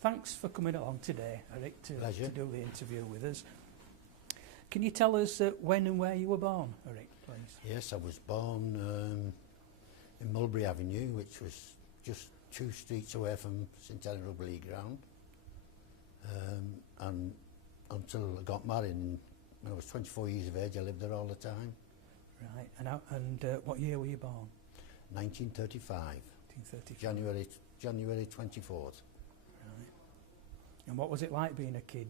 thanks for coming along today, Eric, to do the interview with us. Can you tell us when and where you were born, Eric, please? Yes, I was born in Mulberry Avenue, which was just 2 streets away from St Helens Rugby League ground. And until I got married, and when I was 24 years of age, I lived there all the time. Right, and what year were you born? 1935. 1935. January 24th. Right. And what was it like being a kid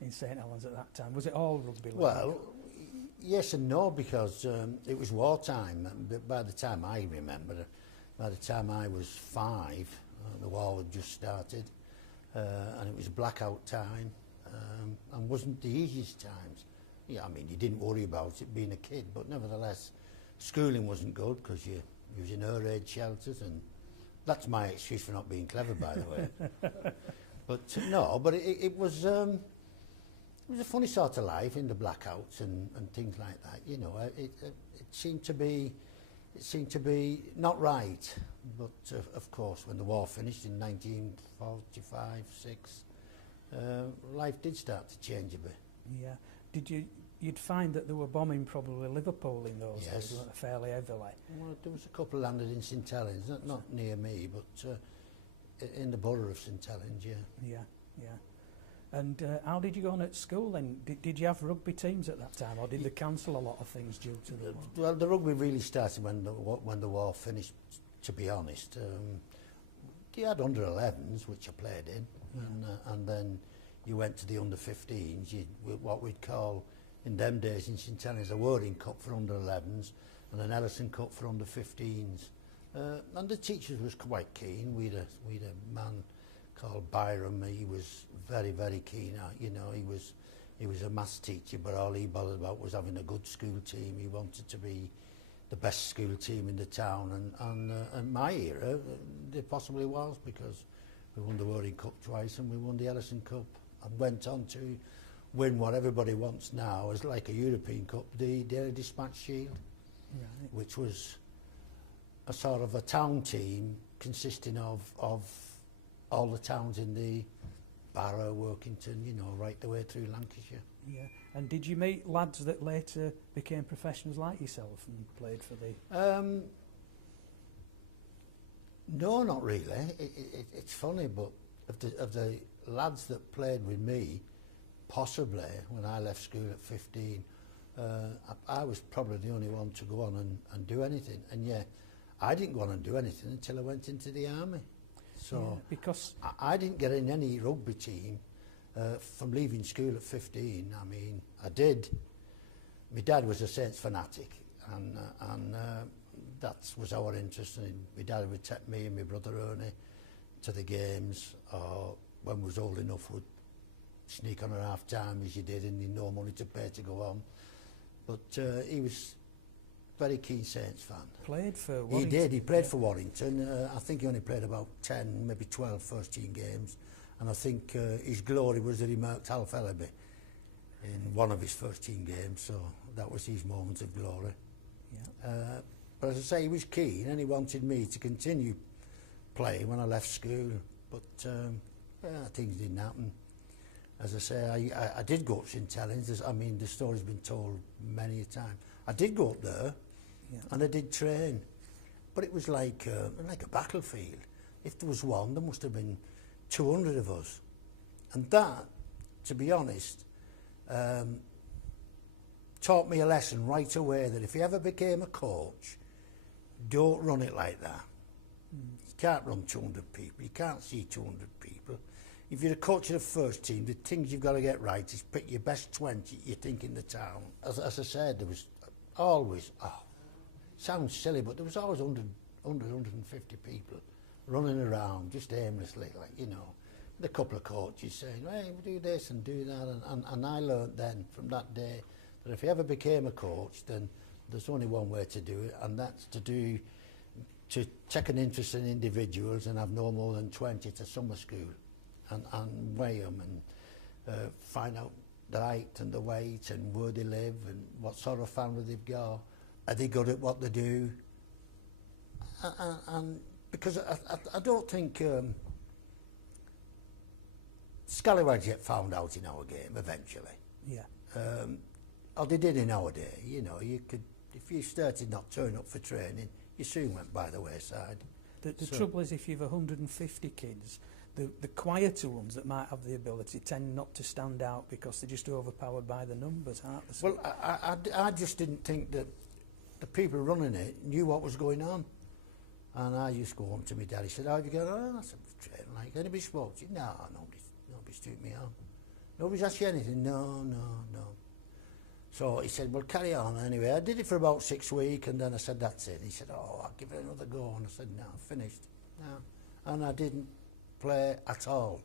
in St Helens at that time? Was it all rugby league? Well, yes and no, because it was wartime. But by the time I remember, by the time I was 5, the war had just started, and it was blackout time, and wasn't the easiest times. Yeah, I mean, you didn't worry about it being a kid, but nevertheless, schooling wasn't good because you was in air raid shelters, and that's my excuse for not being clever, by the way. But no, but it was a funny sort of life in the blackouts and things like that. You know, it seemed to be not right. But of course, when the war finished in 1945-6, life did start to change a bit. Yeah. You'd find that they were bombing probably Liverpool in those yes. days, fairly heavily. Well, there was a couple landed in St Helens, not near me, but in the borough of St Helens, yeah. Yeah, yeah. And how did you go on at school then? Did you have rugby teams at that time, or did they cancel a lot of things due to the war? Well, the rugby really started when the war finished, to be honest. You had under-11s, which I played in, yeah. And then you went to the under-15s, what we'd call, in them days in St Helens, a Whirling Cup for under-11s and an Ellison Cup for under-15s. And the teachers was quite keen. We'd a man called Byram. He was very, very keen. You know, he was a maths teacher, but all he bothered about was having a good school team. He wanted to be the best school team in the town, and my era, there possibly was, because we won the Whirling Cup twice and we won the Ellison Cup and went on to win what everybody wants now as like a European Cup, the Daily Dispatch Shield, right. Which was a sort of a town team consisting of all the towns in the Barrow, Workington, you know, right the way through Lancashire. Yeah, and did you meet lads that later became professionals like yourself and played for the... No, not really. It's funny, but of the lads that played with me, possibly when I left school at 15, I was probably the only one to go on and do anything. And yeah, I didn't go on and do anything until I went into the army. So yeah, because I didn't get in any rugby team from leaving school at 15. I mean, I did. My dad was a Saints fanatic, and that was our interest. And my dad would take me and my brother Ernie to the games, or when we was old enough would sneak on at half time as you did, and you no money to pay to go on. But he was very keen Saints fan. Played for Warrington. He did, he played for Warrington. I think he only played about 10, maybe 12 first team games, and I think his glory was that he marked Alf Ellaby in one of his first team games, so that was his moment of glory. Yeah. But as I say, he was keen and he wanted me to continue playing when I left school, but things didn't happen. As I say, I did go up St Helens. I mean, the story's been told many a time. I did go up there, yeah. And I did train, but it was like a battlefield. If there was one, there must have been 200 of us. And that, to be honest, taught me a lesson right away, that if you ever became a coach, don't run it like that. You can't run 200 people, you can't see 200 people. If you're a coach of the first team, the things you've got to get right is pick your best 20 you think in the town. As I said, there was always, sounds silly, but there was always 150 people running around just aimlessly, like, you know. With a couple of coaches saying, hey, do this and do that. And I learnt then, from that day, that if you ever became a coach, then there's only one way to do it, and that's to take an interest in individuals and have no more than 20 to summer school. And weigh them and find out the height and the weight and where they live and what sort of family they've got. Are they good at what they do? And because I don't think scallywags get found out in our game eventually. Yeah. Or they did in our day, you know, you could, if you started not turning up for training, you soon went by the wayside. The trouble is, if you've 150 kids, the quieter ones that might have the ability tend not to stand out because they're just overpowered by the numbers, aren't they? Well, I just didn't think that the people running it knew what was going on. And I used to go home to my dad. He said, how have you got on? I said, training like anybody spoke to you? No, nobody's took me on. Nobody's asked you anything? No. So he said, well, carry on anyway. I did it for about 6 weeks, and then I said, that's it. He said, oh, I'll give it another go. And I said, no, finished. No. And I didn't play at all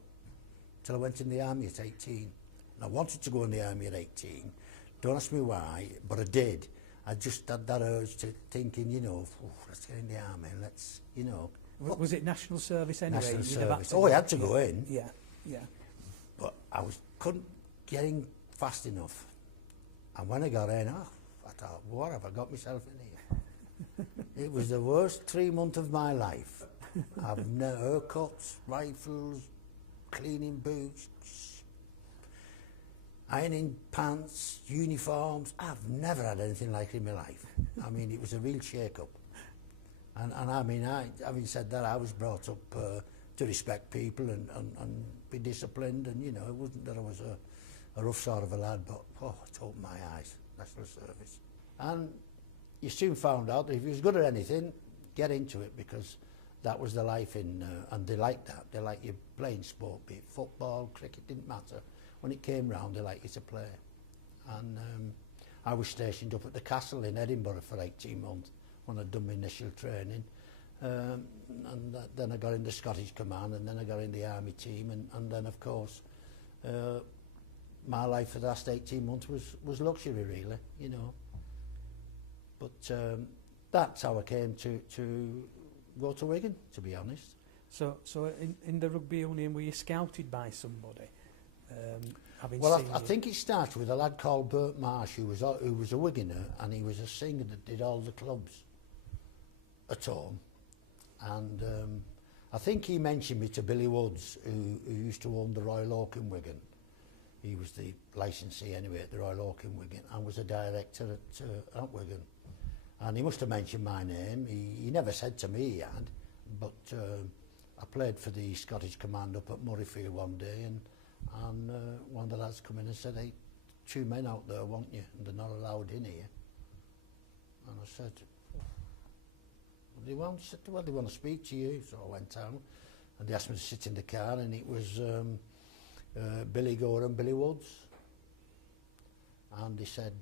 till I went in the army at 18. And I wanted to go in the army at 18. Don't ask me why, but I did. I just had that urge to thinking, you know, let's get in the army and let's, you know. Was it national service anyway? National service. Oh, I had to go in. Yeah. But I couldn't get in fast enough. And when I got in, I thought, what have I got myself in here? It was the worst 3 months of my life. I've never haircuts, rifles, cleaning boots, ironing pants, uniforms. I've never had anything like it in my life. I mean, it was a real shake-up. And I mean, having said that, I was brought up to respect people and be disciplined, and, you know, it wasn't that I was a rough sort of a lad, but, it opened my eyes, national service. And you soon found out that if you was good at anything, get into it, because that was the life in, and they liked that. They liked you playing sport, be it football, cricket, didn't matter. When it came round, they liked you to play. And I was stationed up at the castle in Edinburgh for 18 months when I'd done my initial training. Then I got in the Scottish Command, and then I got in the Army team, and then, of course, my life for the last 18 months was luxury, really, you know. But that's how I came to go to Wigan, to be honest. So in the rugby union, were you scouted by somebody? Well, I think it started with a lad called Bert Marsh, who was a Wiganer, and he was a singer that did all the clubs at home. And I think he mentioned me to Billy Woods, who used to own the Royal Oak in Wigan. He was the licensee anyway at the Royal Oak in Wigan, and was a director at Wigan. And he must have mentioned my name. He never said to me he had, but I played for the Scottish Command up at Murrayfield one day, and one of the lads come in and said, hey, 2 men out there want you, and they're not allowed in here. And I said, what do they want? He said, well, they want to speak to you. So I went out, and they asked me to sit in the car, and it was Billy Gore and Billy Woods. And they said,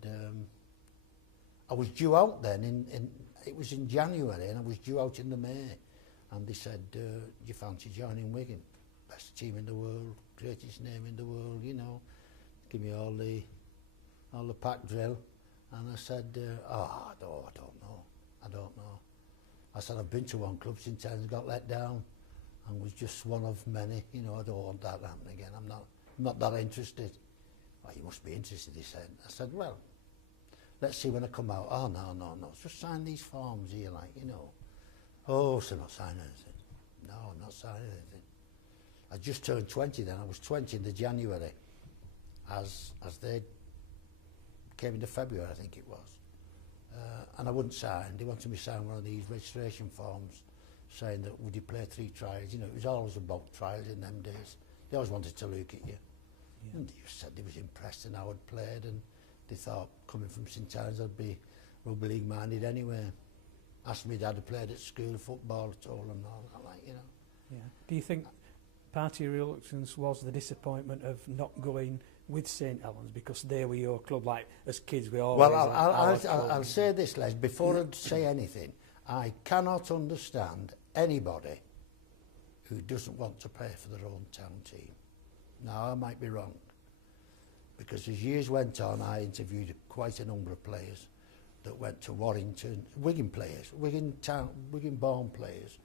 I was due out then, it was in January, and I was due out in the May. And they said, do you fancy joining Wigan? Best team in the world, greatest name in the world, you know. Give me all the pack drill. And I said, I don't know. I said, I've been to one club since I got let down, and was just one of many, you know. I don't want that to happen again. I'm not that interested. Well, you must be interested, he said. I said, well, let's see when I come out. Oh, no, just sign these forms here, like, you know. Oh, so not sign anything. No, I'm not signing anything. I just turned 20 then. I was 20 in the January, as they came into February, I think it was. And I wouldn't sign. They wanted me to sign one of these registration forms saying that would you play 3 trials. You know, it was always about trials in them days. They always wanted to look at you. Yeah. And they just said they was impressed in how I'd played, and they thought coming from St Ives I'd be rugby league minded anyway. Asked me dad had played at school football, told them all that, like, you know. Yeah. Do you think part of your reluctance was the disappointment of not going with St Helens because they were your club? Like as kids, we always. Well, I'll say this, Les. Before I say anything, I cannot understand anybody who doesn't want to play for their own town team. Now I might be wrong, because as years went on, I interviewed quite a number of players that went to Warrington, Wigan players, Wigan-born players,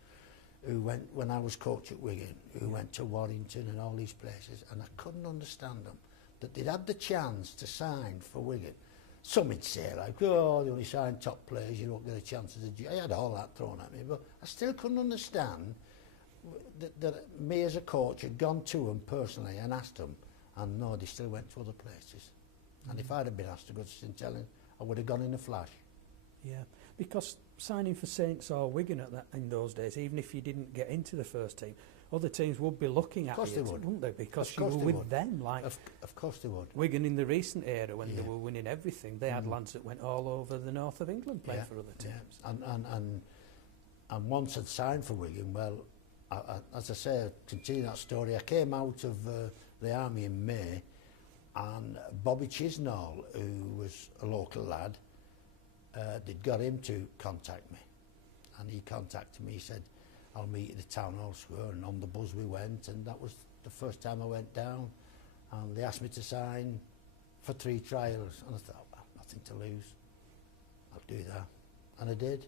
who went, when I was coach at Wigan, who went to Warrington and all these places, and I couldn't understand them, that they'd had the chance to sign for Wigan. Some would say, like, oh, they only sign top players, you don't get a chance as a... I had all that thrown at me, but I still couldn't understand that me as a coach had gone to them personally and asked them, and no, they still went to other places. And if I'd have been asked to go to St Helens, I would have gone in a flash. Yeah, because signing for Saints or Wigan in those days, even if you didn't get into the first team, other teams would be looking at you, wouldn't they? Because you were with them. Like of course they would. Wigan in the recent era, when they were winning everything, they had lads that went all over the north of England playing for other teams. Yeah. And once I'd signed for Wigan, well, as I say, continue that story, I came out of the army in May, and Bobby Chisnall, who was a local lad, they'd got him to contact me. And he contacted me, he said, I'll meet you at the Town Hall Square, and on the bus we went, and that was the first time I went down, and they asked me to sign for 3 trials, and I thought, well, nothing to lose, I'll do that, and I did.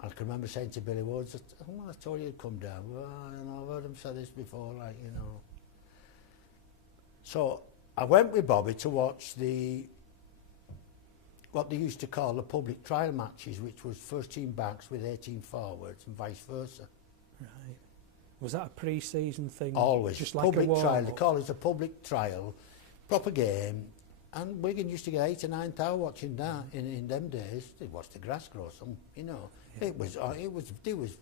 I can remember saying to Billy Woods, I told you to come down. Well, you know, I've heard him say this before, like, you know. So I went with Bobby to watch what they used to call the public trial matches, which was first team backs with 18 forwards and vice versa. Right. Was that a pre-season thing? Always. Just public like a trial. They call it a public trial, proper game. And Wigan used to get 8 or 9,000 watching that in them days. They watched the grass grow some, you know. Yeah. It was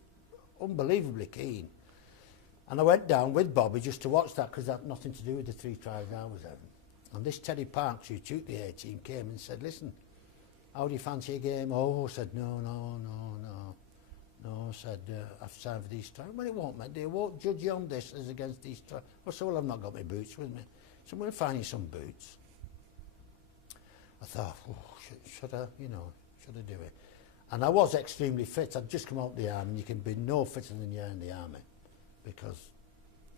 unbelievably keen. And I went down with Bobby just to watch that, because that had nothing to do with the 3 trials I was having. And this Teddy Parks, who took the 18, came and said, listen, how do you fancy a game? Oh, I said, no, I said, I've signed for these trials. Well, it won't, mate. They won't judge you on this as against these trials. I said, well, I've not got my boots with me. So I'm going to find you some boots. I thought, oh, should I do it? And I was extremely fit. I'd just come out of the army, and you can be no fitter than you are in the army, because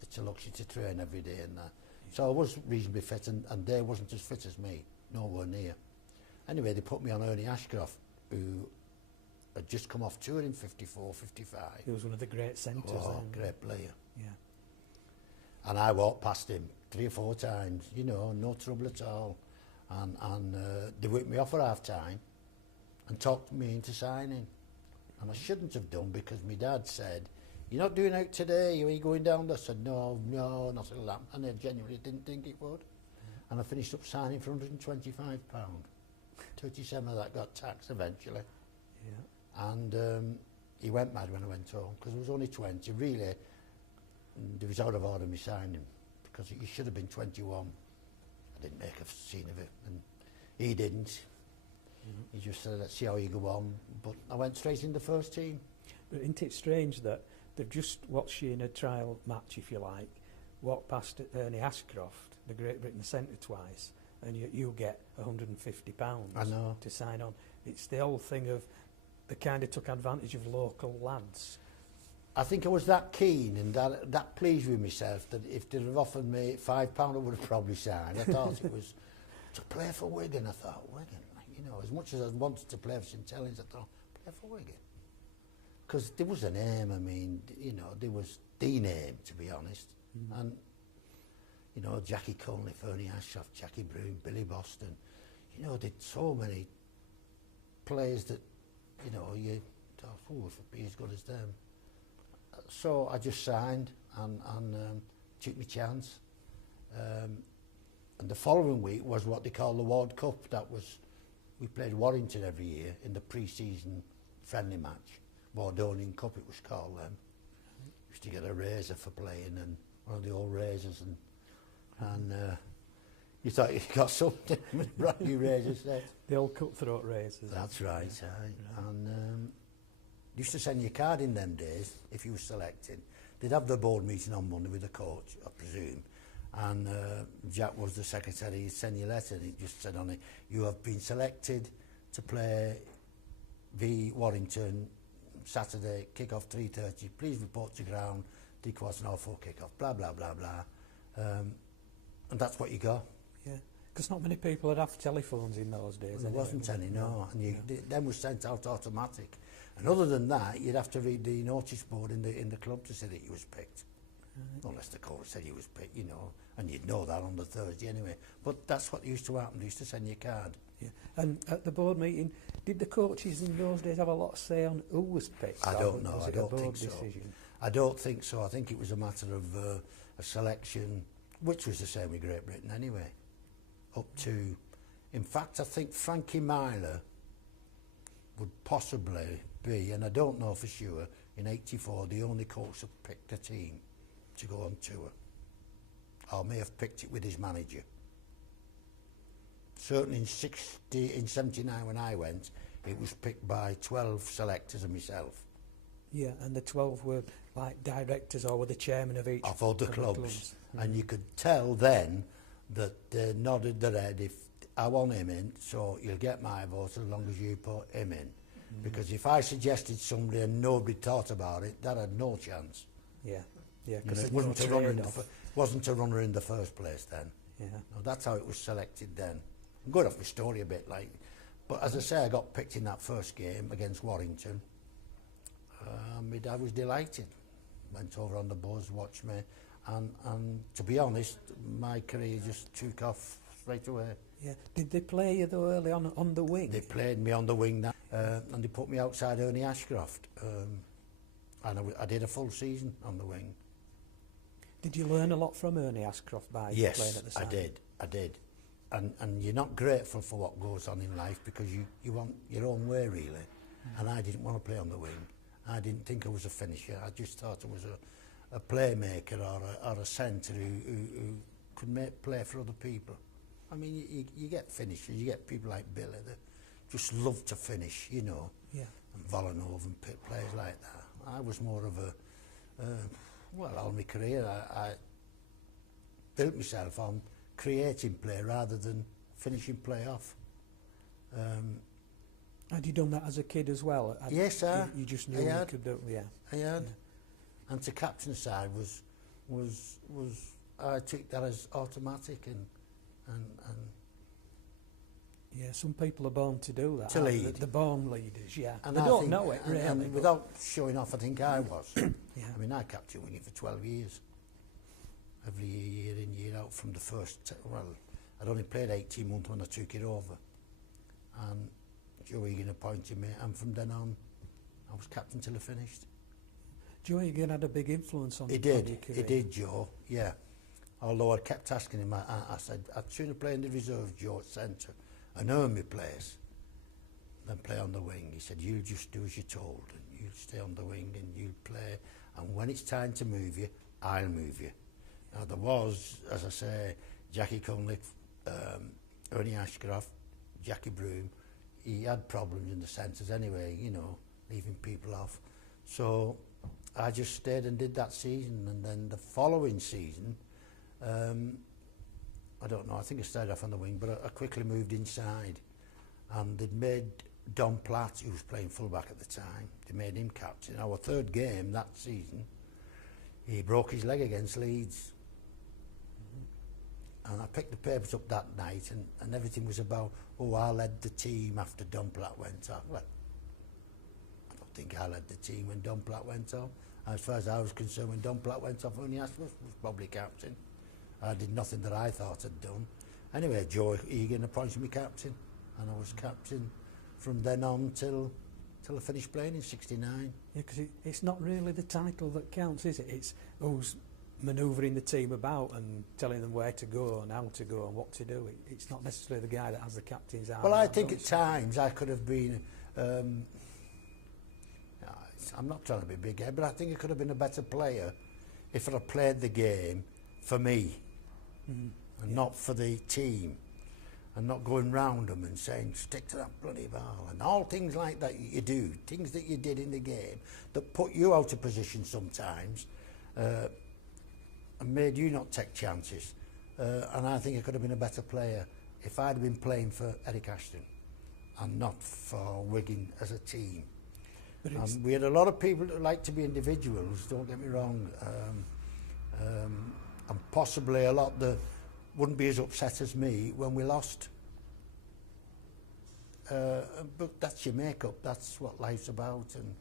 it's a luxury to train every day and that. So I was reasonably fit, and they wasn't as fit as me, nowhere near. Anyway, they put me on Ernie Ashcroft, who had just come off tour in 54, 55. He was one of the great centres then. Great player. Yeah. And I walked past him 3 or 4 times, you know, no trouble at all. And they whipped me off at half-time and talked me into signing. And I shouldn't have done, because my dad said, you're not doing out today, are you going down there? I said, no, nothing like that. And I genuinely didn't think it would. And I finished up signing for £125. 37 of that got taxed eventually. Yeah. And he went mad when I went home, because I was only 20. Really, it was out of order me signing, because he should have been 21. I didn't make a scene of it, and he didn't. He just said, let's see how you go on. But I went straight in the first team. But isn't it strange that they've just watched you in a trial match, if you like, walk past Ernie Ashcroft, the Great Britain centre, twice, and you get £150 I know. To sign on. It's the whole thing of they kind of took advantage of local lads. I think I was that keen and that pleased with myself that if they'd have offered me £5, I would have probably signed. I thought it was to play for Wigan. I thought, Wigan, you know, as much as I wanted to play for St Helens, I thought, play for Wigan. Because there was a name, I mean, you know, there was the name, to be honest. And, you know, Jackie Cunliffe, Ernie Ashcroft, Jackie Broom, Billy Boston, you know, did so many players that, you know, you thought, oh, if it'd be as good as them. So I just signed and took my chance. And the following week was what they call the Ward Cup. That was, we played Warrington every year in the pre-season friendly match. Wardonian Cup it was called then. Used to get a razor for playing, and one of the old razors, and you thought you got something with brand new razor set. The old cutthroat razors. That's right, right. And used to send your card in them days if you were selected. They'd have the board meeting on Monday with the coach, I presume, and Jack was the secretary. He'd send you a letter, and it just said on it, you have been selected to play v Warrington Saturday, kick-off 3:30. Please report to ground, 3/4 kick-off, blah, blah, blah, blah. And that's what you got. Yeah, because not many people had have telephones in those days. There wasn't any, no. And them was sent out automatic. And other than that, you'd have to read the notice board in the club to say that you was picked. Right. Unless the coach said you was picked, you know, and you'd know that on the Thursday anyway. But that's what used to happen. They used to send you a card. Yeah. And at the board meeting, did the coaches in those days have a lot of say on who was picked? I don't know. Was I it a don't board think so. decision? I don't think so. I think it was a matter of a selection, which was the same with Great Britain anyway. Up to, in fact, I think Frankie Myler would possibly be, and I don't know for sure, in '84, the only coach that picked a team to go on tour. Or may have picked it with his manager. Certainly in 79 when I went, it was picked by 12 selectors and myself. Yeah, and the 12 were like directors or were the chairman of each Of other of the clubs. And you could tell then that they nodded their head if I want him in, so you'll get my vote as long as you put him in. Because if I suggested somebody and nobody thought about it, that had no chance. Yeah, yeah, You know, because it wasn't a runner in the first place then. Yeah. No, that's how it was selected then. I'm going off my story a bit, like, but as I say, I got picked in that first game against Warrington. My dad was delighted. Went over on the bus, watched me, and to be honest, my career just took off straight away. Yeah. Did they play you though early on the wing? They played me on the wing, and they put me outside Ernie Ashcroft, and I did a full season on the wing. Did you learn a lot from Ernie Ashcroft by playing at the side? Yes, I did. And you're not grateful for what goes on in life because you want your own way, really. And I didn't want to play on the wing. I didn't think I was a finisher. I just thought I was a playmaker or a centre who could play for other people. I mean, you get finishers, you get people like Billy that just love to finish, you know. Yeah. And Volanov and players like that. I was more of all my career, I built myself on creating play rather than finishing play off. Had you done that as a kid as well? Yes, you just knew you could do it. Yeah. I had. Yeah. And to captain side was I took that as automatic and yeah, some people are born to do that. To lead. They're born leaders, yeah. And they I don't think, know it, really. And without showing off, I think I was. Yeah. I mean, I captained winging for 12 years. Every year in, year out from the first, I'd only played 18 months when I took it over. And Joe Egan appointed me, and from then on, I was captain till I finished. Joe Egan had a big influence on your career. He did, Joe, yeah. Although I kept asking him, I said, I'd sooner play in the reserve, Joe, at centre, and earn my place, than play on the wing. He said, you'll just do as you're told, and you'll stay on the wing, and you'll play, and when it's time to move you, I'll move you. Now, there was, as I say, Jackie Cunliffe, Ernie Ashcroft, Jackie Broom. He had problems in the centres anyway, you know, leaving people off. So I just stayed and did that season, and then the following season, I don't know, I think I started off on the wing, but I quickly moved inside, and they'd made Don Platt, who was playing fullback at the time, they made him captain. Our third game that season, he broke his leg against Leeds. And I picked the papers up that night, and everything was about, I led the team after Don Platt went off. Well, I don't think I led the team when Don Platt went off. As far as I was concerned, when Don Platt went off, only Ashton was probably captain. I did nothing that I thought I'd done. Anyway, Joe Egan appointed me captain, and I was captain from then on till I finished playing in '69. Yeah, because it's not really the title that counts, is it? It's who's manoeuvring the team about and telling them where to go and how to go and what to do. It's not necessarily the guy that has the captain's eye. Well, I think at times I could have been, I'm not trying to be big head, but I think I could have been a better player if I'd have played the game for me and not for the team, and not going round them and saying, stick to that bloody ball, and all things like that you do, things that you did in the game that put you out of position sometimes, and made you not take chances. And I think I could have been a better player if I'd been playing for Eric Ashton and not for Wigan as a team. But we had a lot of people that like to be individuals, don't get me wrong, and possibly a lot that wouldn't be as upset as me when we lost. But that's your makeup, that's what life's about, and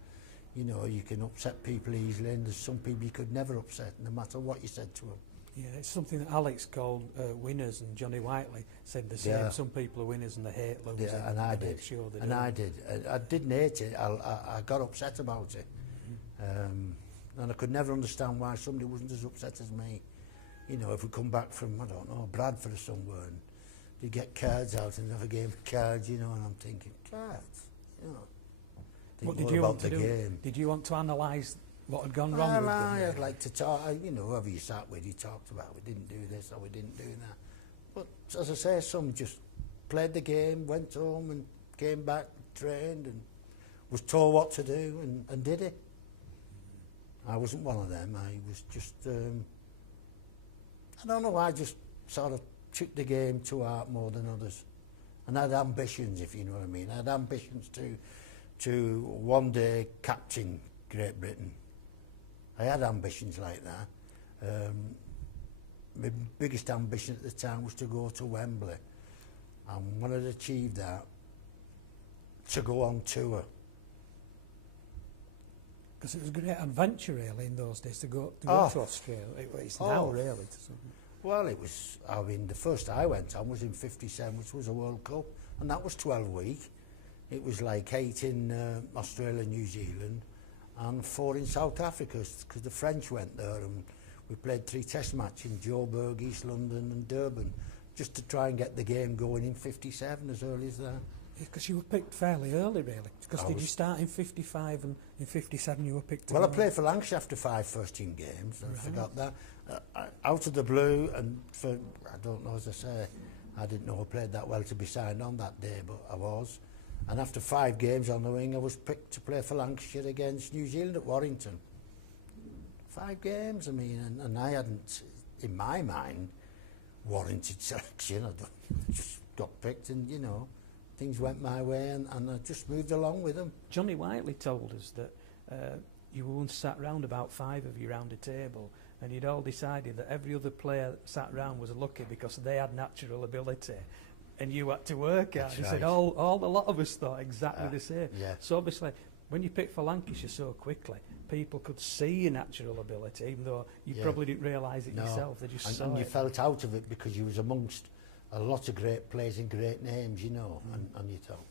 you know, you can upset people easily, and there's some people you could never upset, no matter what you said to them. Yeah, it's something that Alex called winners, and Johnny Whiteley said the same. Yeah. Some people are winners and they hate losing. Yeah, and I they did. make sure they And do. I did. I didn't hate it. I got upset about it. And I could never understand why somebody wasn't as upset as me. You know, if we come back from, I don't know, Bradford or somewhere, and they get cards out and have a game of cards, you know, and I'm thinking, cards, you know. Think What did more you about want to the do? game. Did you want to analyse what had gone wrong with them? I'd like to talk, you know, whoever you sat with, you talked about, we didn't do this or we didn't do that. But as I say, some just played the game, went home and came back, trained and was told what to do and did it. I wasn't one of them. I was just, I don't know, I just sort of took the game to heart more than others. And I had ambitions, if you know what I mean. I had ambitions to one day captain Great Britain. I had ambitions like that. My biggest ambition at the time was to go to Wembley. And when I'd achieved that, to go on tour. Because it was a great adventure, really, in those days, to go to Australia. It's now, really. Well, it was, I mean, the first I went on was in '57, which was a World Cup, and that was 12 week. It was like 8 in Australia, New Zealand, and 4 in South Africa, because the French went there, and we played 3 test matches in Joburg, East London and Durban, just to try and get the game going in '57 as early as that. Because you were picked fairly early, really. Because did you start in '55 and in '57 you were picked? Well, I played for Lancashire after 5 first-team games. I forgot that. Out of the blue, and for, I don't know, as I say, I didn't know I played that well to be signed on that day, but I was. And after 5 games on the wing, I was picked to play for Lancashire against New Zealand at Warrington. 5 games, I mean, and I hadn't, in my mind, warranted selection. I just got picked and, you know, things went my way and I just moved along with them. Johnny Whiteley told us that you once sat round, about 5 of you round a table, and you'd all decided that every other player that sat round was lucky because they had natural ability and you had to work at it. He said a lot of us thought exactly the same. Yeah. So obviously, when you picked for Lancashire so quickly, people could see your natural ability, even though you probably didn't realise it yourself. They just saw it. And you felt out of it because you was amongst a lot of great players and great names, you know, and you thought,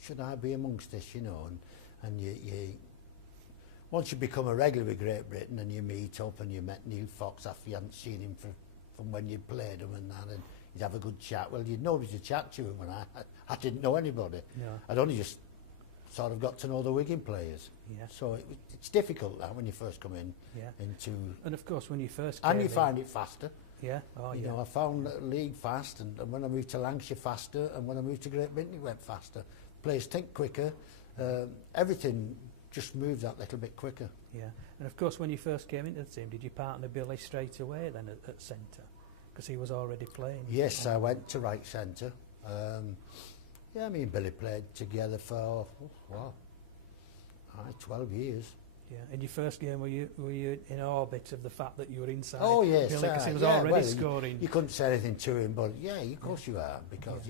should I be amongst this, you know, and you once you become a regular with Great Britain and you meet up and you met Neil Fox after you hadn't seen him from when you played him and that, and you'd have a good chat. Well, you'd nobody to chat to when I didn't know anybody. No. I'd only just sort of got to know the Wigan players. Yeah. So it's difficult that when you first come in into... And of course, when you first came And you in, find it faster. Yeah. You know, I found the league fast, and when I moved to Lancashire faster, and when I moved to Great Britain it went faster. Players think quicker, everything just moved that little bit quicker. Yeah, and of course when you first came into the team, did you partner Billy straight away then at centre? Because he was already playing. Yes, I went to right centre. Yeah, me and Billy played together for 12 years. Yeah, in your first game, were you in orbit of the fact that you were inside? Oh yes, because he was already scoring. You couldn't say anything to him, but yeah, of course you are, because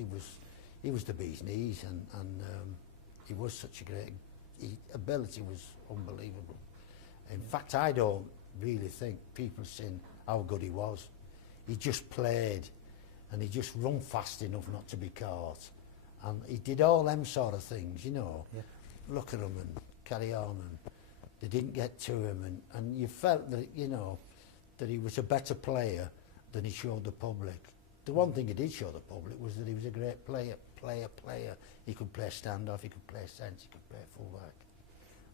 he was the bee's knees, and he was such a great. Ability was unbelievable. In fact, I don't really think people seen how good he was. He just played, and he just run fast enough not to be caught, and he did all them sort of things, you know. Yeah. Look at him and carry on, and they didn't get to him, and you felt that, you know, that he was a better player than he showed the public. The one thing he did show the public was that he was a great player. He could play standoff, he could play centre, he could play fullback.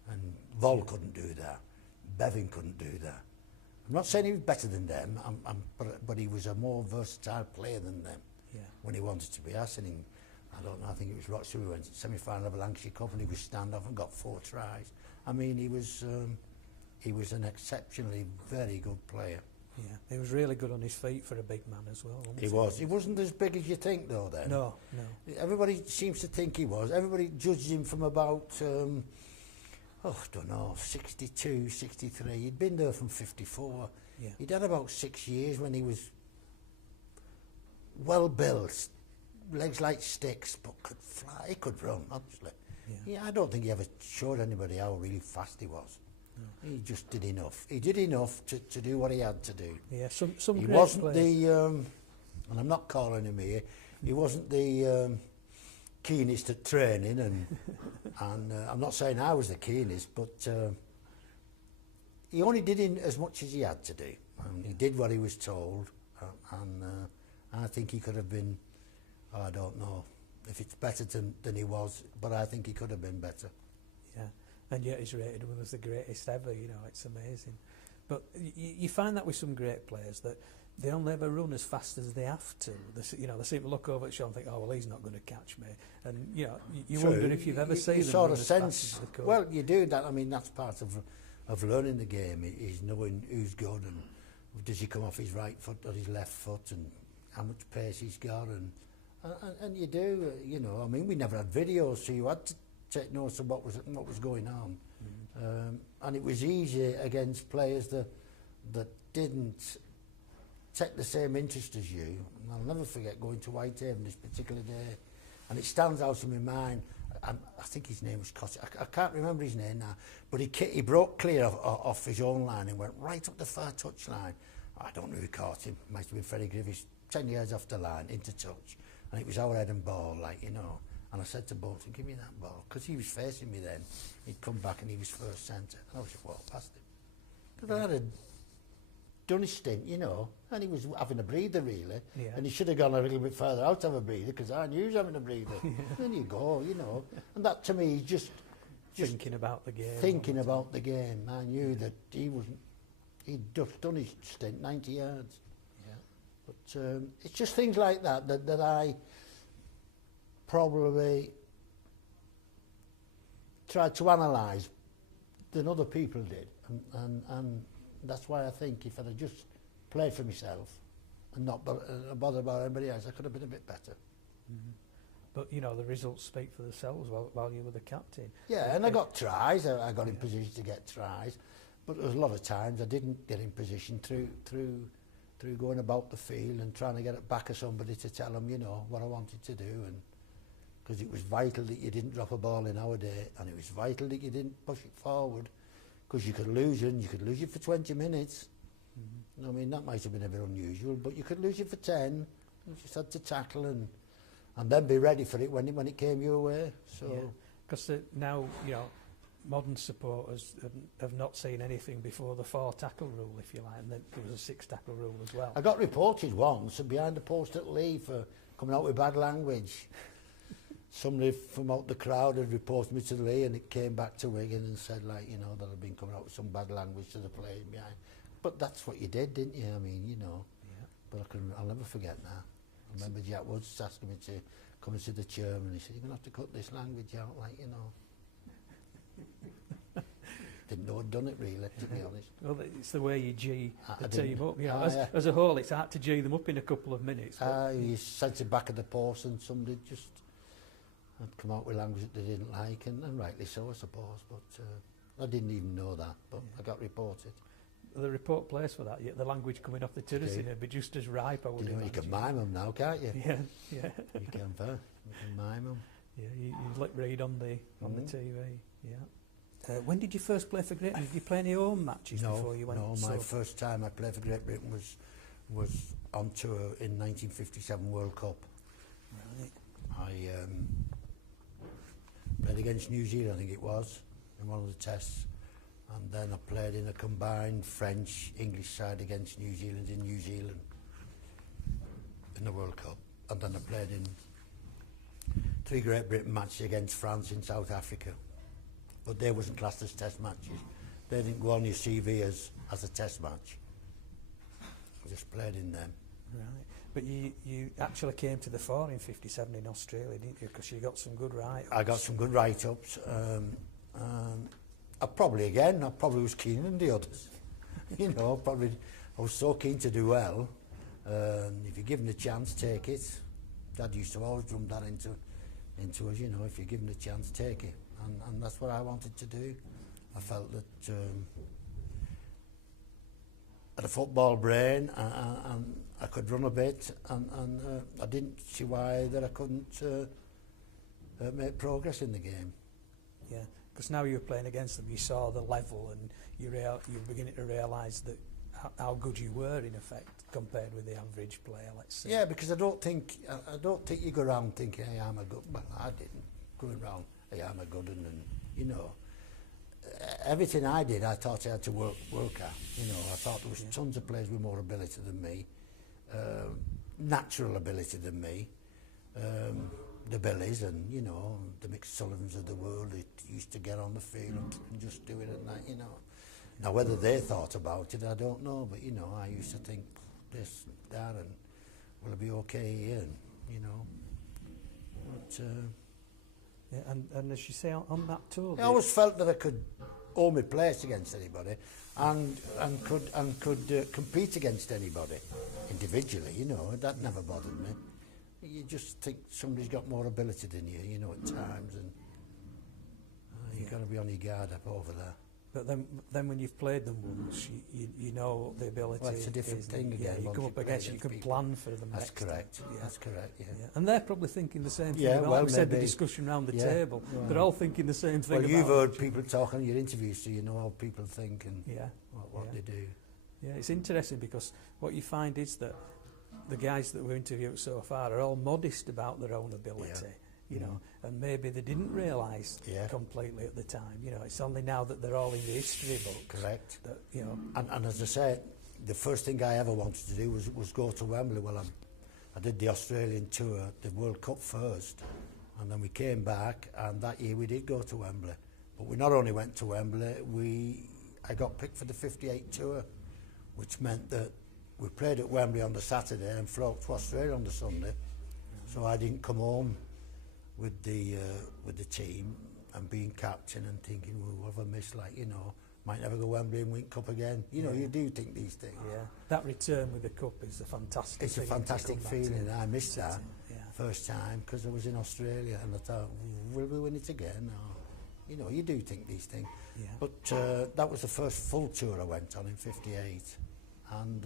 And Vol couldn't do that. Bevan couldn't do that. I'm not saying he was better than them, but he was a more versatile player than them when he wanted to be. I seen him, I don't know, I think it was Roxy, we went to semi-final of the Lancashire Cup and he was standoff and got 4 tries. I mean, he was an exceptionally very good player. Yeah, he was really good on his feet for a big man as well. He was. He wasn't as big as you think, though, then. No. Everybody seems to think he was. Everybody judged him from about, I don't know, 62, 63. He'd been there from 54. Yeah. He'd had about 6 years when he was well built, legs like sticks, but could fly. He could run, obviously. Yeah, I don't think he ever showed anybody how really fast he was. No. He just did enough. He did enough to do what he had to do. Yeah, some He great wasn't players. the, and I'm not calling him here, he wasn't the keenest at training, and I'm not saying I was the keenest, but he only did as much as he had to do. And he did what he was told, and I think he could have been, I don't know if it's better than he was, but I think he could have been better. Yeah, and yet he's rated one as the greatest ever, you know, it's amazing. But you find that with some great players, that they only ever run as fast as they have to. They seem to look over at Sean and think, oh, well, he's not going to catch me. And, you know, you wonder if you've ever seen them sort run of as sense, fast as they could. well, you do that. I mean, that's part of learning the game, is knowing who's good and does he come off his right foot or his left foot, and how much pace he's got. And you do, you know, I mean, we never had videos, so you had to take notice of what was going on. Mm-hmm. And it was easy against players that didn't take the same interest as you. And I'll never forget going to Whitehaven this particular day, and it stands out in my mind. I think his name was Cotter. I can't remember his name now, but he broke clear off his own line and went right up the far touch line. I don't know who caught him. Might have been Freddie Griffiths, 10 yards off the line, into touch. And it was our head and ball, like, you know. And I said to Bolton, give me that ball, because he was facing me then. He'd come back and he was first centre, and I was just walked past him. Because I had done his stint, you know, and he was having a breather, really. Yeah. And he should have gone a little bit further out to have a breather, because I knew he was having a breather. Yeah. Then you go, you know. And that, to me, is just thinking about the game. Thinking about the game. I knew that he'd just done his stint, 90 yards. Yeah. But it's just things like that I probably tried to analyse than other people did. And that's why I think if I'd have just played for myself and not bother about anybody else, I could have been a bit better. Mm-hmm. But, you know, the results speak for themselves while you were the captain. Yeah, and I got tries. I got in position to get tries. But there was a lot of times I didn't get in position through going about the field and trying to get it back of somebody to tell them, you know, what I wanted to do. And because it was vital that you didn't drop a ball in our day, and it was vital that you didn't push it forward, because you could lose it, and you could lose it for 20 minutes. Mm-hmm. I mean, that might have been a bit unusual, but you could lose it for 10. You just had to tackle and then be ready for it when it came your way. So, because now, you know, modern supporters have not seen anything before the 4 tackle rule, if you like, and then there was a 6 tackle rule as well. I got reported once behind the post at Lee for coming out with bad language. Somebody from out the crowd had reported me to Lee, and it came back to Wigan and said, like, you know, that I'd been coming out with some bad language to the players behind. But that's what you did, didn't you? I mean, you know. Yeah. But I'll never forget that. I remember Jack Woods asking me to come and see the chairman. He said, you're going to have to cut this language out, like, you know. Didn't know I'd done it, really, to be honest. Well, it's the way you G the team up. You know, as a whole, it's hard to G them up in a couple of minutes. You sent it back at the post, and somebody just had come out with language that they didn't like, and rightly so, I suppose. But I didn't even know that, but I got reported. The report plays for that. Yeah, the language coming off the terracing would be just as ripe, I would imagine. You can mime them now, can't you? Yeah. You can mime them. Yeah, you lip read on the TV. Yeah. When did you first play for Great Britain? Did you play any home matches before you went? No, my first time I played for Great Britain was on tour in 1957 World Cup. Right. I played against New Zealand, I think it was, in one of the tests. And then I played in a combined French-English side against New Zealand in New Zealand in the World Cup. And then I played in 3 Great Britain matches against France in South Africa. But they wasn't classed as test matches. They didn't go on your CV as a test match. I just played in them. Right. But you actually came to the fore in 57 in Australia, didn't you? Because you got some good write-ups. I got some good write-ups. I probably was keener than the others. You know, I was so keen to do well. If you're given a chance, take it. Dad used to always drum that into us, you know, if you're given a chance, take it. And that's what I wanted to do. I felt that I had a football brain, and I could run a bit, and I didn't see why that I couldn't make progress in the game. Yeah. Because now you're playing against them, you saw the level, and you're beginning to realise that how good you were in effect compared with the average player, let's say. Yeah, because I don't think you go around thinking, hey, I'm a good. Well, I didn't go around, hey, I'm a good one, and you know, everything I did, I thought I had to work at. You know, I thought there was tons of players with more ability than me, natural ability than me. The Billies and, you know, the Mick Sullivans of the world that used to get on the field and just do it at night, you know. Now, whether they thought about it, I don't know, but, you know, I used to think this, that, and will I be okay here, and, you know. But, yeah, and as you say, on that tour... I always felt that I could own my place against anybody and could compete against anybody individually, you know. That never bothered me. You just think somebody's got more ability than you know, at times, and you've got to be on your guard up over there. But then when you've played them once, you know the ability. Well, it's a different thing again. Yeah, you come up against it, you can people. Plan for them. That's correct. Yeah. That's correct. Yeah. And they're probably thinking the same thing. Yeah, about, well, like we said, the maybe. discussion around the Yeah. table. Right. They're all thinking the same thing. Well, you've about heard people talk on your interviews, so you know how people think and what they do. Yeah, it's interesting because what you find is that the guys that we've interviewed so far are all modest about their own ability, you know, and maybe they didn't realise completely at the time. You know, it's only now that they're all in the history books. Correct. That, you know, and as I said, the first thing I ever wanted to do was go to Wembley. Well, I did the Australian tour, the World Cup first, and then we came back, and that year we did go to Wembley. But we not only went to Wembley, I got picked for the 58 tour, which meant that we played at Wembley on the Saturday and flew to Australia on the Sunday. So I didn't come home with the team and being captain and thinking, well, what have I missed? Like, you know, might never go Wembley and win cup again. You know, you do think these things. Yeah, that return with the cup is a fantastic. It's a fantastic feeling. I missed that yeah. first time because I was in Australia and I thought, will we win it again? Or, you know, you do think these things. Yeah. But that was the first full tour I went on in '58. And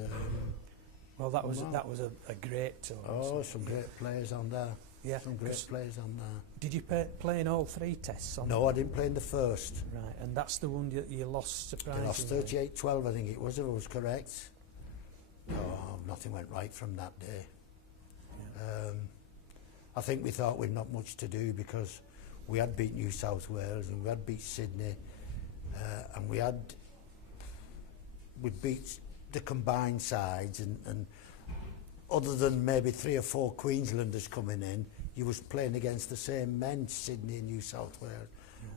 well, that was a great tour. Oh, some great players on there. Yeah, some great players on there. Did you play in all 3 tests? No, I didn't play in the first. Right, and that's the one you lost surprisingly. I lost 38-12, I think it was, if I was correct. Oh, nothing went right from that day. Yeah. I think we thought we'd not much to do because we had beat New South Wales and we had beat Sydney, and we'd beat the combined sides, and other than maybe 3 or 4 Queenslanders coming in, you was playing against the same men, Sydney and New South Wales,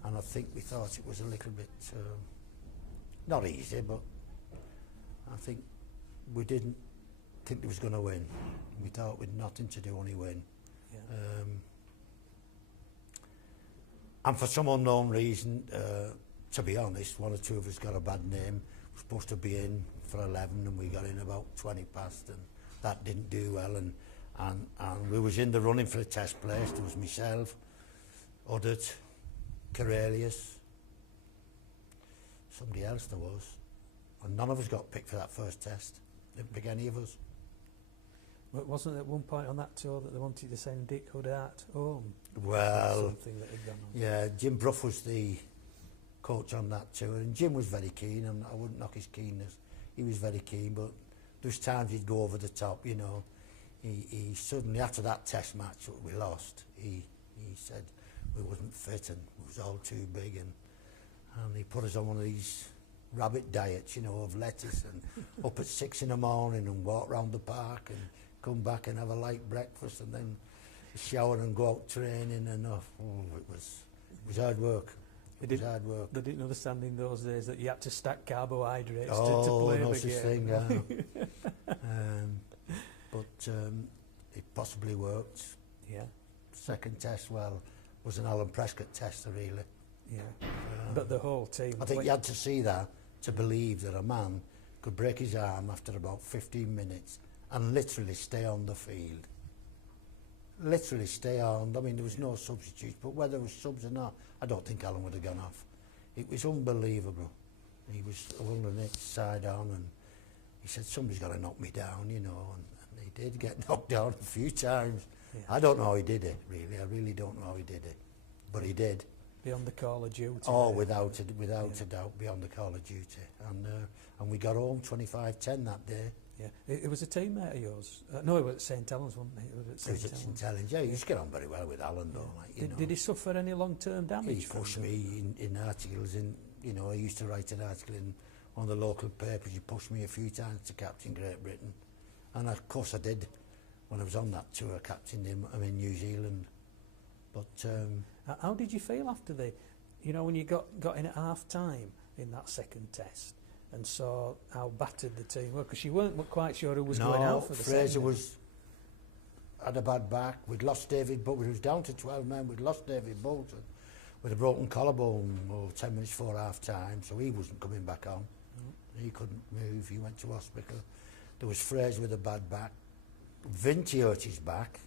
and I think we thought it was a little bit not easy, but I think we didn't think they was going to win. We thought we'd nothing to do, only win. Yeah. And for some unknown reason, to be honest, 1 or 2 of us got a bad name. We're supposed to be in for 11 and we got in about 20 past, and that didn't do well, and we was in the running for a test place. There was myself, Uddert, Corelius, somebody else there was, and none of us got picked for that first test. Didn't pick any of us. But wasn't at one point on that tour that they wanted to send Dick Huddart home? Well, something that had gone on. Yeah, Jim Brough was the coach on that tour, and Jim was very keen, and I wouldn't knock his keenness. He was very keen, but there's times he'd go over the top, you know. He suddenly, after that test match that we lost, he said we wasn't fit and it was all too big, and he put us on one of these rabbit diets, you know, of lettuce, and up at 6 in the morning and walk round the park and come back and have a light breakfast and then shower and go out training, and it was hard work. It was hard work. They didn't understand in those days that you had to stack carbohydrates to no play the such game. Thing, but it possibly worked. Yeah. Second test, well, was an Alan Prescott test, really. Yeah. But the whole team. I think you had to see that to believe that a man could break his arm after about 15 minutes and literally stay on the field. Literally stay on. I mean, there was no substitutes, but whether it was subs or not, I don't think Alan would have gone off. It was unbelievable. He was holding it side on, and he said, somebody's got to knock me down, you know, and he did get knocked down a few times. Yeah. I don't know how he did it, really. I really don't know how he did it, but he did. beyond the call of duty. Oh, without a doubt, beyond the call of duty. And we got home 25-10 that day. Yeah, it was a teammate of yours. No, it was at St Helens, wasn't it? It was at It was at St Helens. Yeah, he used to get on very well with Alan, though. Like, you know. Did he suffer any long-term damage? He pushed me in articles. You know, I used to write an article in one of the local papers. He pushed me a few times to captain Great Britain. And of course I did. When I was on that tour, captained him. I'm in New Zealand. But how did you feel after when you got in at half time in that second test and saw how battered the team were? Because you weren't quite sure who was going out for the Fraser had a bad back. We'd lost David, but we was down to 12 men. We'd lost David Bolton with a broken collarbone 10 minutes before half time, so he wasn't coming back on. He couldn't move. He went to hospital. There was Fraser with a bad back. Vinty hurt his back.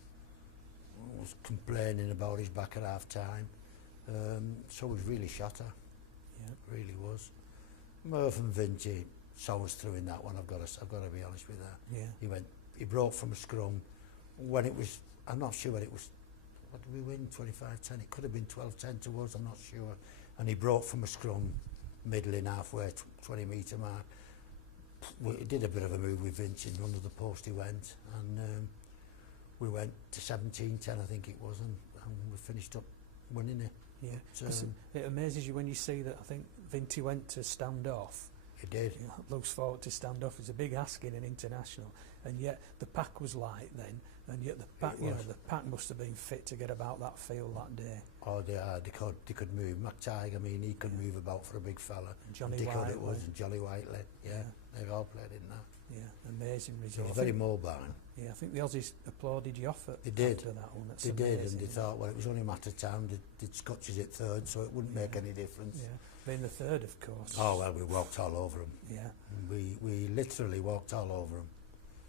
Was complaining about his back at half time. So he was really shatter. Yeah, really was. Murph and Vinty saw us through in that one. I've got to be honest with that. Yeah. He broke from a scrum when it was. I'm not sure what it was. What did we win? 25-10. It could have been 12-10 to us. I'm not sure. And he broke from a scrum, middling halfway, 20-metre mark. He did a bit of a move with Vinci and under the post he went, and we went to 17-10, I think it was, and we finished up winning it. Yeah, it amazes you when you see that. I think Vinty went to stand off. He did. You know, looks forward to stand off. It's a big ask in an international, and yet the pack was light then, and yet the pack, the pack must have been fit to get about that field that day. Oh, they could move. McTighe, I mean, he could move about for a big fella. Johnny Dick Whiteley. It was, and Jolly Whiteley. Yeah, they all played in that. Yeah, amazing result. It was very mobile. Yeah, I think the Aussies applauded you off They did. After that one. They did, and they thought, well, it was only a matter of time. They'd Scotches at third, so it wouldn't make any difference. Yeah, being the third, of course. Oh, well, we walked all over them. Yeah. We literally walked all over them.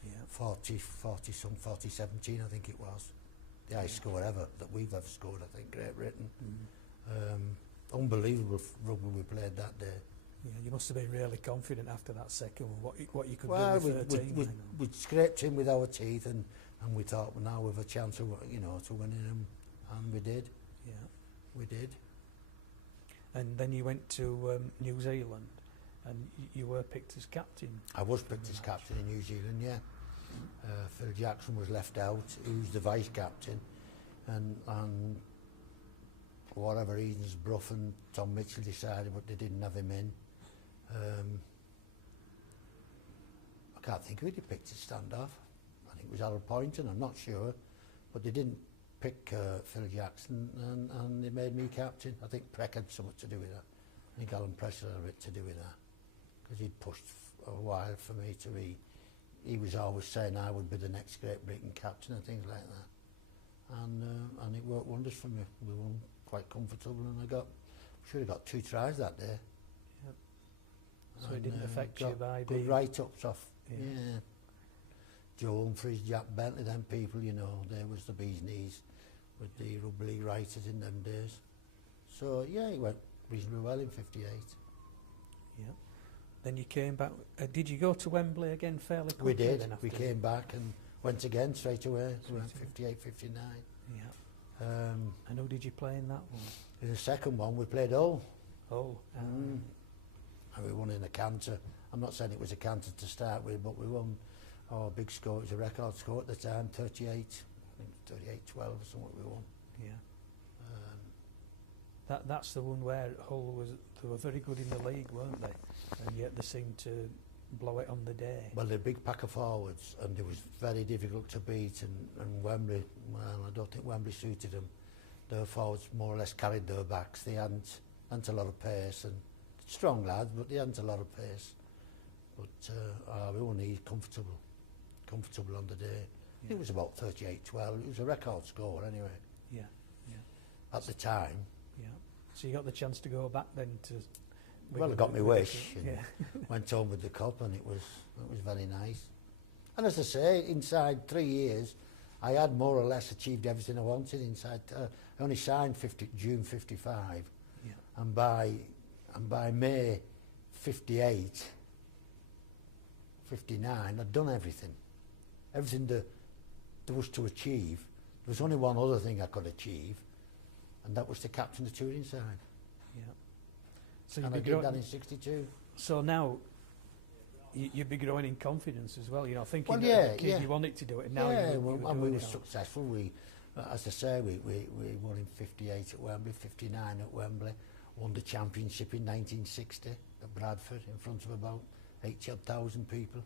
Yeah. 40-17, I think it was. The highest score ever that we've ever scored, I think, Great Britain. Unbelievable rugby we played that day. Yeah, you must have been really confident after that second one, what you could do with 13. We scraped in with our teeth, and we thought, well, now we've a chance of, to winning them, and we did. Yeah, we did. And then you went to New Zealand, and you were picked as captain. I was picked as captain in New Zealand, yeah. Phil Jackson was left out, who's the vice captain, and for whatever reasons, Brough and Tom Mitchell decided, but they didn't have him in. I can't think who they picked to stand off. I think it was Harold Poynton, I'm not sure, but they didn't pick Phil Jackson, and they made me captain. I think Preck had something to do with that. I think Alan Presser had it to do with that, because he'd pushed a while for me to be. He was always saying I would be the next Great Britain captain and things like that, and it worked wonders for me. We won quite comfortable, and I should have got 2 tries that day. Yep. So it didn't affect you by good being write-ups off. Yeah. Joe Humphries, Jack Bentley, them people, there was the bee's knees with the rugby league writers in them days. So yeah, it went reasonably well in '58. Yeah. Then you came back. Did you go to Wembley again fairly quickly? We did. We came back and went again straight away. We went 58, 59. Yeah. And who did you play in that one? In the second one, we played Hull. Hull. And we won in a canter. I'm not saying it was a canter to start with, but we won. Oh, big score. It was a record score at the time, 38. I think 38-12 or something we won. Yeah. That's the one where Hull they were very good in the league, weren't they? And yet they seemed to blow it on the day. Well, they're a big pack of forwards, and it was very difficult to beat. And Wembley, well, I don't think Wembley suited them. Their forwards more or less carried their backs. They hadn't a lot of pace, and strong lads, but they hadn't a lot of pace. But we were only comfortable on the day. Yeah. It was about 38-12. It was a record score anyway. Yeah, yeah. At the time. Yeah. So you got the chance to go back then to. Well, I got my wish. And went home with the cup, and it was very nice. And as I say, inside 3 years, I had more or less achieved everything I wanted. I only signed June '55, and by May '58, '59, I'd done everything. Everything there was to achieve. There was only one other thing I could achieve, and that was to captain the touring side. Yeah. So And I did that in '62. So now you'd be growing in confidence as well, you know, thinking Well, that yeah, as a kid yeah. you wanted to do it, and now Yeah, you well, were and we doing were it. successful. We, as I say, we won in '58 at Wembley, '59 at Wembley, won the championship in 1960 at Bradford in front of about 80,000 people.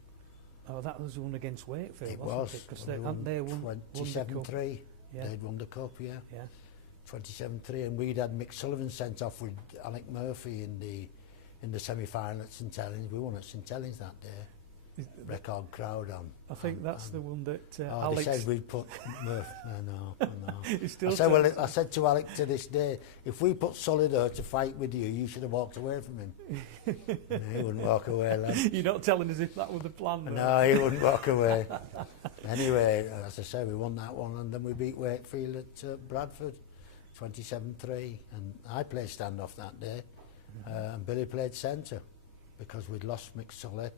Oh, that was one against Wakefield, It wasn't was. it? Because We they won 27-3. Yeah. They'd won the cup, yeah. Yeah. 27-3, and we'd had Mick Sullivan sent off with Alec Murphy in the semi-final at St Helens. We won at St Helens that day. Record crowd on. I think that's the one that They Alex... said we'd put Murphy. I know. He's still I said to Alec to this day, if we put Sully there to fight with you should have walked away from him. No, he wouldn't walk away, lad. You're not telling us if that was the plan, though. No, he wouldn't walk away. Anyway, as I say, we won that one, and then we beat Wakefield at Bradford, 27-3, and I played standoff that day, and Billy played centre, because we'd lost Mick Sully,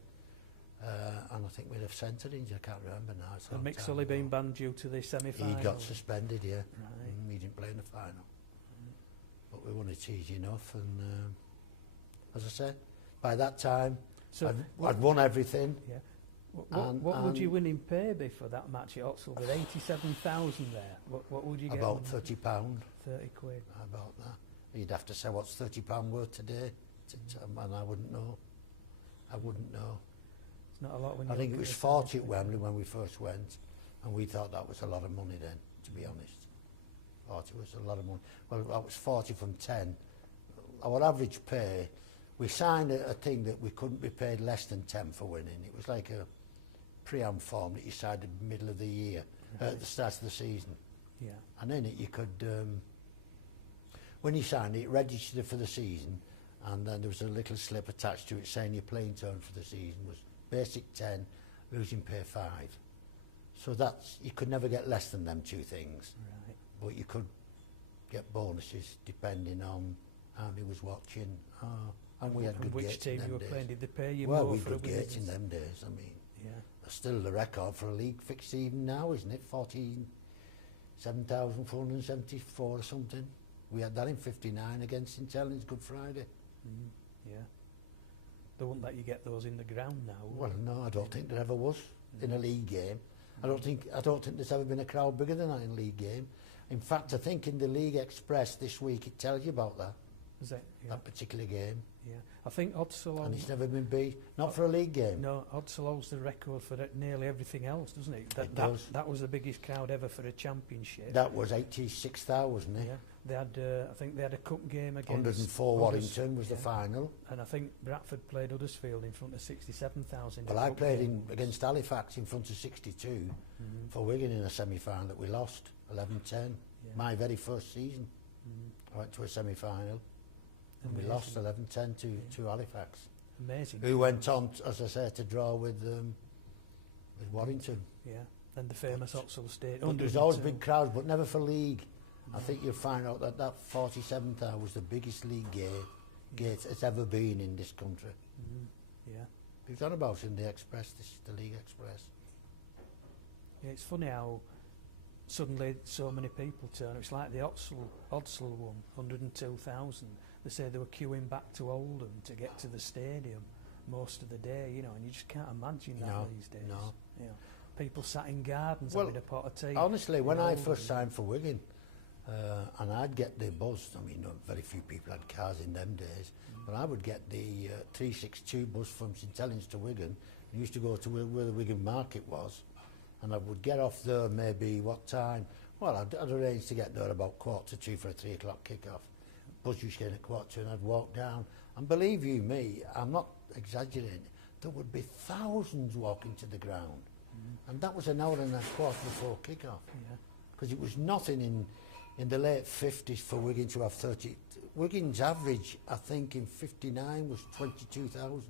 and I think we'd have centre injury, I can't remember now. It's a And long Mick time Sully ago. being banned due to the semi-final. He got suspended, yeah. Right. He didn't play in the final. But we won it easy enough, and as I said, by that time, So I'd won everything. Yeah. What would you win in pay be for that match at Oxford with 87,000 there? What would you get? About on £30. 30 quid. About that. You'd have to say what's £30 worth today, and I wouldn't know. I wouldn't know. It's not a lot when I you think look it at was the 40 size at of it. Wembley when we first went, and we thought that was a lot of money then, to be honest. 40 was a lot of money. Well, that was 40 from 10. Our average pay, we signed a thing that we couldn't be paid less than 10 for winning. It was like a pre-am form that you signed at the middle of the year, at the start of the season. Yeah. And in it you could, when you signed it, registered it for the season, and then there was a little slip attached to it saying your playing turn for the season was basic 10, losing pay 5. So that's, you could never get less than them two things, Right. but you could get bonuses depending on how many was watching. And we had And good which gates in team them you were days. playing? Did they pay you Well, more we for had a good gates in winning? them days. I mean, Yeah. that's still the record for a league fixed even now, isn't it? 7,474 or something. We had that in '59 against St Helens Good Friday. Yeah. They wouldn't let you get those in the ground now. would Well, no, I don't think there ever was in a league game. I don't think there's ever been a crowd bigger than that in a league game. In fact, I think in the League Express this week it tells you about that, they? Is it? Yeah. that particular game. Yeah. I think Odsal And it's never been beat, not for a league game. No, Odsal holds the record for nearly everything else, doesn't it? It does. That was the biggest crowd ever for a championship. That was 86,000, wasn't it? Yeah. They had, I think they had a cup game against 104 Warrington was the final. And I think Bradford played Huddersfield in front of 67,000. Well, I played against Halifax in front of 62 for Wigan in a semi-final that we lost, 11-10. Yeah. My very first season. I went to a semi-final and we lost 11-10 to Halifax, Amazing. who went on, as I say, to draw with Warrington. Yeah. And the famous Oxford State. But there's always big crowds, but never for league. I think you'll find out that 47,000 was the biggest league gate it's ever been in this country. Yeah. We've done about it in the Express, the League Express. Yeah, it's funny how suddenly so many people turn. It's like the Odsal one, 102,000. They say they were queuing back to Oldham to get to the stadium most of the day, you know, and you just can't imagine that No, these days. no. You know, people sat in gardens Well, having a pot of tea. Honestly, when in I Oldham. first signed for Wigan, and I'd get the bus, I mean, very few people had cars in them days, but I would get the 362 bus from St Helens to Wigan, and used to go to where the Wigan market was, and I would get off there maybe, what time? Well, I'd arrange to get there about 2:45 for a 3 o'clock kick-off. Bus used to get at 2:45 and I'd walk down, and believe you me, I'm not exaggerating, there would be thousands walking to the ground, and that was an hour and a quarter before kick-off. Yeah. Because it was nothing in the late 50s for Wigan to have 30. Wigan's average, I think, in '59 was 22,000,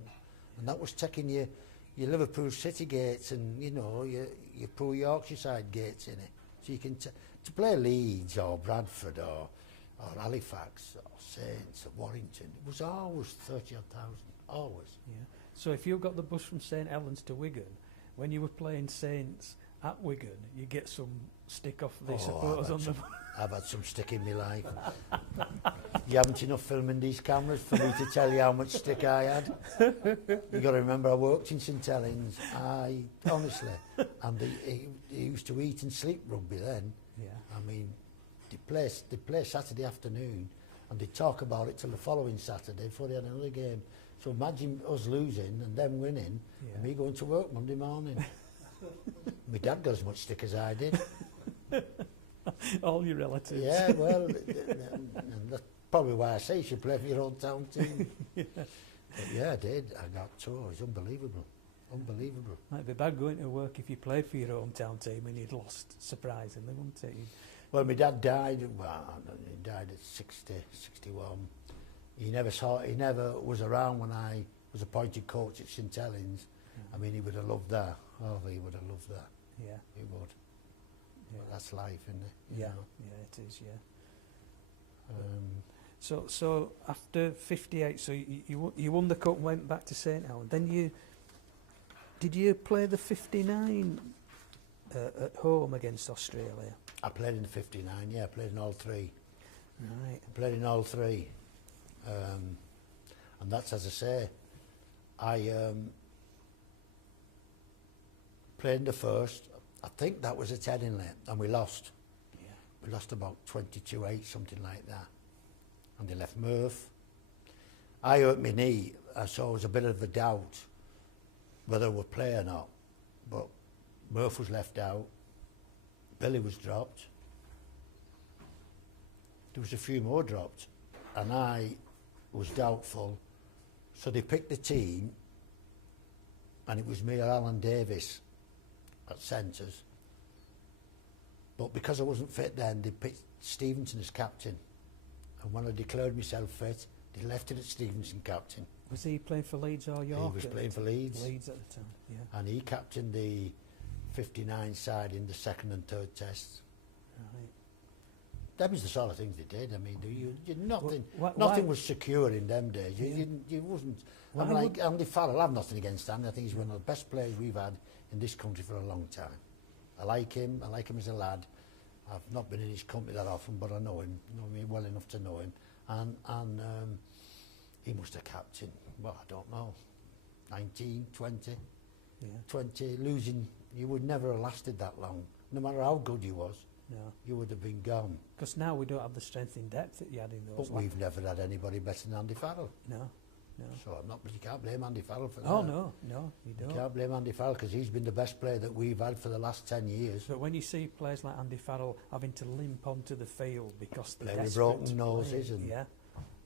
and that was taking your Liverpool City gates and your poor Yorkshire side gates in it. So you can to play Leeds or Bradford or Halifax or Saints or Warrington, it was always 30,000, always. Yeah. So if you got the bus from St Helens to Wigan, when you were playing Saints at Wigan, you get some stick off the supporters on the... I've had some stick in my life. You haven't enough film in these cameras for me to tell you how much stick I had. You got to remember, I worked in St Helens. Honestly, and they used to eat and sleep rugby then. Yeah. I mean, they play Saturday afternoon, and they talk about it till the following Saturday before they had another game. So imagine us losing and them winning, and me going to work Monday morning. My dad got as much stick as I did. All your relatives. Yeah, well, and that's probably why I say you should play for your own town team. Yeah. But yeah, I did. I got two. It was unbelievable. Unbelievable. Might be bad going to work if you played for your hometown team and you'd lost, surprisingly, wouldn't it? Well, my dad died. Well, he died at 60, 61. He never was around when I was appointed coach at St Helens. I mean, he would have loved that. Oh, he would have loved that. Yeah. He would. Yeah. But that's life, isn't it? You Yeah. know? Yeah, it is. Yeah. So after 58, so you won the cup and went back to St Helens. Then did you play the 59 at home against Australia? I played in the 59. Yeah, I played in all three. Right. I played in all three. And that's, as I say, I played in the first. I think that was at Headingley, and we lost. Yeah. We lost about 22-8, something like that. And they left Murph. I hurt my knee, so it was a bit of a doubt whether I would play or not. But Murph was left out. Billy was dropped. There was a few more dropped, and I was doubtful. So they picked the team, and it was me or Alan Davis at centres. But because I wasn't fit then, they picked Stevenson as captain. And when I declared myself fit, they left it at Stevenson captain. Was he playing for Leeds or York? He was playing for Leeds. Leeds at the time, yeah. And he captained the 59 side in the second and third tests. Right. That was the sort of things they did. I mean, nothing, Why nothing was secure in them days. Yeah. You wasn't. Why I'm like Andy Farrell. I've nothing against Andy. I think he's one of the best players we've had in this country for a long time. I like him. I like him as a lad. I've not been in his company that often, but I know him. Know me well enough to know him. And he must have captained. Well, I don't know. 19, 20, Yeah. 20. Losing, you would never have lasted that long. No matter how good you was, No. you would have been gone. Because now we don't have the strength in depth that you had in those. But we've never had anybody better than Andy Farrell. No. No. So you can't blame Andy Farrell for that. Oh no, you You don't. can't blame Andy Farrell because he's been the best player that we've had for the last 10 years. But when you see players like Andy Farrell having to limp onto the field because they're Playing with desperate broken to noses play, and- yeah,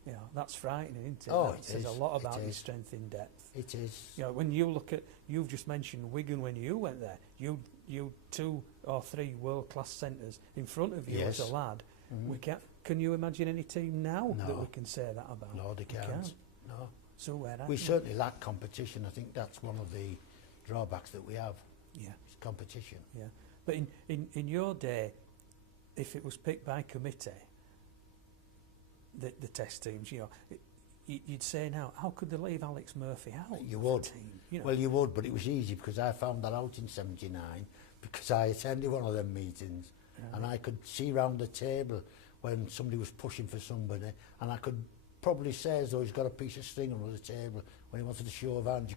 you know, that's frightening, isn't it? Oh, That it says is, a lot it about your is. strength in depth. It is. You know, when you look at, you've just mentioned Wigan when you went there. You 2 or 3 world-class centres in front of you Yes. as a lad. Mhm. We can't. Can you imagine any team now that No. we can say that about? No, they We can't. No. So where are We you? certainly lack competition. I think that's one of the drawbacks that we have, Yeah. is competition. Yeah, but in your day, if it was picked by committee, the test teams, you know, you'd say now, how could they leave Alex Murphy out? You of the would. team? You know, Well, you would, but it was easy because I found that out in 79 because I attended one of them meetings and I could see round the table when somebody was pushing for somebody and I could probably say as though he's got a piece of string under the table when he wanted to show of hands. You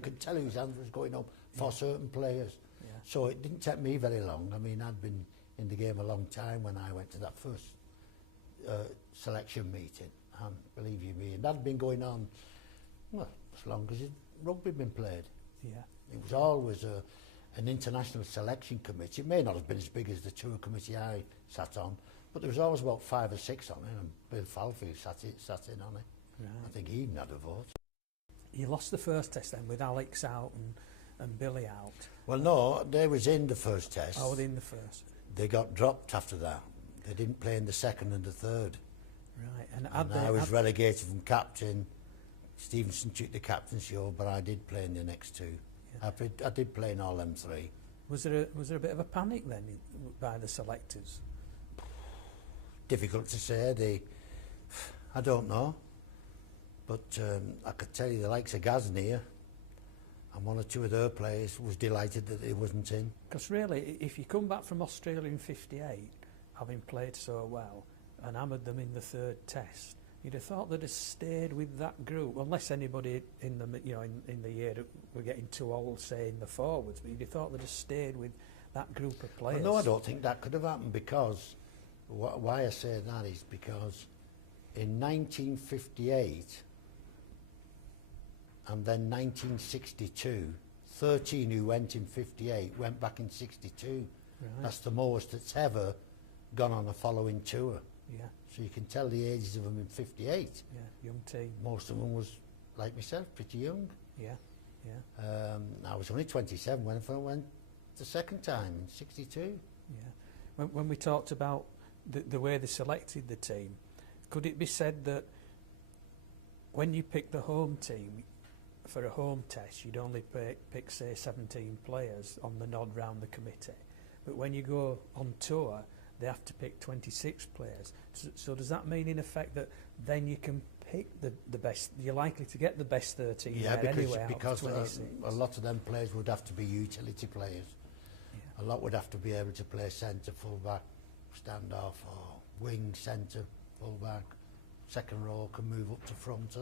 could tell his hands was going up for certain players. Yeah. So it didn't take me very long. I mean, I'd been in the game a long time when I went to that first selection meeting. And believe you me, and that'd been going on, well, as long as rugby had been played. Yeah. It was always an international selection committee. It may not have been as big as the tour committee I sat on, but there was always about 5 or 6 on it, and Bill Falfield sat in on it. Right. I think he even had a vote. You lost the first test then with Alex out and Billy out. Well, no, they was in the first test. Oh, within the first. They got dropped after that. They didn't play in the second and the third. Right. And I was relegated from captain. Stevenson took the captaincy over, but I did play in the next 2. Yeah. I did play in all them 3. Was there a bit of a panic then by the selectors? Difficult to say. I don't know. But I could tell you the likes of Gaznier, And one or two of their players was delighted that he wasn't in. Because really, if you come back from Australia in '58, having played so well, and hammered them in the third test, you'd have thought they'd have stayed with that group, unless anybody in the in the year were getting too old, say in the forwards. But you'd have thought they'd have stayed with that group of players. Well, no, I don't think that could have happened, because why I say that is because in 1958 and then 1962, 13 who went in 58 went back in 62. Right. That's the most that's ever gone on the following tour. Yeah, So you can tell the ages of them in 58. yeah, young team. Most of them was, like myself, pretty young. Yeah, yeah, I was only 27 when I went the second time in 62. yeah. When we talked about the way they selected the team, could it be said that when you pick the home team for a home test, you'd only pick say 17 players on the nod round the committee, but when you go on tour, they have to pick 26 players. So does that mean in effect that then you can pick the best, you're likely to get the best 13 Yeah, there anyway because out of 26? a lot of them players would have to be utility players. Yeah. A lot would have to be able to play centre, full-back, stand-off, or wing, centre, full-back. Second row can move up to front,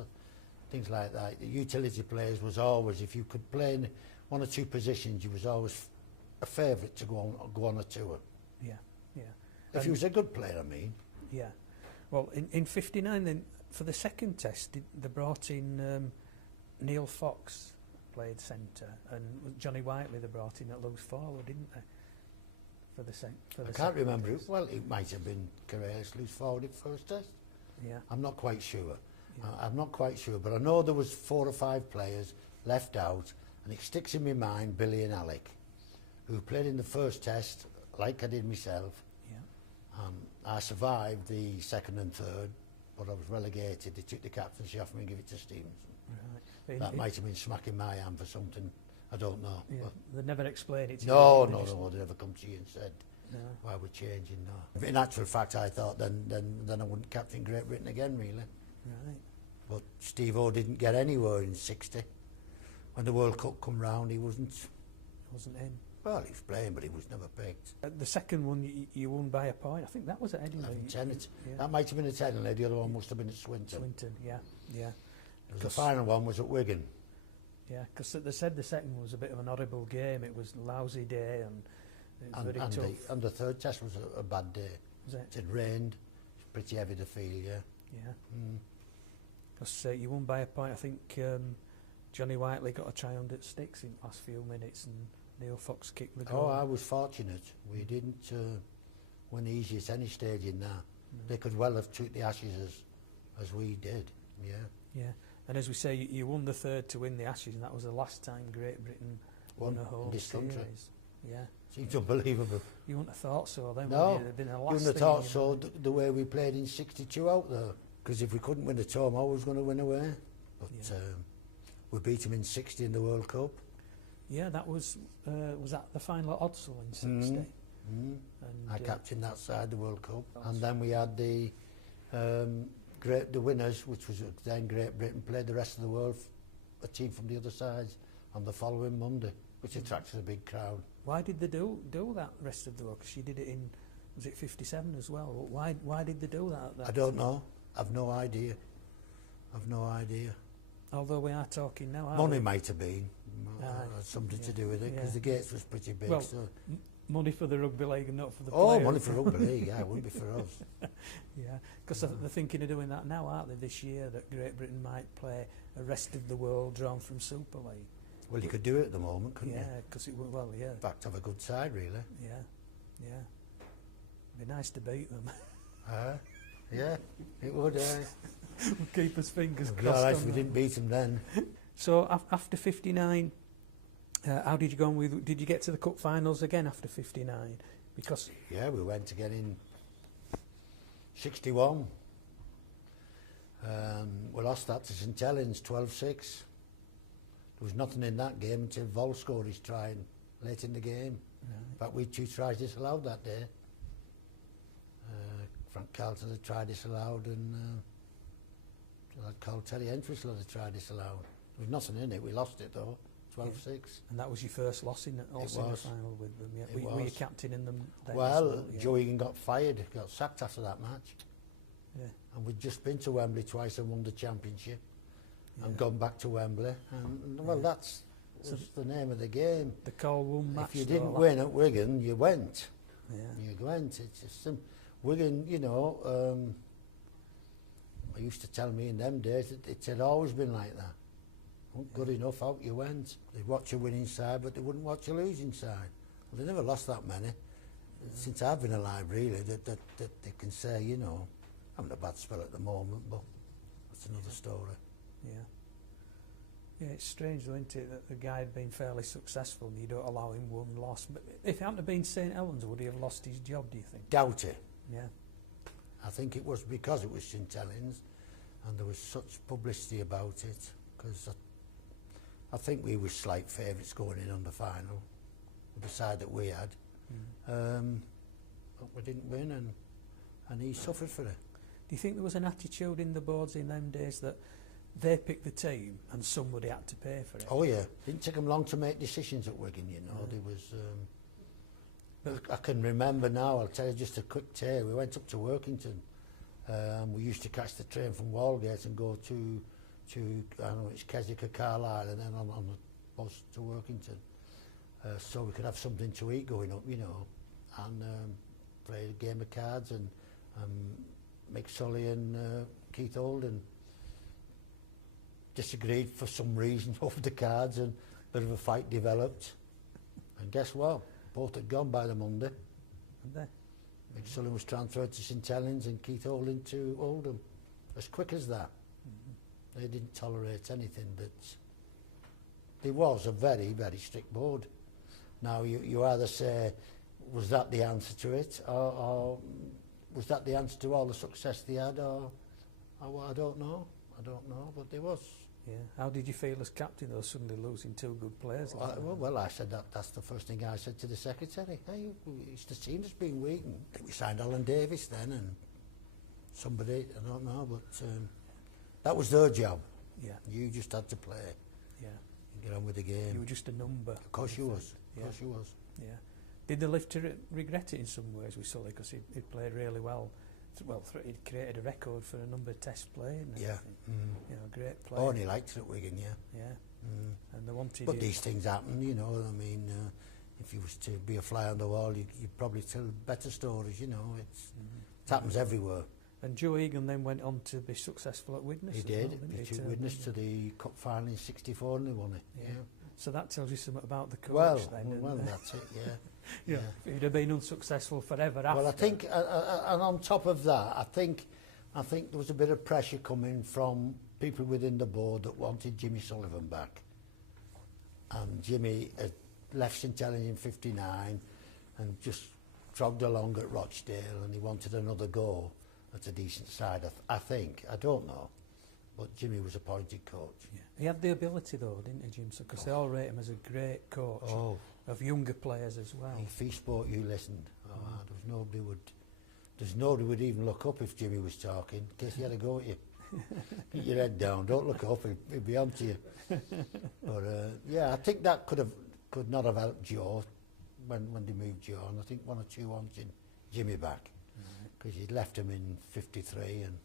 things like that. The utility players was always, if you could play in one or two positions, you was always a favourite to go on a tour. Yeah, yeah. If he was a good player, I mean. Yeah. Well, in '59 then, for the second test, they brought in Neil Fox, played centre, and Johnny Whiteley they brought in at loose forward, didn't they? For the I can't remember test. it. Well, it might have been Carreras loose forward at first test. Yeah. I'm not quite sure. Yeah. I'm not quite sure, but I know there was 4 or 5 players left out, and it sticks in my mind Billy and Alec, who played in the first test, like I did myself. Yeah. I survived the second and third, but I was relegated. They took the captaincy off me and gave it to Stevenson. Right. That might have been smacking my hand for something. I don't know. Yeah. But They never explained it to no, you. no, they never come to you and said No. why we're changing. No. In actual fact, I thought then I wouldn't captain Great Britain again, really. Right. But Steve-O didn't get anywhere in '60. When the World Cup come round, he wasn't. Wasn't in. Well, he was playing, but he was never picked. The second one you won by a point. I think that was at Edinburgh. 11-10. Yeah. That might have been at Edinburgh. The other one must have been at Swinton. Swinton. Yeah. Yeah. The final one was at Wigan. Yeah, because they said the second one was a bit of an horrible game. It was a lousy day and it was very tough. And the third test was a bad day. Was it? It had rained. It was pretty heavy to feel, yeah. Yeah. Mm. Because you won by a point. I think Johnny Whiteley got a try under sticks in the last few minutes and Neil Fox kicked the goal. Oh, I was fortunate. We didn't win easy at any stage in that. No. They could well have took the Ashes as we did, yeah. Yeah, and as we say, you won the third to win the Ashes, and that was the last time Great Britain won a home in this series. country. Yeah. Seems unbelievable. You wouldn't have thought so then, No, would you? It'd been the you last wouldn't have thing thought in so your mind. the way we played in '62 out there. Because if we couldn't win at home, I was going to win away. But Yeah. we beat them in '60 in the World Cup. Yeah, that was that the final at Odsal in '60? Mm. Mm. And, I captained that side, the World Cup. That And was- then we had the winners, which was then Great Britain, played the rest of the world, a team from the other side, on the following Monday, which attracted a big crowd. Why did they do that rest of the world? Because she did it in, was it '57 as well? Why did they do that? I don't know. I've no idea. I've no idea. Although we are talking now, aren't Money we? might have been. Aye, Had something to yeah, do with it, because yeah. the gates was pretty big. Well, so. Money for the rugby league and not for the Oh, players. money for rugby league, yeah, it wouldn't be for us. Yeah, because they're thinking of doing that now, aren't they, this year, that Great Britain might play a rest of the world drawn from Super League. Well, you could do it at the moment, couldn't you? Yeah, because it would, well, yeah, In fact, have a good side, really. yeah, yeah. It'd be nice to beat them. Yeah, it would. We'll keep us fingers It'd be crossed all right on if we that. didn't beat them then. So after '59, how did you go on with? Did you get to the cup finals again after '59? Because Yeah, we went again in '61. We lost that to St Helens 12-6. There was nothing in that game until Vol scored his try late in the game. In fact, we 2 tries disallowed that day. Frank Carlton had tried disallowed, and I'd called Terry Entwistle had tried disallowed. There was nothing in it. We lost it though, 12-6. And that was your first loss in the final with them. Yeah. Were you captain in them then? Well, Joe Egan got fired, got sacked after that match. Yeah. And we'd just been to Wembley twice and won the championship, and gone back to Wembley. And well, that's the name of the game. The call-one match. If you didn't win at Wigan, you went. Yeah. You went. It's just Wigan, you know. I used to tell me in them days it had always been like that. Good enough, out you went. They'd watch a winning side, but they wouldn't watch a losing side. Well, they never lost that many. Since I've been alive, really, that they can say, you know, I'm having a bad spell at the moment, but that's another story. Yeah. Yeah, it's strange, though, isn't it, that the guy had been fairly successful and you don't allow him one loss. But if it hadn't have been St Helens, would he have lost his job, do you think? Doubt it. Yeah. I think it was because it was St Helens and there was such publicity about it, because I think we were slight favourites going in on the final, with the side that we had. But we didn't win, and he suffered for it. Do you think there was an attitude in the boards in them days that they picked the team and somebody had to pay for it? Oh yeah, didn't take them long to make decisions at Wigan, you know. There was, I can remember now, I'll tell you just a quick tale. We went up to Workington, we used to catch the train from Walgate and go to I don't know, it's Keswick or Carlisle, and then on the bus to Workington, so we could have something to eat going up, you know, and play a game of cards, and Mick Sully and Keith Holden disagreed for some reason over the cards, and a bit of a fight developed, and guess what? Both had gone by the Monday. Mick Sully was transferred to St Helens and Keith Holden to Oldham, as quick as that. They didn't tolerate anything. There was a very, very strict board. Now, you either say, was that the answer to it, or was that the answer to all the success they had, or I don't know. I don't know, but there was. Yeah. How did you feel as captain, though, suddenly losing two good players? Well, I said that's the first thing I said to the secretary. Hey, it's the team that's been weak. And I think we signed Alan Davis then, and somebody, I don't know, but that was their job. Yeah. You just had to play. Yeah. And get on with the game. You were just a number. Of course you was. Of course you was. Yeah. Did the lifter regret it in some ways with Sully, because he played really well? Well, he created a record for a number of test play. Yeah. You know, great player. Oh, and he liked it at Wigan, yeah. Yeah. And they wanted. But these things happen, you know. I mean, if you was to be a fly on the wall, you'd probably tell better stories, you know. It happens everywhere. And Joe Egan then went on to be successful at Widnes. He did. He took Widnes to the cup final in '64 and they won it. Yeah. So that tells you something about the coach. Well, that's it. Yeah. Yeah. If he'd have been unsuccessful forever after. Well, I think, and on top of that, I think there was a bit of pressure coming from people within the board that wanted Jimmy Sullivan back. And Jimmy had left St Helens in '59 and just trogged along at Rochdale, and he wanted another go at a decent side, I think. I don't know. But Jimmy was appointed coach. Yeah. He had the ability, though, didn't he, Jim? Because they all rate him as a great coach of younger players as well. If he spoke, you listened. There's nobody would even look up if Jimmy was talking, in case he had a go at you. Keep your head down, don't look up, he'll be on to you. But yeah, I think that could not have helped Joe when they moved Joe, and I think one or two wanted Jimmy back, because he'd left him in '53 and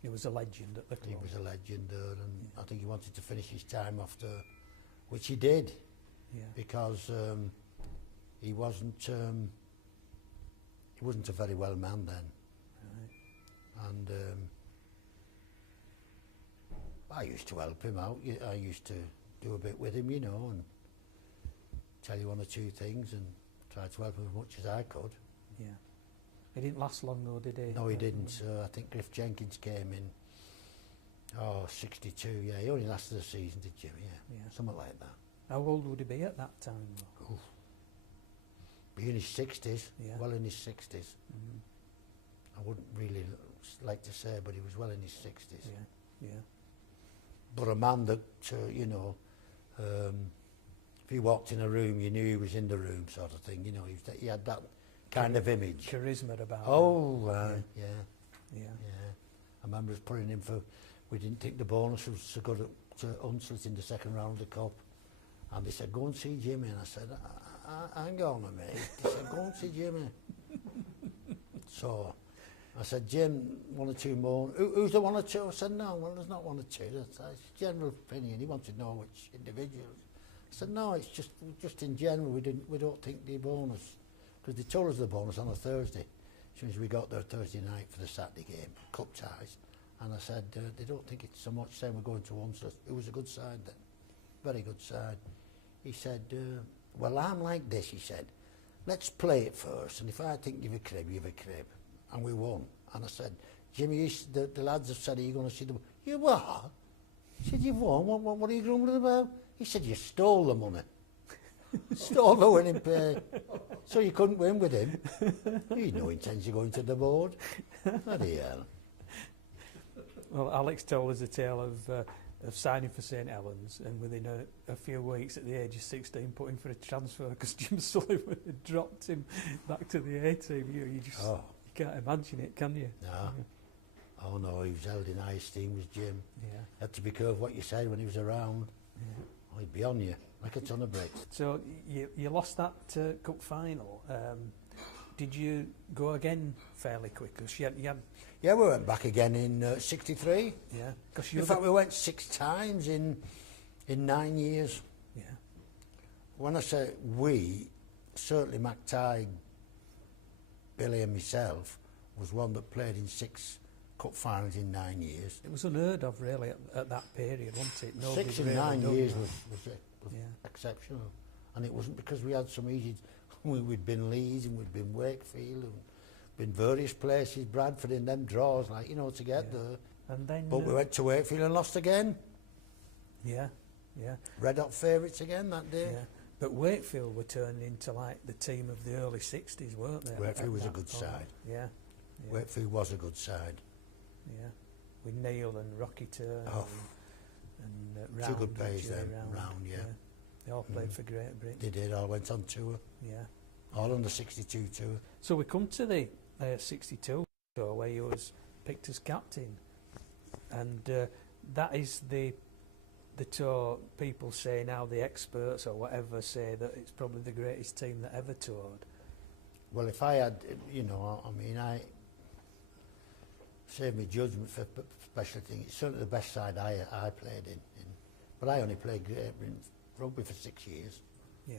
he was a legend at the club. He was a legend there, and I think he wanted to finish his time after, which he did, because he wasn't a very well man then, and I used to help him out. I used to do a bit with him, you know, and tell you one or two things and try to help him as much as I could. Yeah. He didn't last long though, did he? No, he didn't. I think Griff Jenkins came in, '62, yeah. He only lasted a season, did Jimmy? Yeah. Something like that. How old would he be at that time though? Oof. Be in his 60s, well in his 60s. I wouldn't really like to say, but he was well in his 60s. Yeah. But a man that, you know, if he walked in a room, you knew he was in the room, sort of thing. You know, he had that kind of image. Charisma about him. Oh, yeah. I remember us putting him for, we didn't think the bonus was so good to Hunslet in the second round of the Cup. And they said, go and see Jimmy. And I said, hang on a minute. They said, go and see Jimmy. So I said, Jim, 1 or 2 more. Who's the 1 or 2? I said, no, well, there's not 1 or 2. That's general opinion. He wanted to know which individuals. I said, no, it's just in general. We don't think the bonus, because they told us the bonus on a Thursday. As soon as we got there Thursday night for the Saturday game, cup ties. And I said, they don't think it's so much saying we're going to Wandsworth. It was a good side then, very good side. He said, well, I'm like this, he said. Let's play it first, and if I think you've a crib, you've a crib. And we won. And I said, Jimmy, the lads have said, are you going to see the... You what? He said, you've won? What are you grumbling about? He said, you stole the money. Stole the winning pay. So you couldn't win with him. He had no intention of going to the board. Bloody hell. Well, Alex told us a tale of signing for St Helens, and within a few weeks, at the age of 16, put him for a transfer because Jim Sullivan had dropped him back to the A team. You just you can't imagine it, can you? No. Yeah. Oh no, he was held in high esteem, was Jim. Yeah. Had to be careful what you said when he was around. Yeah. Oh, he'd be on you like a ton of bricks. So you lost that cup final. Did you go again fairly quick? Cause you had Yeah, we went back again in '63. yeah. Cause In fact, we went 6 times in 9 years. Yeah. When I say we, certainly McTighe, Billy and myself was one that played in 6 cup finals in 9 years. It was unheard of, really, at that period, wasn't it? Nobody 6 in really 9 done years that. was Yeah. exceptional. And it wasn't because we had some easy... We'd been Leeds and we'd been Wakefield and been various places, Bradford in them draws, like, you know, to get there. And then... But we went to Wakefield and lost again. Yeah, yeah. Red hot favourites again that day. Yeah. But Wakefield were turning into, like, the team of the early 60s, weren't they? Wakefield was a that good point? side. Yeah. Yeah. Wakefield was a good side. Yeah. With Neil and Rocky Turner and Two Round. good players Julie then, Round, yeah. They all played for Great Britain. They did, all went on tour. Yeah. All on the 62 tour. So we come to the 62 tour where you was picked as captain, and that is the tour people say now, the experts or whatever say that it's probably the greatest team that ever toured. Well, if I had, you know, I mean, I save my judgment for special things. It's certainly the best side I played in. But I only played Great Britain rugby for 6 years. Yeah.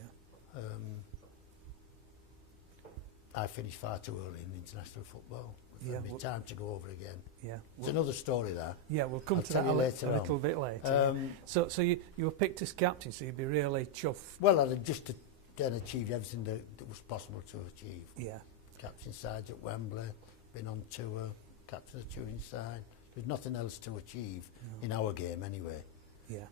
I finished far too early in international football. Yeah, It'd be time to go over again. Yeah. It's another story, that. Yeah, we'll come I'll to tell that you a later little on. bit later. So you were picked as captain, so you'd be really chuffed. Well, I'd just then achieved everything that was possible to achieve. Yeah. Captain sides at Wembley, been on tour, captain of touring side. There's nothing else to achieve in our game anyway. Yeah.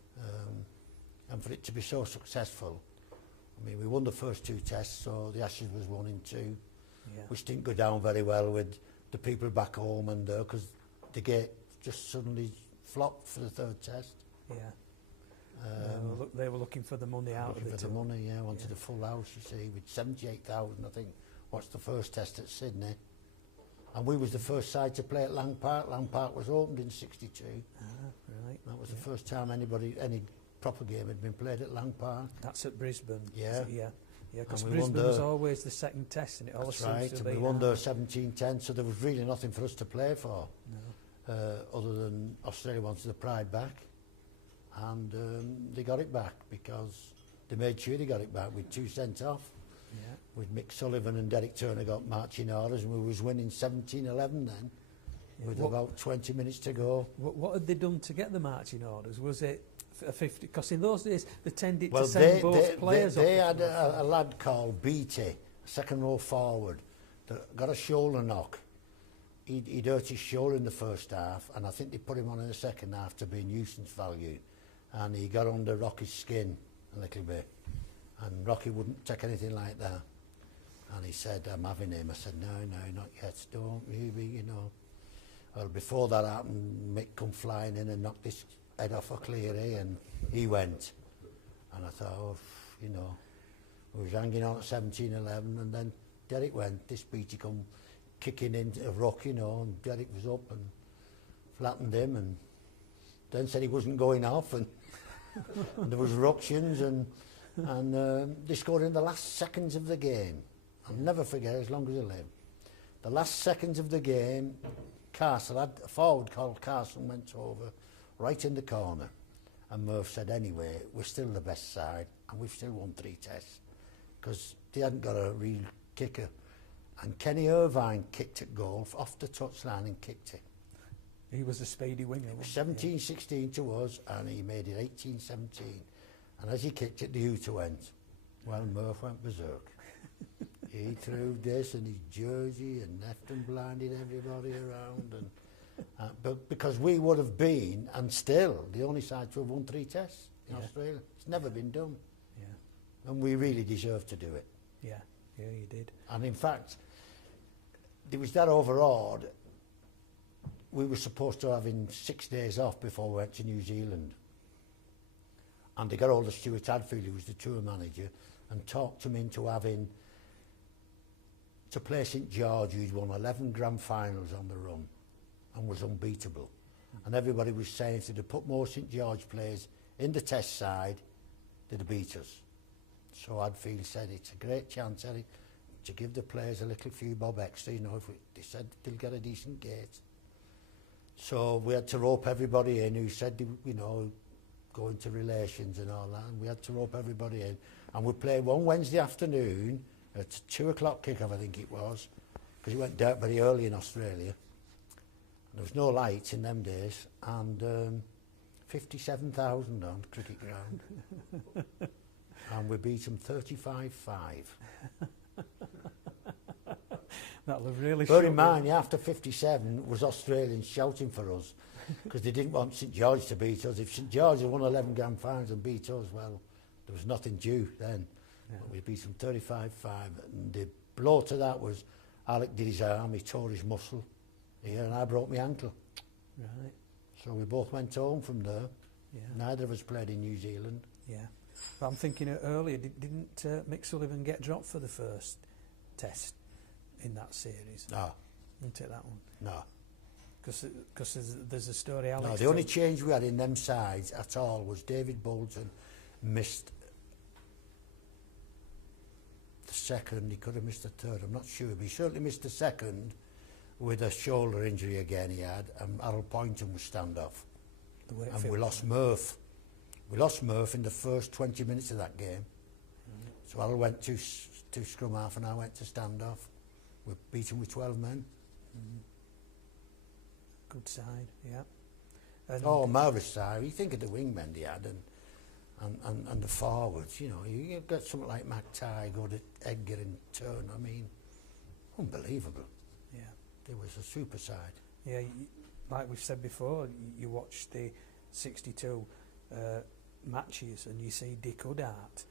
And for it to be so successful, I mean, we won the first 2 tests, so the Ashes was 1 and 2, Yeah. which didn't go down very well with the people back home and because the gate just suddenly flopped for the 3rd test. Yeah. They were looking for the money out of Looking it. for the money, yeah, wanted a full house, you see, with 78,000, I think, watched the first test at Sydney. And we was the first side to play at Lang Park. Lang Park was opened in '62. Right. That was the first time any proper game had been played at Lang Park. That's at Brisbane. Yeah. Yeah. Yeah, because And we won Brisbane was there. always the second test, and it always That's seems right, to and be. we won there 17-10, so there was really nothing for us to play for, other than Australia wanted the pride back, and they got it back because they made sure they got it back with 2 sent off. Yeah. With Mick Sullivan and Derek Turner got marching orders, and we was winning 17-11 then, with about 20 minutes to go. What had they done to get the marching orders? Was it a 50? Because in those days they tended Well, to send both players up. they had a lad called Beattie, second row forward, that got a shoulder knock. He'd hurt his shoulder in the first half, and I think they put him on in the second half to be nuisance value, and he got under Rocky's skin a little bit. And Rocky wouldn't take anything like that. And he said, I'm having him. I said, no, not yet. Don't really, you know. Well, before that happened, Mick come flying in and knocked his head off a Cleary, and he went. And I thought, oh, you know, we was hanging on at 17-11, and then Derek went. This Beattie come kicking into a rock, you know, and Derek was up and flattened him, and then said he wasn't going off, and And there was ructions, and they scored in the last seconds of the game. I'll never forget as long as I live. The last seconds of the game, Castle, a forward called Castle went over right in the corner. And Murph said, anyway, we're still the best side, and we've still won 3 tests. Because they hadn't got a real kicker. And Kenny Irvine kicked at goal off the touchline and kicked it. He was a speedy winger. It was 17-16 to us, and he made it 18-17. And as he kicked it, the Hooter went. Well, Murph went berserk. He threw this and his jersey and left and blinded everybody around. And but because we would have been, and still, the only side to have won 3 tests in Australia. It's never been done. Yeah. And we really deserved to do it. Yeah, you did. And in fact, there was that overawed. We were supposed to have 6 days off before we went to New Zealand. And they got hold of Stuart Hadfield, who was the tour manager, and talked him into having to play St George, who'd won 11 grand finals on the run and was unbeatable. And everybody was saying if they'd have put more St George players in the test side, they'd have beat us. So Hadfield said it's a great chance, Eric, to give the players a little few bob extra, you know, if they said they'll get a decent gate. So we had to rope everybody in who said, you know, go into relations and all that, and we had to rope everybody in. And we played one Wednesday afternoon at 2 o'clock kick-off, I think it was, because it went dark very early in Australia. There was no lights in them days, and 57,000 on the cricket ground. And we beat them 35-5. That'll have really Bear in mind, after 57 was Australians shouting for us, because they didn't want St George to beat us. If St George had won 11 grand finals and beat us, well, there was nothing due then. Yeah. But we beat them 35-5, and the blow to that was Alec did his arm, he tore his muscle here, and I broke my ankle. Right. So we both went home from there. Yeah. Neither of us played in New Zealand. Yeah. But I'm thinking earlier, didn't Mick Sullivan get dropped for the first test in that series? No. Didn't take that one? No. Because there's a story Alex... No, the only change we had in them sides at all was David Bolton missed the second, he could have missed the third, I'm not sure, but he certainly missed the second with a shoulder injury again he had, and Harold Poynton was standoff. And we lost Murph. We lost Murph in the first 20 minutes of that game. So Harold went to scrum half and I went to standoff. We beat him with 12 men. Good side, yeah. And marvellous side. You think of the wingmen they had and the forwards, you know, you get something like McTighe, go to Edgar and Turner, I mean, unbelievable. Yeah. There was a super side. Yeah, like we've said before, you watch the 62 matches and you see Dick Huddart,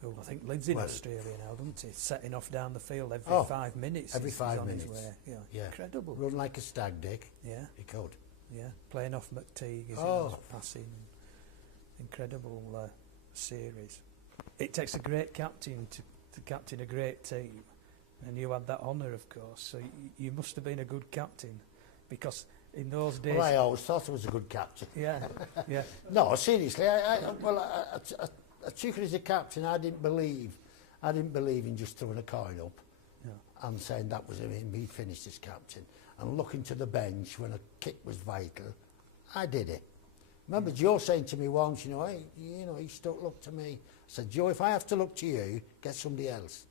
who I think lives in Australia now, doesn't he? Setting off down the field every 5 minutes. Every 5 minutes. His way. Yeah. Incredible. Run like a stag, Dick. Yeah. He could. Yeah. Playing off McTeague as he was passing. Incredible series. It takes a great captain to captain a great team, and you had that honour, of course. So you must have been a good captain, because in those days... Well, I always thought I was a good captain. Yeah, yeah. No, seriously, I took it as a captain. I didn't believe in just throwing a coin up and saying that was him, he finished as captain. And looking to the bench when a kick was vital, I did it. Remember Joe saying to me once, he stuck look to me. I said, Joe, if I have to look to you, get somebody else.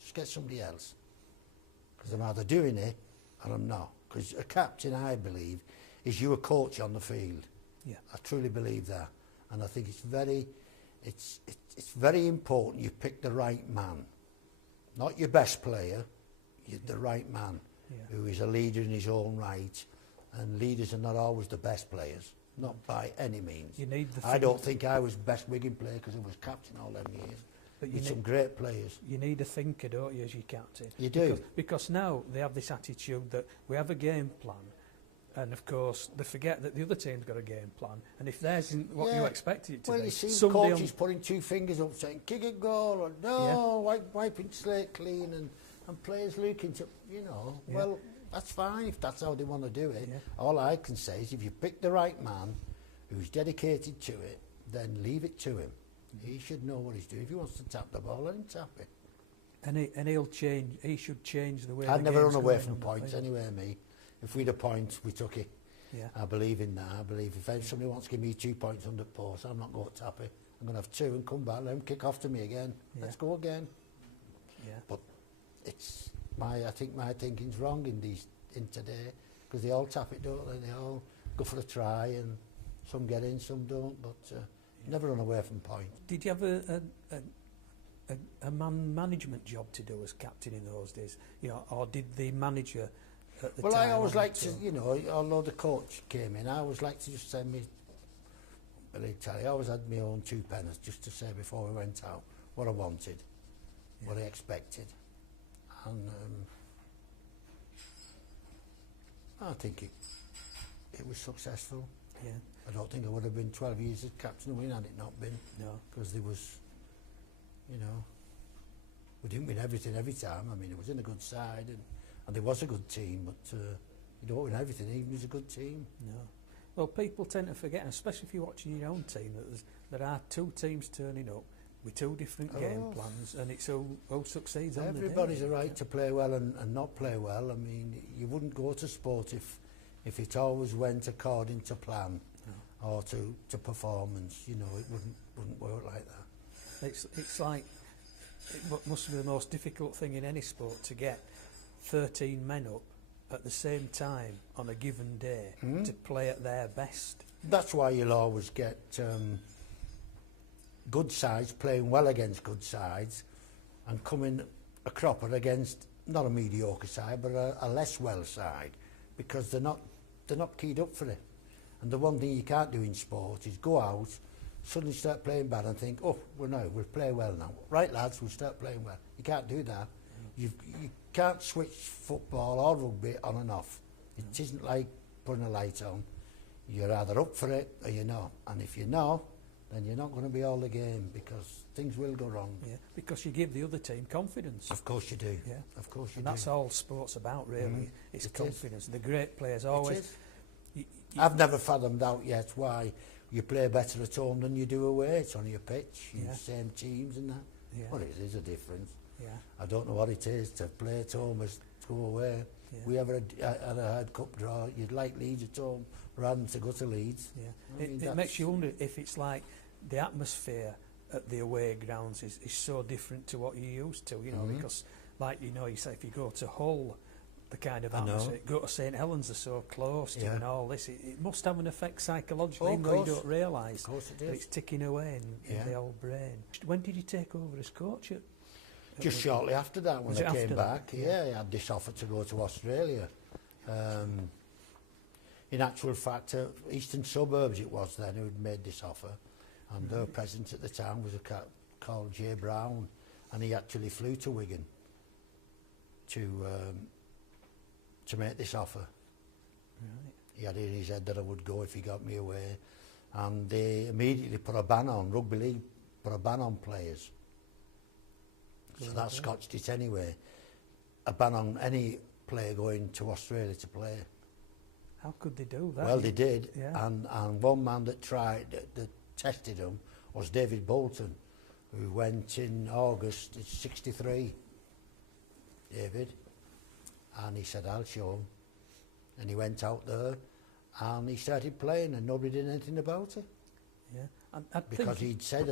Just get somebody else. Because I'm either doing it or I'm not. Because a captain, I believe, is you a coach on the field. Yeah. I truly believe that. And I think it's very important you pick the right man. Not your best player, you're the right man who is a leader in his own right. And leaders are not always the best players. Not by any means. You need I don't think I was best Wigan player because I was captain all them years. But you need some great players. You need a thinker, don't you, as your captain? You do. Because now they have this attitude that we have a game plan, and of course they forget that the other team's got a game plan, and if theirs isn't what you expected it to be... Well, you see coaches putting 2 fingers up saying, kick a goal, or no, wiping slate clean, and players looking to, well... That's fine if that's how they want to do it. Yeah. All I can say is if you pick the right man who's dedicated to it, then leave it to him. He should know what he's doing. If he wants to tap the ball, let him tap it. And he'll change. He should change the way. I'd the never game's run away going from on that points field. anyway, me. If we'd a point, we took it. Yeah. I believe in that. I believe if somebody wants to give me 2 points under post, I'm not going to tap it. I'm going to have 2 and come back, let him kick off to me again. Yeah. Let's go again. Yeah. But it's I think my thinking's wrong in today, because they all tap it, don't they? They all go for a try, and some get in, some don't. But never run away from point. Did you have a management job to do as captain in those days? You know, or did the manager at the time? Well, I always liked to, you know, although the coach came in, I always liked to just send me. But I always had my own 2 penners just to say before we went out what I wanted, what I expected, and I think it was successful. Yeah. I don't think I would have been 12 years as captain of Win had it not been. No. Because there was, you know, we didn't win everything every time. I mean, it was in a good side, and there was a good team, but you don't win everything, even as a good team. No. Well, people tend to forget, and especially if you're watching your own team, that there are 2 teams turning up with 2 different game plans, and it's who succeeds on the day. Everybody's a right to play well and not play well. I mean, you wouldn't go to sport if it always went according to plan or to performance. You know, it wouldn't work like that. It's like, it must be the most difficult thing in any sport to get 13 men up at the same time on a given day to play at their best. That's why you'll always get good sides playing well against good sides and coming a cropper against not a mediocre side but a less well side, because they're not keyed up for it. And the one thing you can't do in sport is go out, suddenly start playing bad and think, oh, we'll play well now. Right, lads, we'll start playing well. You can't do that. You can't switch football or rugby on and off. It isn't like putting a light on. You're either up for it or you're not. And if you're not, then you're not going to be all the game, because things will go wrong. Yeah, because you give the other team confidence. Of course you do. Yeah. Of course you and do. that's all sport's about, really. It's It confidence. The great players always... It is. I've never fathomed out yet why you play better at home than you do away. It's on your pitch, Yeah. same teams and that. Yeah. Well, it is a difference. Yeah. I don't know what it is to play at home as to go away. Yeah. We ever had a Herd Cup draw, you'd like Leeds at home rather than to go to Leeds. Yeah. I mean, It makes you wonder if it's like the atmosphere at the away grounds is so different to what you're used to, you know, because, like, you know, you say if you go to Hull, the kind of atmosphere, go to St Helens, are so close to, and all this, it must have an effect psychologically, even though you don't realise that it's ticking away in the old brain. When did you take over as coach? Just shortly after that, when I came back, Yeah. I had this offer to go to Australia. In actual fact, Eastern Suburbs it was then who'd made this offer, and their president at the time was a cat called Jay Brown, and he actually flew to Wigan to make this offer. Right. He had it in his head that I would go if he got me away, and they immediately put a ban on, Rugby League put a ban on players. So that scotched it anyway. A ban on any player going to Australia to play. How could they do that? Well, they did, Yeah. and one man that that tested him was David Bolton, who went in August, it's 63, David, and he said, I'll show him. And he went out there, and he started playing, and nobody did anything about it. Yeah. I Because think he'd said,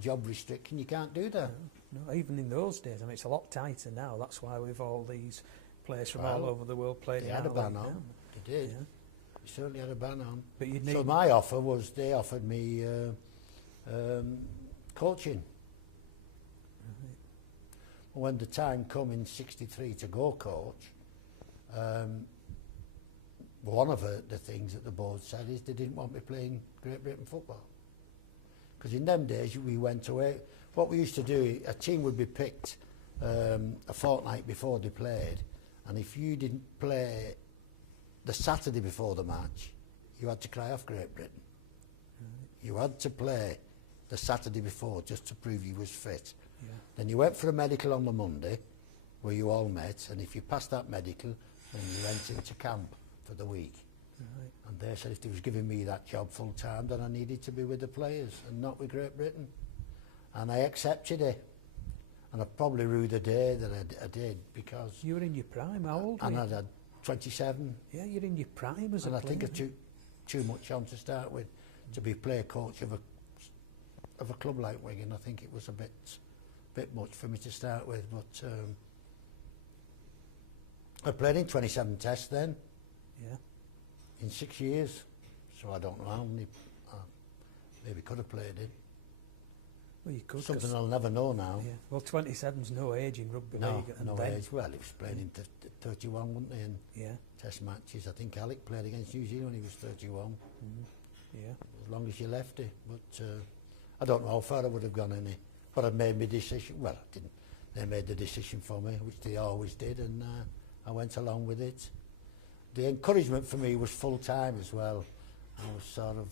job restriction, you can't do that. no, even in those days, I mean, it's a lot tighter now. That's why we've all these players from all over the world playing. They had a ban now. on. They did. Yeah. They certainly had a ban on. But you'd need... So my offer was, they offered me coaching. Right. When the time come in 63 to go coach, one of the things that the board said is they didn't want me playing Great Britain football. Because in them days we went away. What we used to do, a team would be picked a fortnight before they played, and if you didn't play the Saturday before the match, you had to cry off Great Britain. You had to play the Saturday before just to prove you was fit. Yeah. Then you went for a medical on the Monday, where you all met, and if you passed that medical, then you went into camp for the week. Right. And they said if they was giving me that job full time, then I needed to be with the players and not with Great Britain. And I accepted it. And I probably rue the day that I did, because... You were in your prime, how old were and you? I'd had 27. Yeah, you're in your prime as a and I player. think I took too much on to start with, to be player coach of a club like Wigan. I think it was a bit much for me to start with, but I played in 27 tests then, Yeah. in 6 years, so I don't know how many maybe could have played in. Well, you could. Something I'll never know now. Yeah. Well, 27's no age in rugby No, league. And no then, age. Well, he was playing in 31, wasn't he, in Yeah. test matches. I think Alec played against New Zealand when he was 31, Yeah. as long as you left it. But I don't know how far I would have gone in it. But I made my decision. Well, I didn't. They made the decision for me, which they always did, and I went along with it. The encouragement for me was full time as well. I was sort of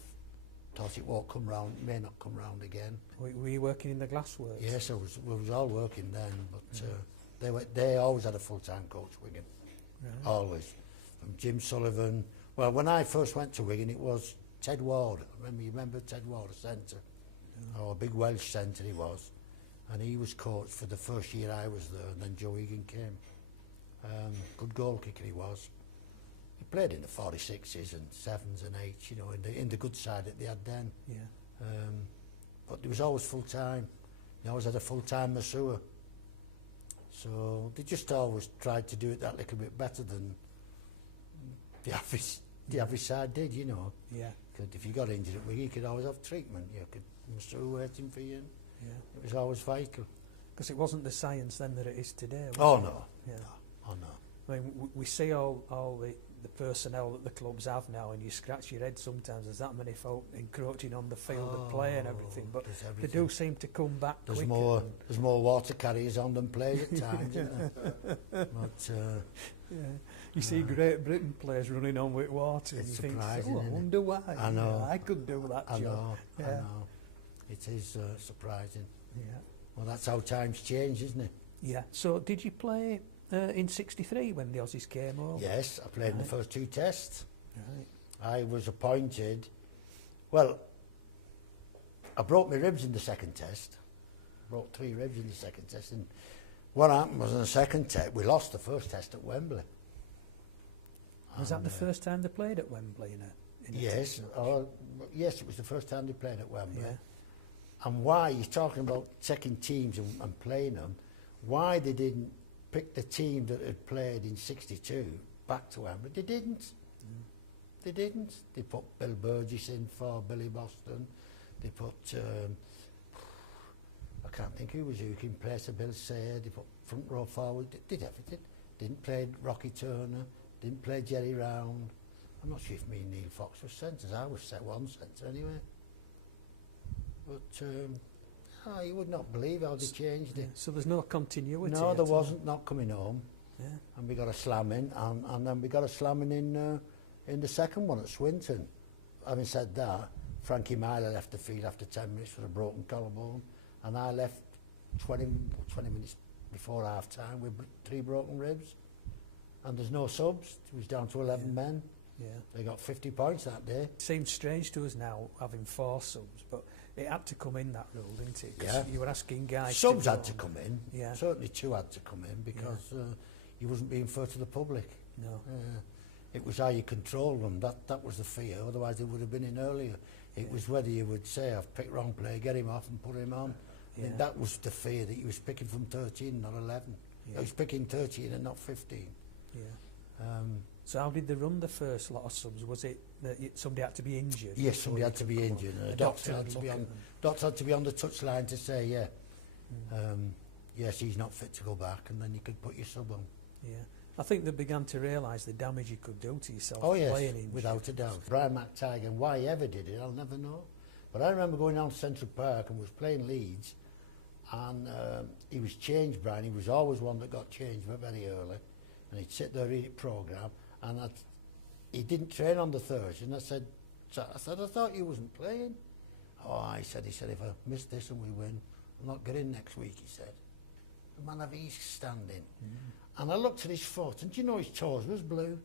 thought it won't come round, may not come round again. Were you working in the glassworks? Yes, we was all working then, but they always had a full time coach, Wigan. Right. Always. From Jim Sullivan. Well, when I first went to Wigan, it was Ted Ward. You remember Ted Ward, a centre? Oh, a big Welsh centre he was. And he was coach for the first year I was there, and then Joe Egan came. Good goal kicker he was. He played in the 46s and 7s and 8s, you know, in the good side that they had then. Yeah. But he was always full time. He always had a full time masseur. So they just always tried to do it that little bit better than the average side did, you know. Yeah. Because if you got injured at Wigan, you could always have treatment. You could masseur waiting for you. Yeah. It was always vital. Because it wasn't the science then that it is today. Was Oh it? no. Yeah. Oh no. I mean, we see all the personnel that the clubs have now, and you scratch your head sometimes. There's that many folk encroaching on the field of play and everything, but there's they everything. do seem to come back There's quicker. there's more water carriers on than players at times, isn't there? But Yeah. You see Great Britain players running on with water, and It's you think, surprising, oh, I isn't it? wonder why. I know. You I could do that I job. know, Yeah. I know. It is surprising. Yeah. Well, that's how times change, isn't it? Yeah. So, did you play in '63 when the Aussies came over? Yes, I played in the Right. first 2 tests. Right. I was appointed. Well, I broke my ribs in the second test. Broke 3 ribs in the second test. And what happened was in the second test, we lost the first test at Wembley. Was that And, the first time they played at Wembley in a Yes. test match? Yes, it was the first time they played at Wembley. Yeah. And why, you're talking about taking teams and playing them, why they didn't pick the team that had played in '62 back to Wembley, they didn't. They didn't. They put Bill Burgess in for Billy Boston. They put, I can't think who was who in place of Bill Sayre. They put front row forward, did everything. Didn't play Rocky Turner, didn't play Jerry Round. I'm not sure if me and Neil Fox were centres. I was set one centre anyway. But you would not believe how they changed Yeah. it. So there's no continuity. No, at there all. wasn't, not coming home. Yeah. And we got a slamming, and then we got a slamming in the second one at Swinton. Having said that, Frankie Myler left the field after 10 minutes for a broken collarbone, and I left 20 minutes before half time with 3 broken ribs. And there's no subs. It was down to 11 men. Yeah. They got 50 points that day. It seems strange to us now having 4 subs, but it had to come in, that rule, didn't it? 'Cause Yeah. you were asking guys. Subs to had go to on. come in. Yeah. Certainly 2 had to come in because you wasn't being fair to the public. No. It was how you controlled them. That was the fear. Otherwise, they would have been in earlier. It was whether you would say, "I've picked wrong player, get him off and put him on." I mean, Yeah. that was the fear, that he was picking from 13, not 11. Yeah. He was picking 13 and not 15. Yeah. Um, So how did they run the first lot of subs? Was it that somebody had to be injured? yes, before somebody you had to could be come on? injured. And A a doctor had would to be look on. at them. Doctor had to be on the touchline to say, yes, he's not fit to go back, and then you could put your sub on. Yeah. I think they began to realise the damage you could do to yourself Oh yes, playing injured. without a doubt. Brian McTighe, and why he ever did it, I'll never know. But I remember going down to Central Park and was playing Leeds, and he was changed, Brian. He was always one that got changed very early, and he'd sit there, read it programme, and he didn't train on the Thursday, and I said, I thought you wasn't playing. Oh, he said, if I miss this and we win, I'll not get in next week, he said. The man have his standing. And I looked at his foot, and do you know his toes was blue?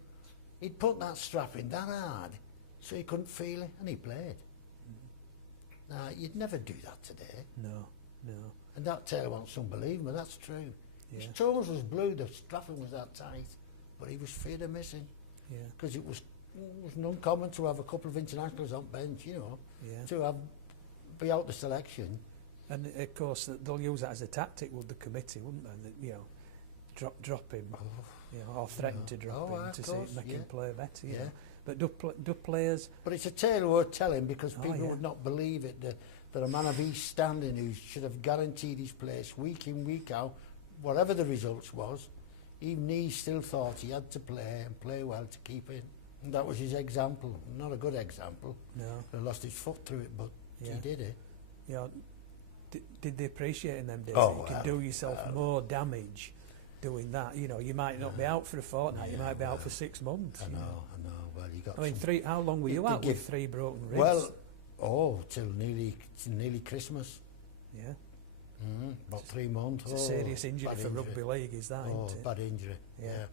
he'd put that strap in that hard so he couldn't feel it, and he played. Now, you'd never do that today. No. And that tail was unbelievable, that's true. Yeah. His toes was blue, the strapping was that tight, but he was feared of missing. Yeah. Because it was uncommon to have a couple of internationals on bench, you know, Yeah. to be out the selection. And of course, they'll use that as a tactic, would the committee, wouldn't they? That, you know, drop him, you know, or threaten to drop him to make him play better. You know. But do players? But it's a tale worth telling, because people yeah. would not believe it. That a man of his standing, who should have guaranteed his place week in, week out, whatever the results was, even he still thought he had to play and play well to keep in. And that was his example. Not a good example. No. He lost his foot through it, but he did it. You know, did they appreciate in them days Oh, that you can do yourself more damage doing that? You know, you might not be out for a fortnight, you might be out for 6 months. I know. Well, you got. I mean, how long were you out with 3 broken ribs? Well, till nearly Christmas. Yeah. About 3 months. It's a serious injury for rugby league, is that? Oh, isn't it? bad injury. Yeah.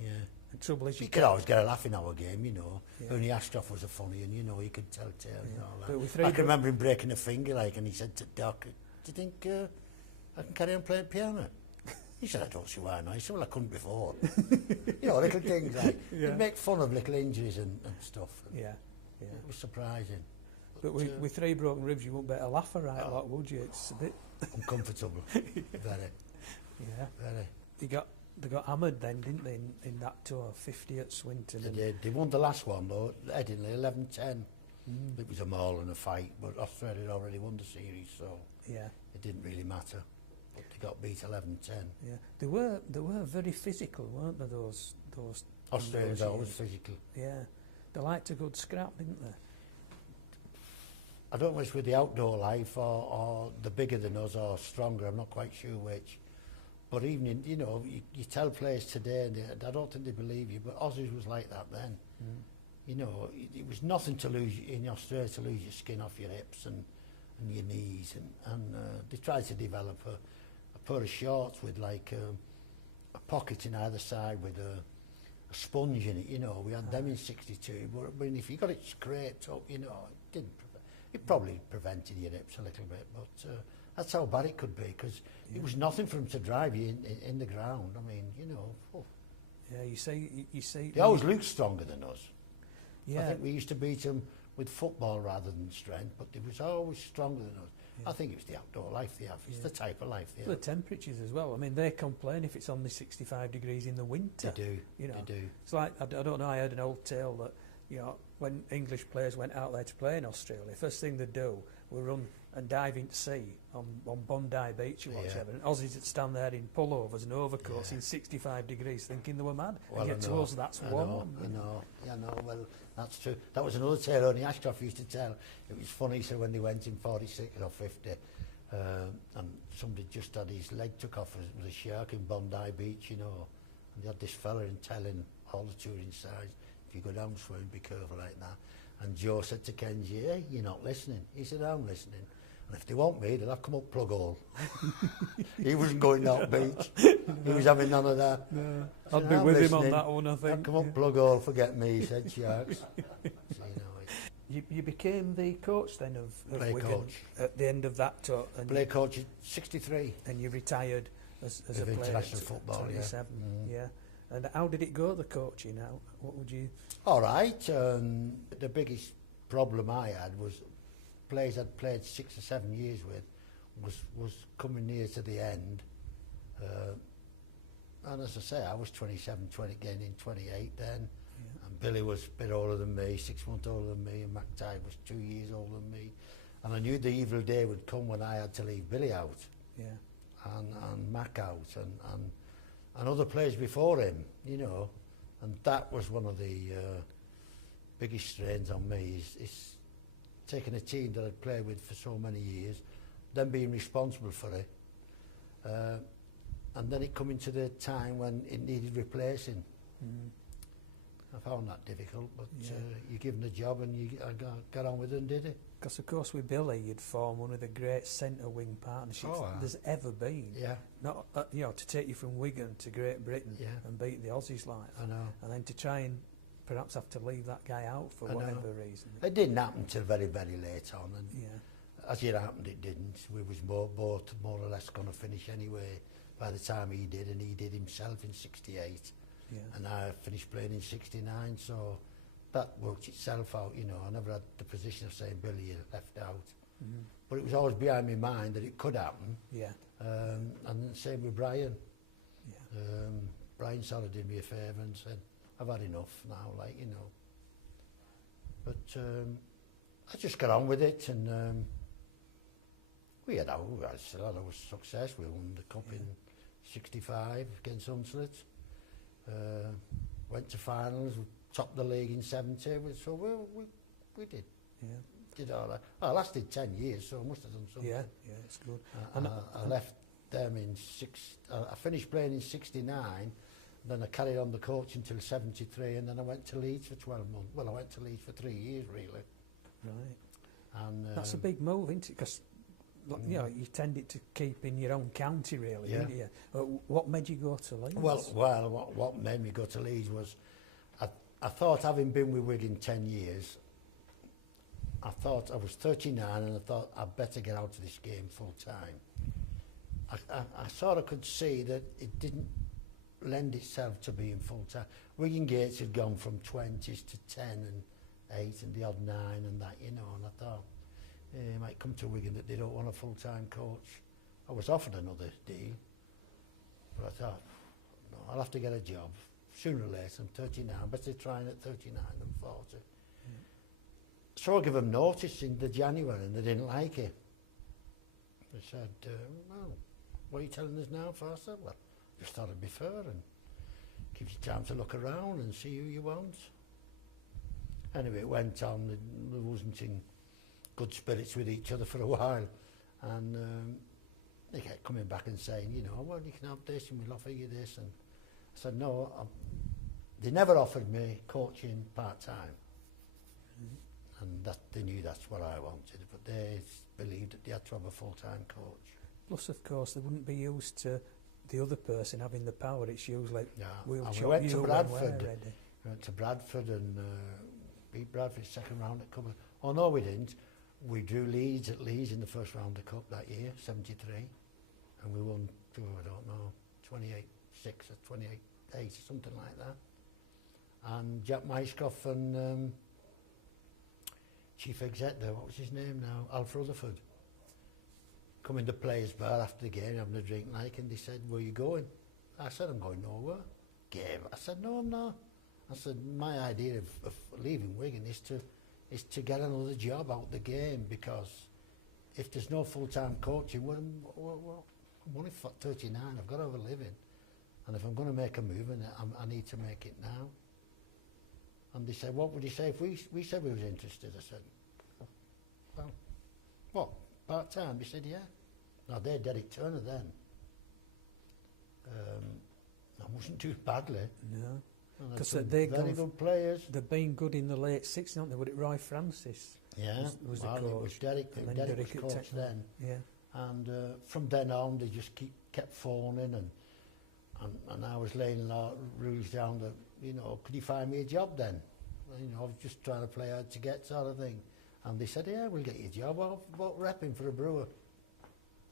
Yeah. The trouble is, you could always get a laugh in our game, you know. Yeah. Only Ashton was a funny, and you know, he could tell tales and all that. But with I can remember him breaking a finger, and he said to Doc, "Do you think I can carry on playing piano?" He said, "I don't see why not." He said, "Well, I couldn't before." You know, little things like he'd make fun of little injuries and stuff. Yeah. It was surprising. But with 3 broken ribs, you wouldn't better laugh a right lot, would you? It's a bit uncomfortable. Very. Yeah. Very. They got hammered then, didn't they, in that tour, 50 at Swinton? They did. They won the last one, though, Headingley, 11-10. It was a maul and a fight, but Australia had already won the series, so it didn't really matter. But they got beat 11-10. Yeah, they were very physical, weren't they? Those Australians always physical. Yeah, they liked a good scrap, didn't they? I don't know if it's with the outdoor life or the bigger than us or stronger. I'm not quite sure which. But even you know, you tell players today, and I don't think they believe you. But Aussies was like that then. You know, it was nothing to lose in Australia to lose your skin off your hips and your knees, and they tried to develop a pair of shorts with like a pocket in either side with a sponge in it. You know, we had them in '62. But if you got it scraped up, you know, it probably prevented your hips a little bit, but that's how bad it could be, because it was nothing for them to drive you in the ground. I mean, you know. Oh. Yeah, you say. They always looked stronger than us. Yeah. I think we used to beat them with football rather than strength, but they was always stronger than us. Yeah. I think it was the outdoor life they have. It's the type of life they have. The temperatures as well. I mean, they complain if it's only 65 degrees in the winter. They do. You know, they do. It's like I don't know. I heard an old tale that, you know, when English players went out there to play in Australia, first thing they'd do was run and dive into sea on Bondi Beach or whatever. And Aussies would stand there in pullovers and overcoats in 65 degrees thinking they were mad. Well, and yet to us, that's warm. I know. Well, that's true. That was another tale only Ashcroft used to tell. It was funny, so when they went in 46 or 50, and somebody just had his leg took off with a shark in Bondi Beach, you know, and they had this fella in telling all the touring sides, if you go down swimming, be careful like that. And Joe said to Kenji, "Hey, you're not listening." He said, "I'm listening. And if they want me, they'll have to come up plug hole." He wasn't going down beach. He was having none of that. No. I'd be with him on that one, I think. I'll come up plug hole, forget me, said Sharks. So, you became the coach then of Wigan coach at the end of that tour. And play coach at 63. And you retired as a player international football, 27. Yeah. And how did it go, the coaching? What would you... All right. The biggest problem I had was players I'd played 6 or 7 years with was coming near to the end. And as I say, I was 27, getting in 28 then. And Billy was a bit older than me, 6 months older than me, and McTighe was 2 years older than me. And I knew the evil day would come when I had to leave Billy out. Yeah. And Mac out and other players before him, you know. And that was one of the biggest strains on me, is taking a team that I'd played with for so many years, then being responsible for it. And then it coming to the time when it needed replacing. I found that difficult, but you give them the job and I got on with it and did it. Because, of course, with Billy, you'd form one of the great centre-wing partnerships there's ever been. Yeah. Not, you know, to take you from Wigan to Great Britain and beat the Aussies like that. I know. And then to try and perhaps have to leave that guy out for whatever reason. It didn't happen till very, very late on. And Yeah. as it happened, it didn't. We was both more or less going to finish anyway by the time he did, and he did himself in 68. Yeah. And I finished playing in 69, so that worked itself out, you know. I never had the position of saying, Billy, you left out. Mm-hmm. But it was always behind my mind that it could happen. Yeah. And same with Brian. Yeah. Brian sort of did me a favour and said, I've had enough now, like, you know. But I just got on with it, and we had still had our success. We won the cup in 65 against Hunslet. Went to finals, topped the league in 70, so we did. Yeah. Did all that. Well, I lasted 10 years, so I must have done something. Yeah, yeah, it's good. I left them in I finished playing in 69, then I carried on the coach until 73, and then I went to Leeds for 12 months. Well, I went to Leeds for 3 years, really. Right. And that's a big move, isn't it? Because you know, you tended to keep in your own county, really, didn't you? What made you go to Leeds? Well, what made me go to Leeds was I thought, having been with Wigan 10 years, I thought I was 39, and I thought I'd better get out of this game full time. I sort of could see that it didn't lend itself to being full time. Wigan Gates had gone from 20s to 10 and 8 and the odd 9 and that, you know, and I thought it might come to Wigan that they don't want a full-time coach. I was offered another deal, but I thought, no, I'll have to get a job. Sooner or later, I'm 39, better trying at 39 than 40. Yeah. So I gave them notice in the January, and they didn't like it. They said, well, what are you telling us now for? I said, well, just thought it'd be fair and gives you time to look around and see who you want. Anyway, it went on. There wasn't in good spirits with each other for a while, and they kept coming back and saying, you know, well, you can have this and we'll offer you this, and I said no. They never offered me coaching part-time, and that they knew that's what I wanted, but they believed that they had to have a full-time coach. Plus, of course, they wouldn't be used to the other person having the power. It's usually we'll and chop we went you to when Bradford. we're ready. We went to Bradford and beat Bradford second round at Cup. Oh no, we didn't. We drew Leeds at Leeds in the first round of Cup that year, 73, and we won, I don't know, 28-6 or 28-8 or something like that. And Jack Myskoff and chief exec there, what was his name now? Alf Rutherford. Come in the players' bar after the game, having a drink like, and they said, where are you going? I said, I'm going nowhere. Game. I said, no, I'm not. I said, my idea of leaving Wigan is to get another job out the game, because if there's no full-time coaching, well, I'm only 39, I've got to have a living. And if I'm going to make a move, I need to make it now. And they said, what would you say if we said we was interested? I said, well, what, part-time? He said, yeah. Now, they're Derek Turner then. I wasn't too badly. No. Because they're very good players. They've been good in the late 60s, haven't they? Was it Roy Francis? Yeah, was well, the coach. It was Derek. Derek was coach then. Yeah. And from then on, they just kept phoning, and I was laying a lot of rules down that, you know, could you find me a job then? You know, I was just trying to play hard to get sort of thing. And they said, yeah, we'll get you a job. Well, about repping for a brewer.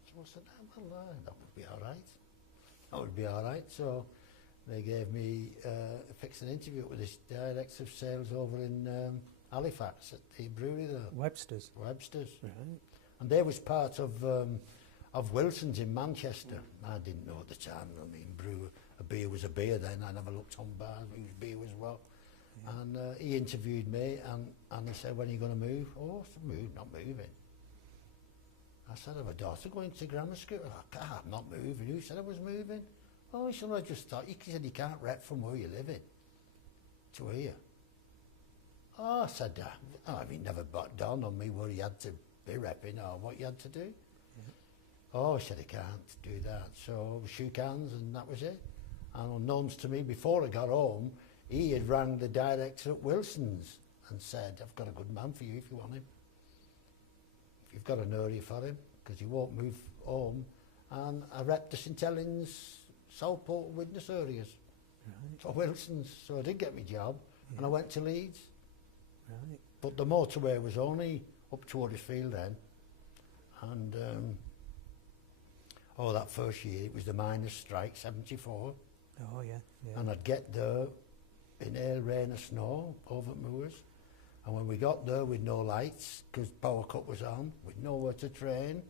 So I said, well, that would be all right. That would be all right. So they gave me fixed an interview with this director of sales over in Halifax at the brewery there. Webster's. Webster's. Right. And they was part of Wilson's in Manchester. I didn't know at the time. I mean, a beer was a beer then. I never looked on bars. It was beer as well. Yeah. And he interviewed me, and he said, when are you going to move? Oh, I said, not moving. I said, I have a daughter going to grammar school. I'm not moving. Who said I was moving? Oh, he said, I just thought, he said, you can't rep from where you're living to here. Oh, I said, I mean, never dawned on me where you had to be repping or what you had to do. Yeah. Oh, I said, I can't do that. So we shook hands, and that was it. And unknowns to me, before I got home, he had rang the director at Wilson's and said, I've got a good man for you if you want him. you've got an area for him because he won't move home. And I repped the St Helens, Southport witness areas for Wilson's. So I did get my job and I went to Leeds. Right. But the motorway was only up to Huddersfield then. And that first year it was the miners' strike, 74. Oh, yeah. And I'd get there in hail, rain or snow over at Moors. And when we got there with no lights, because power cut was on, with nowhere to train,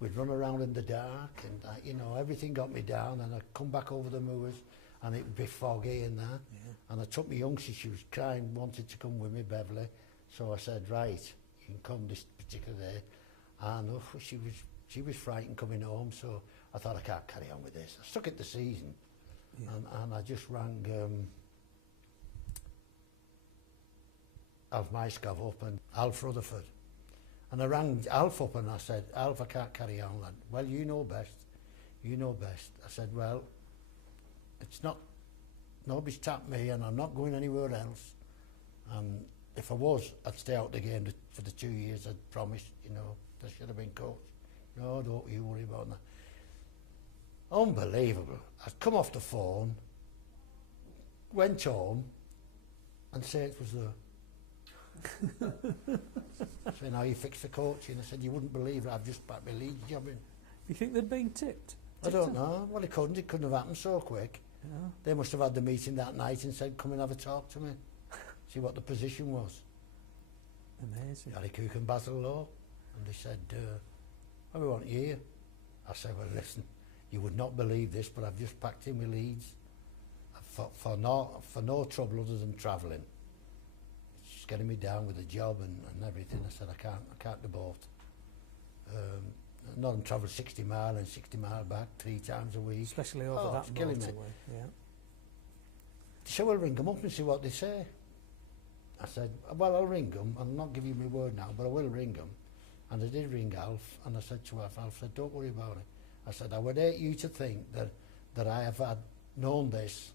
we'd run around in the dark and, everything got me down. And I'd come back over the Moors and it would be foggy and that. Yeah. And I took my youngster, she was crying, wanted to come with me, Beverly. So I said, right, you can come this particular day. And she was frightened coming home, so I thought I can't carry on with this. I stuck it the season, and I just rang Alf Myskov up and Alf Rutherford. And I rang Alf up and I said, Alf, I can't carry on, lad. Well, you know best. You know best. I said, well, it's not, nobody's tapped me and I'm not going anywhere else. If I was, I'd stay out the game for the 2 years I'd promised, I should have been coach. No, don't you worry about that. Unbelievable. I'd come off the phone, went home, and Saints was there. So now you fixed the coaching. I said, you wouldn't believe it, I've just backed my Leeds job in. You think they'd been tipped? I don't know. Well, it couldn't have happened so quick. Yeah. They must have had the meeting that night and said, come and have a talk to me. See what the position was. Amazing. Harry Cook and Basil Law. And they said, we want you here. I said, well, listen, you would not believe this, but I've just packed in my Leeds for no trouble other than travelling. It's just getting me down with the job and everything. I said, I can't do both. Not and travel 60 mile and 60 mile back 3 times a week. Especially over that motorway. Yeah. So we'll ring them up and see what they say. I said, well, I'll ring them. I'll not give you my word now, but I will ring them. And I did ring Alf, and I said to Alf said, don't worry about it. I said, I would hate you to think that I have known this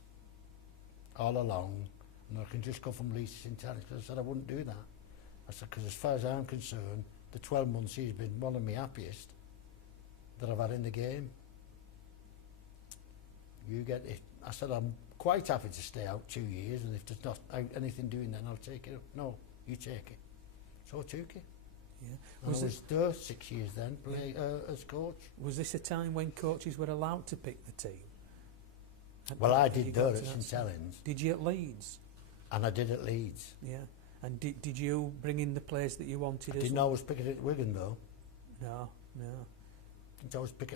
all along, and I can just go from Leeds to St Helens. I said, I wouldn't do that. I said, because as far as I'm concerned, the 12 months he's been one of my happiest that I've had in the game. You get it. I said, I'm quite happy to stay out 2 years, and if there's not anything doing then, I'll take it up. No, you take it. So I took it. Yeah. I was there 6 years then, as coach. Was this a time when coaches were allowed to pick the team? Well, I did there at St Helens. Did you at Leeds? And I did at Leeds. Yeah. And did you bring in the players that you wanted? I didn't always pick it at Wigan though. No.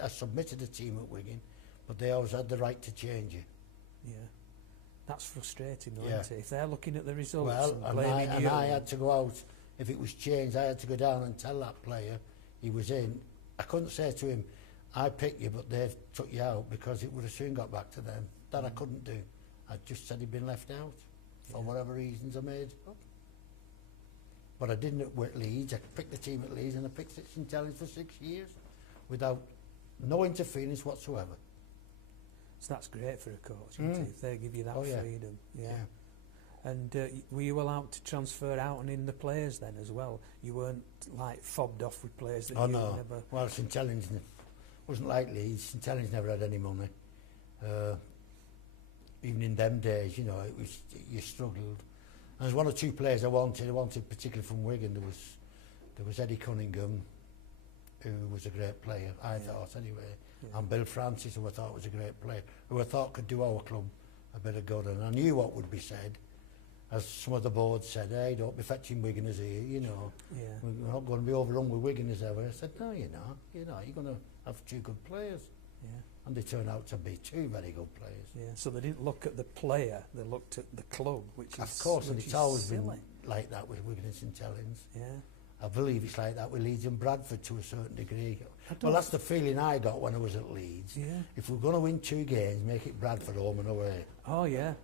I submitted a team at Wigan, but they always had the right to change it. Yeah. That's frustrating, though, isn't it? If they're looking at the results and blaming you. I had to go out. If it was changed, I had to go down and tell that player he was in. I couldn't say to him, I picked you, but they've took you out, because it would have soon got back to them. That I couldn't do. I just said he'd been left out for whatever reasons I made up. But I didn't at Leeds. I picked the team at Leeds and I picked it St Helens for 6 years without no interference whatsoever. So that's great for a coach, isn't it, if they give you that freedom. Yeah. And were you allowed to transfer out and in the players then as well? You weren't like fobbed off with players that never... Well, St Helens wasn't like Leeds. St Helens never had any money. Even in them days, it was, you struggled. And there's 1 or 2 players I wanted particularly from Wigan. There was Eddie Cunningham, who was a great player, I thought anyway, and Bill Francis, who I thought was a great player, who I thought could do our club a bit of good. And I knew what would be said, as some of the board said, hey, don't be fetching Wiganers here, we're not going to be overrun with Wiganers ever. I said, no, you're not, you're going to have 2 good players. Yeah. And they turned out to be 2 very good players. Yeah, so they didn't look at the player, they looked at the club, which is of course, and it's always silly. been like that with Wigan and St Helens. Yeah. I believe it's like that with Leeds and Bradford to a certain degree. Well, that's the feeling I got when I was at Leeds. Yeah. If we're going to win 2 games, make it Bradford home and away. Oh, yeah.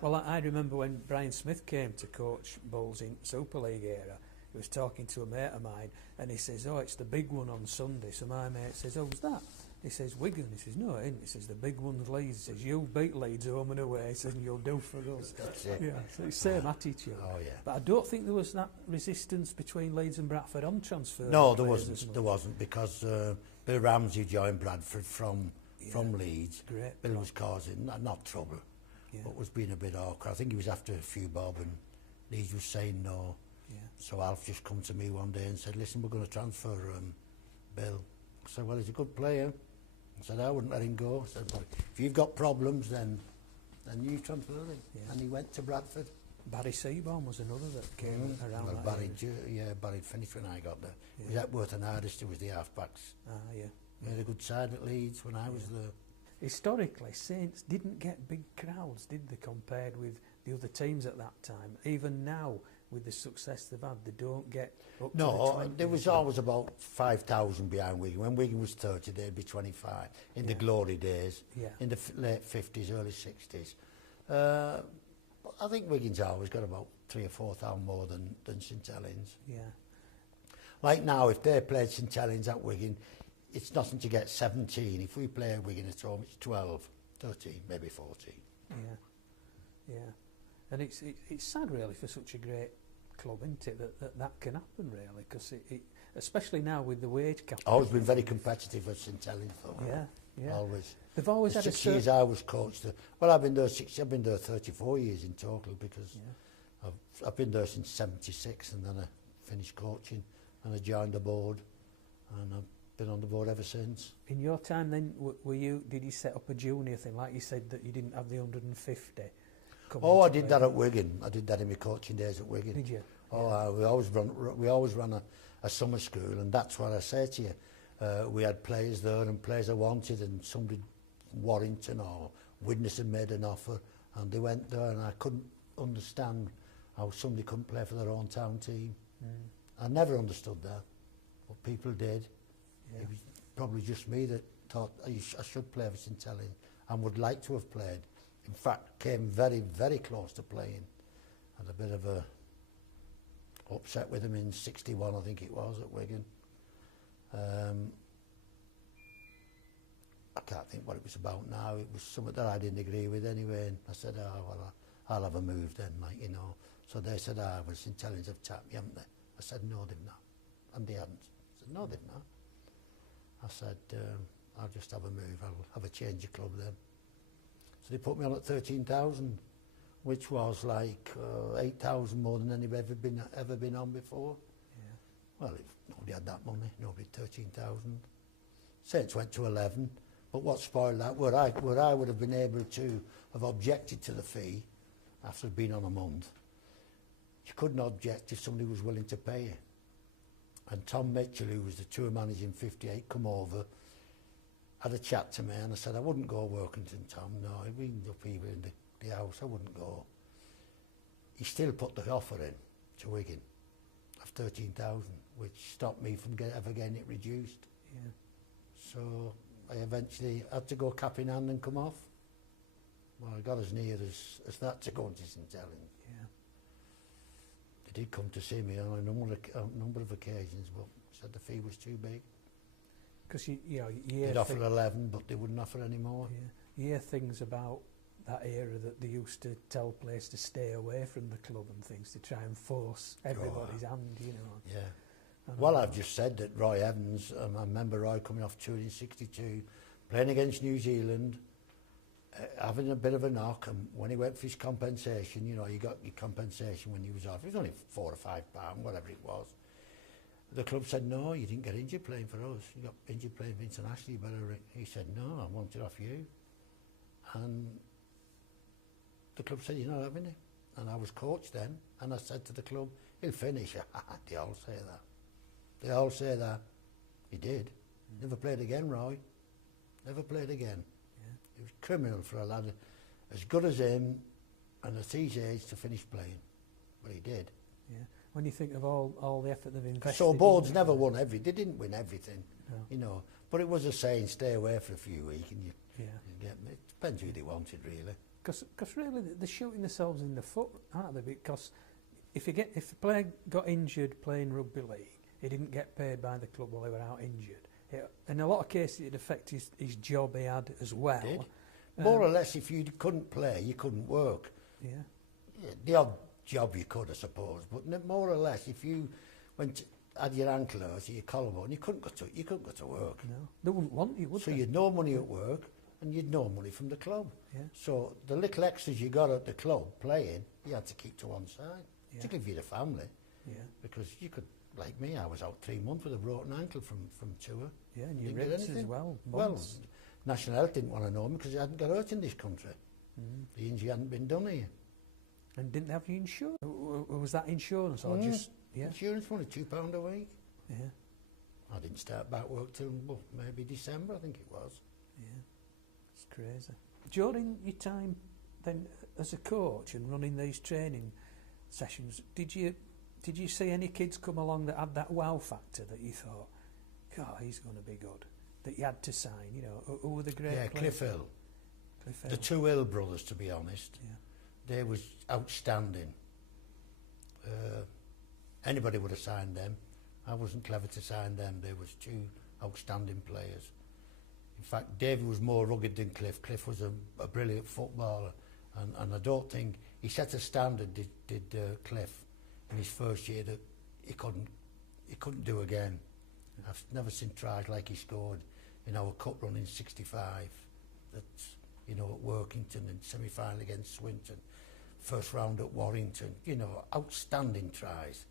Well, I remember when Brian Smith came to coach Bulls in Super League era, he was talking to a mate of mine, and he says, oh, it's the big one on Sunday. So my mate says, oh, who's that? He says, Wigan. He says, no, it ain't. He says, the big one's Leeds. He says, you'll beat Leeds home and away. He says, and you'll do for us. That's it. Yeah, so it's the same attitude. Oh, yeah. But I don't think there was that resistance between Leeds and Bradford on transfer. No, there wasn't. There wasn't, because Bill Ramsey joined Bradford from Leeds. Great. Bill was causing, not trouble, but was being a bit awkward. I think he was after a few bob, and Leeds was saying no. Yeah. So Alf just come to me one day and said, listen, we're going to transfer Bill. I said, well, he's a good player. I said, I wouldn't let him go. I said, but if you've got problems, then you transfer him. Yeah. And he went to Bradford. Barry Seaborn was another that came around well, that Barry finished when I got there. It was Epworth and Hardest who was the half-backs. Yeah. We had a good side at Leeds when I was there. Historically, Saints didn't get big crowds, did they, compared with the other teams at that time? Even now, with the success they've had, they don't get up to the 20s. There was always about 5,000 behind Wigan. When Wigan was 30, they'd be 25 in the glory days, in the late 50s, early 60s. I think Wigan's always got about 3,000 or 4,000 more than St Helens. Yeah. Like now, if they played St Helens at Wigan, it's nothing to get 17. If we play Wigan at home, it's 12, 13, maybe 14. Yeah. And it's sad, really, for such a great club, isn't it, that can happen, really, because it especially now with the wage cap. Always been very competitive at St Helens, though. Yeah. Always. They've always had 6 years I was coached there. Well, I've been there 34 years in total, because I've been there since 76, and then I finished coaching, and I joined the board, and I've been on the board ever since. In your time then, did you set up a junior thing, like you said that you didn't have the 150? Oh, I did that at Wigan. I did that in my coaching days at Wigan. Did you? Oh, we always run a summer school, and that's what I say to you. We had players there, and players I wanted, and somebody, Warrington or Widnes, had made an offer, and they went there, and I couldn't understand how somebody couldn't play for their own town team. I never understood that, but people did. It was probably just me that thought I should play for St Helens and would like to have played. In fact, came very, very close to playing. Had a bit of a upset with him in 61, I think it was, at Wigan. I can't think what it was about now. It was something that I didn't agree with anyway. And I said, oh, well, I'll have a move then, like, you know. So they said, well, St Helens have tapped me, haven't they? I said, no, they've not. And they hadn't. I said, no, they've not. I said, I'll just have a move. I'll have a change of club then. So they put me on at 13,000, which was like 8,000 more than anybody ever been on before. Yeah. Well, if nobody had that money, nobody had 13,000. Saints went to 11, but what spoiled that, where I would have been able to have objected to the fee after being on a month, you couldn't object if somebody was willing to pay it. And Tom Mitchell, who was the tour manager in 58, come over, had a chat to me, and I said, I wouldn't go Workington, Tom, no, we ended up here in the house, I wouldn't go. He still put the offer in to Wigan of 13,000, which stopped me from ever getting it reduced. Yeah. So I eventually had to go cap in hand and come off. Well, I got as near as that to going to St Helens. Yeah. They did come to see me on a number of occasions, but said the fee was too big. Because they'd offer 11, but they wouldn't offer any more. Yeah. You hear things about that era that they used to tell players to stay away from the club and things to try and force everybody's hand, you know. Yeah. Well, I've just said that Roy Evans, I remember Roy coming off tour in 62, playing against New Zealand, having a bit of a knock, and when he went for his compensation, you know, you got your compensation when he was off. It was only £4 or £5, whatever it was. The club said, no, you didn't get injured playing for us. You got injured playing for international, you better... He said, no, I want it off you. And the club said, you're not having it. And I was coach then, and I said to the club, he'll finish. They all say that. They all say that. He did. Never played again, Roy. Never played again. Yeah. It was criminal for a lad as good as him and at his age to finish playing. But he did. Yeah. When you think of all the effort they've invested... So boards never won everything. They didn't win everything, no. You know. But it was a saying, stay away for a few weeks and you get... It depends who they wanted, really. Because really, they're shooting themselves in the foot, aren't they? Because if a player got injured playing rugby league, he didn't get paid by the club while they were out injured. in a lot of cases it affected his job he had as well. Did. More or less, if you couldn't play, you couldn't work. Yeah. Yeah, the odd job you could, I suppose, but more or less, if you had your ankle hurt or your collarbone, you couldn't go to work. No, they wouldn't want you, would So they? you'd no money at work, and you'd no money from the club. Yeah. So the little extras you got at the club playing, you had to keep to one side, Yeah. particularly if you had a family, Yeah. because you could, like me, I was out 3 months with a broken ankle from tour. Yeah, and your Didn't get ribs as anything. well. Well, Months. National Health didn't want to know me because I hadn't got hurt in this country. Mm. The injury hadn't been done here. And didn't have your insurance? Was that insurance or just... Yeah. Insurance money, £2 a week. Yeah. I didn't start back work till maybe December, I think it was. Yeah. It's crazy. During your time then as a coach and running these training sessions, did you see any kids come along that had that wow factor that you thought, God, he's going to be good, that you had to sign? You know, who were the great Yeah, players? Cliff Hill. Cliff Hill. The two Hill brothers, to be honest. Yeah. They was outstanding. Anybody would have signed them. I wasn't clever to sign them. They was two outstanding players. In fact, David was more rugged than Cliff. Cliff was a brilliant footballer, and I don't think he set a standard. Did Cliff in his first year that he couldn't do again. I've never seen tries like he scored in our cup run in '65. That's, you know, at Workington and semi-final against Swinton, first round at Warrington. You know, outstanding tries.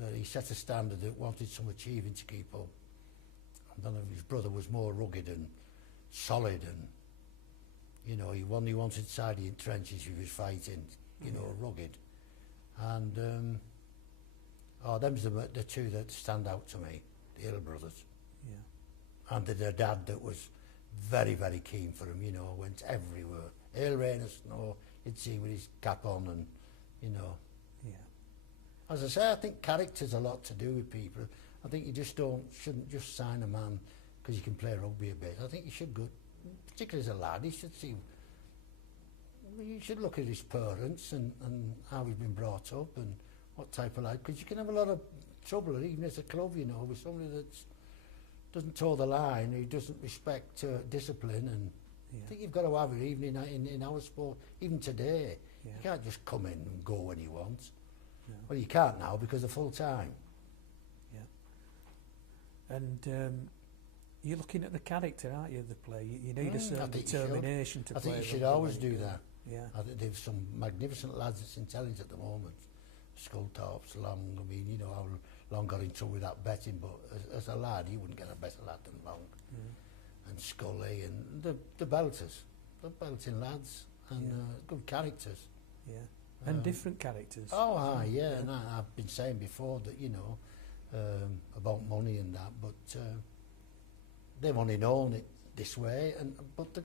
That he set a standard that wanted some achieving to keep up. I don't know if his brother was more rugged and solid, and you know, he wanted side in trenches. He was fighting, you know, rugged. And them's the two that stand out to me, the Hill brothers. Yeah. And their dad that was very, very keen for him. You know, went everywhere. Hail, rain or snow, he'd see with his cap on, and you know. Yeah. As I say, I think character's a lot to do with people. I think you shouldn't just sign a man because you can play rugby a bit. I think you should go, particularly as a lad, you should look at his parents and how he's been brought up and what type of lad, because you can have a lot of trouble, even as a club, you know, with somebody that doesn't toe the line, who doesn't respect discipline, and Yeah. I think you've got to have it even in our sport, even today. Yeah. You can't just come in and go when you want. No. Well, you can't now because of full time. Yeah. And you're looking at the character, aren't you, of the player? You need a I certain think you should. determination to I play. think you should rugby, always like do you that. Yeah. I think there's some magnificent lads that's intelligent at the moment. Sculthorpe's Long, I mean, you know how Long got in trouble with that betting, but as a lad, you wouldn't get a better lad than Long. Mm. And Scully and the belters, the belting lads, and good characters. Yeah. And different characters. Oh, aye, yeah, and I've been saying before that, you know, about money and that, but they've only known it this way, but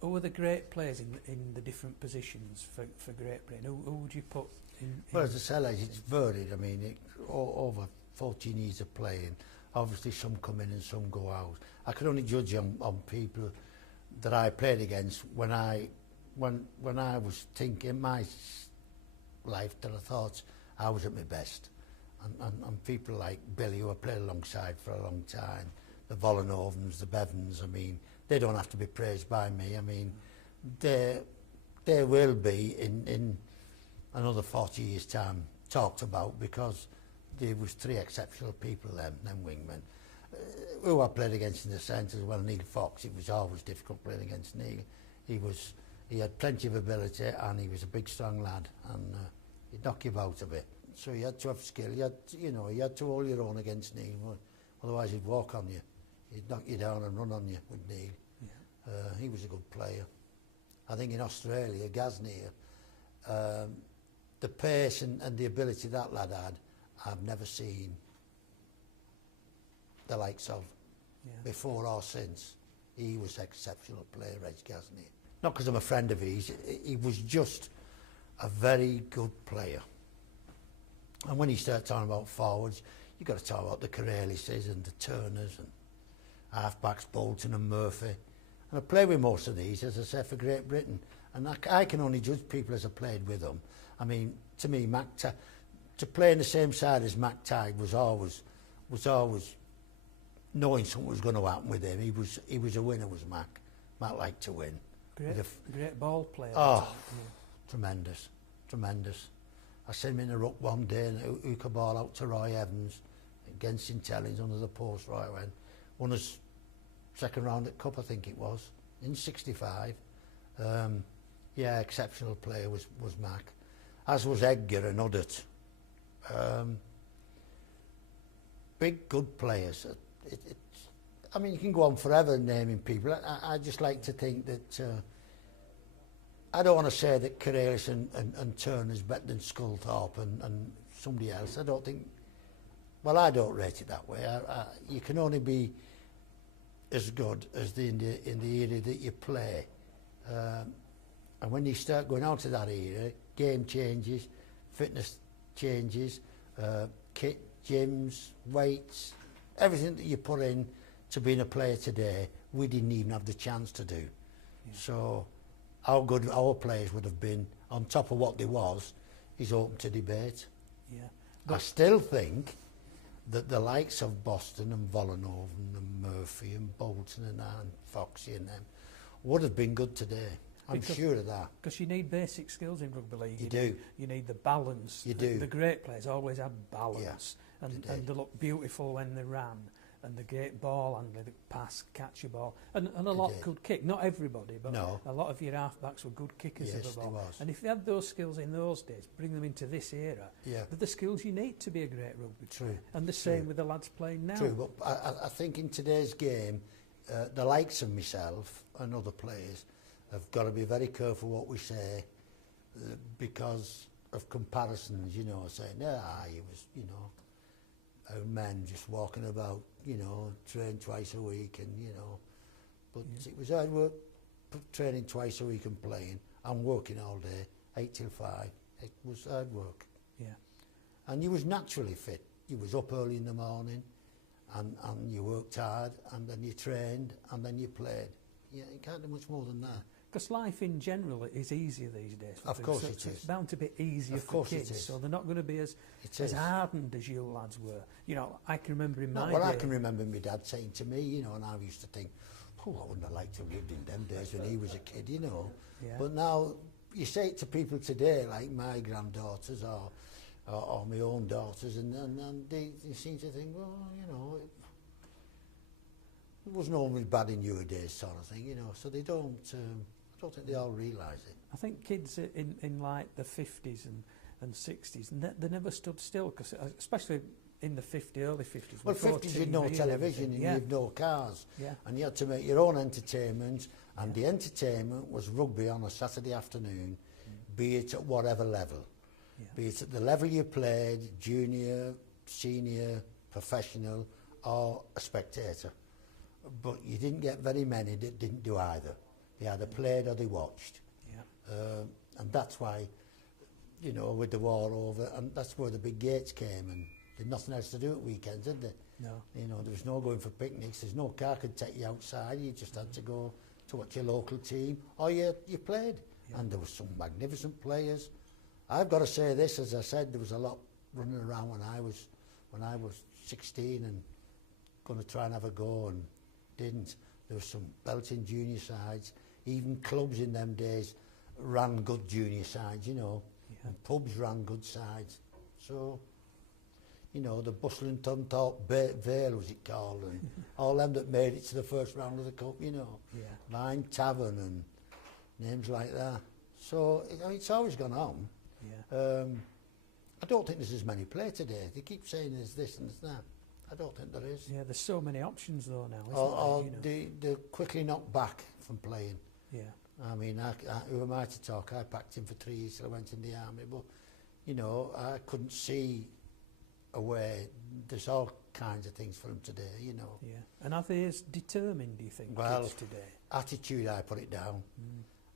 Who are the great players in the different positions for Great Britain? Who would you put in? Well, as I said, it's varied. I mean, over 14 years of playing, obviously some come in and some go out. I can only judge on people that I played against when I was thinking my life that I thought I was at my best. And people like Billy, who I played alongside for a long time, the Vollenovens, the Bevans, I mean, they don't have to be praised by me. I mean, they will be in another 40 years' time talked about, because there was three exceptional people them wingmen. Who I played against in the centres, well, Neil Fox, it was always difficult playing against Neil. He had plenty of ability, and he was a big, strong lad, and he'd knock you about a bit. So you had to have skill. You had to hold your own against Neil, otherwise he'd walk on you. He'd knock you down and run on you with Neil. Yeah. He was a good player. I think in Australia, Gasnier, the pace and the ability that lad had, I've never seen the likes of before or since. He was an exceptional player, Reg Gasnier. Not because I'm a friend of his, he was just a very good player. And when you start talking about forwards, you've got to talk about the Corellises and the Turners and half-backs, Bolton and Murphy. And I play with most of these, as I say, for Great Britain. And I can only judge people as I played with them. I mean, to me, to play in the same side as Mac Tighe was always knowing something was going to happen with him. He was a winner, was Mac. Mac liked to win. Great ball player. Oh, tremendous, tremendous. I sent him in a ruck one day and who could ball out to Roy Evans against St Helens under the post right when won his second round at Cup, I think it was, in '65. Yeah, exceptional player was Mac, as was Edgar and Uddert. Big, good players. I mean, you can go on forever naming people. I just like to think that I don't want to say that Corellis and Turner's better than Sculthorpe and somebody else. I don't think. Well, I don't rate it that way. You can only be as good as in the era that you play. And when you start going out of that era, game changes, fitness changes, kit, gyms, weights, everything that you put in to being a player today, we didn't even have the chance to do. Yeah. So how good our players would have been on top of what they was is open to debate. Yeah. But I still think that the likes of Boston and Vollenhoven and Murphy and Bolton and Foxy and them would have been good today. I'm sure of that. Because you need basic skills in rugby league. You do. You need the balance. You do. The great players always had balance. Yeah, and they looked beautiful when they ran. And the great ball handler, the pass, catch your ball. And a lot could kick. Not everybody, but a lot of your halfbacks were good kickers of the ball. They was. And if they had those skills in those days, bring them into this era, they're the skills you need to be a great rugby player. And the same with the lads playing now. True, but I think in today's game, the likes of myself and other players have got to be very careful what we say because of comparisons, you know, saying, he was, you know, men just walking about, you know, train twice a week and, you know, but it was hard work, training twice a week and playing and working all day, 8 till 5. It was hard work. Yeah. And you was naturally fit. You was up early in the morning and you worked hard and then you trained and then you played. Yeah, you can't do much more than that. Because life in general is easier these days. Of course it is. It's bound to be easier for kids, so they're not going to be as hardened as you lads were. You know, I can remember in my day... Well, I can remember my dad saying to me, you know, and I used to think, I wouldn't have liked to have lived in them days when he was a kid, you know. Yeah. But now, you say it to people today, like my granddaughters or my own daughters, and they seem to think, well, you know, it wasn't always bad in your days, sort of thing, you know, so they don't... I don't think they all realise it. I think kids in like the 50s and 60s, they never stood still, because especially in the early 50s. Well, 50s you had no television and you had no cars. Yeah. And you had to make your own entertainment, and the entertainment was rugby on a Saturday afternoon, be it at whatever level. Yeah. Be it at the level you played, junior, senior, professional, or a spectator. But you didn't get very many that didn't do either. They either played or they watched. Yeah. And that's why, you know, with the war over, and that's where the big gates came, and they had nothing else to do at weekends, did they? No. You know, there was no going for picnics, there's no car could take you outside, you just had to go to watch your local team, or you played. Yeah. And there were some magnificent players. I've got to say this, as I said, there was a lot running around when I was 16 and going to try and have a go and didn't. There was some belting junior sides. Even clubs in them days ran good junior sides, you know, and pubs ran good sides. So, you know, the Bustling Tunthorpe Vale was it called, and all them that made it to the first round of the cup, you know. Yeah. Line Tavern and names like that. So, it's always gone on. Yeah. I don't think there's as many play today. They keep saying there's this and there's that. I don't think there is. Yeah, there's so many options though now, isn't or there? You know? They're quickly knocked back from playing. Yeah. I mean, who am I to talk? I packed him for 3 years till I went in the army, but, you know, I couldn't see a way. There's all kinds of things for them today, you know. Yeah. And are they as determined, do you think, kids today? Attitude, I put it down.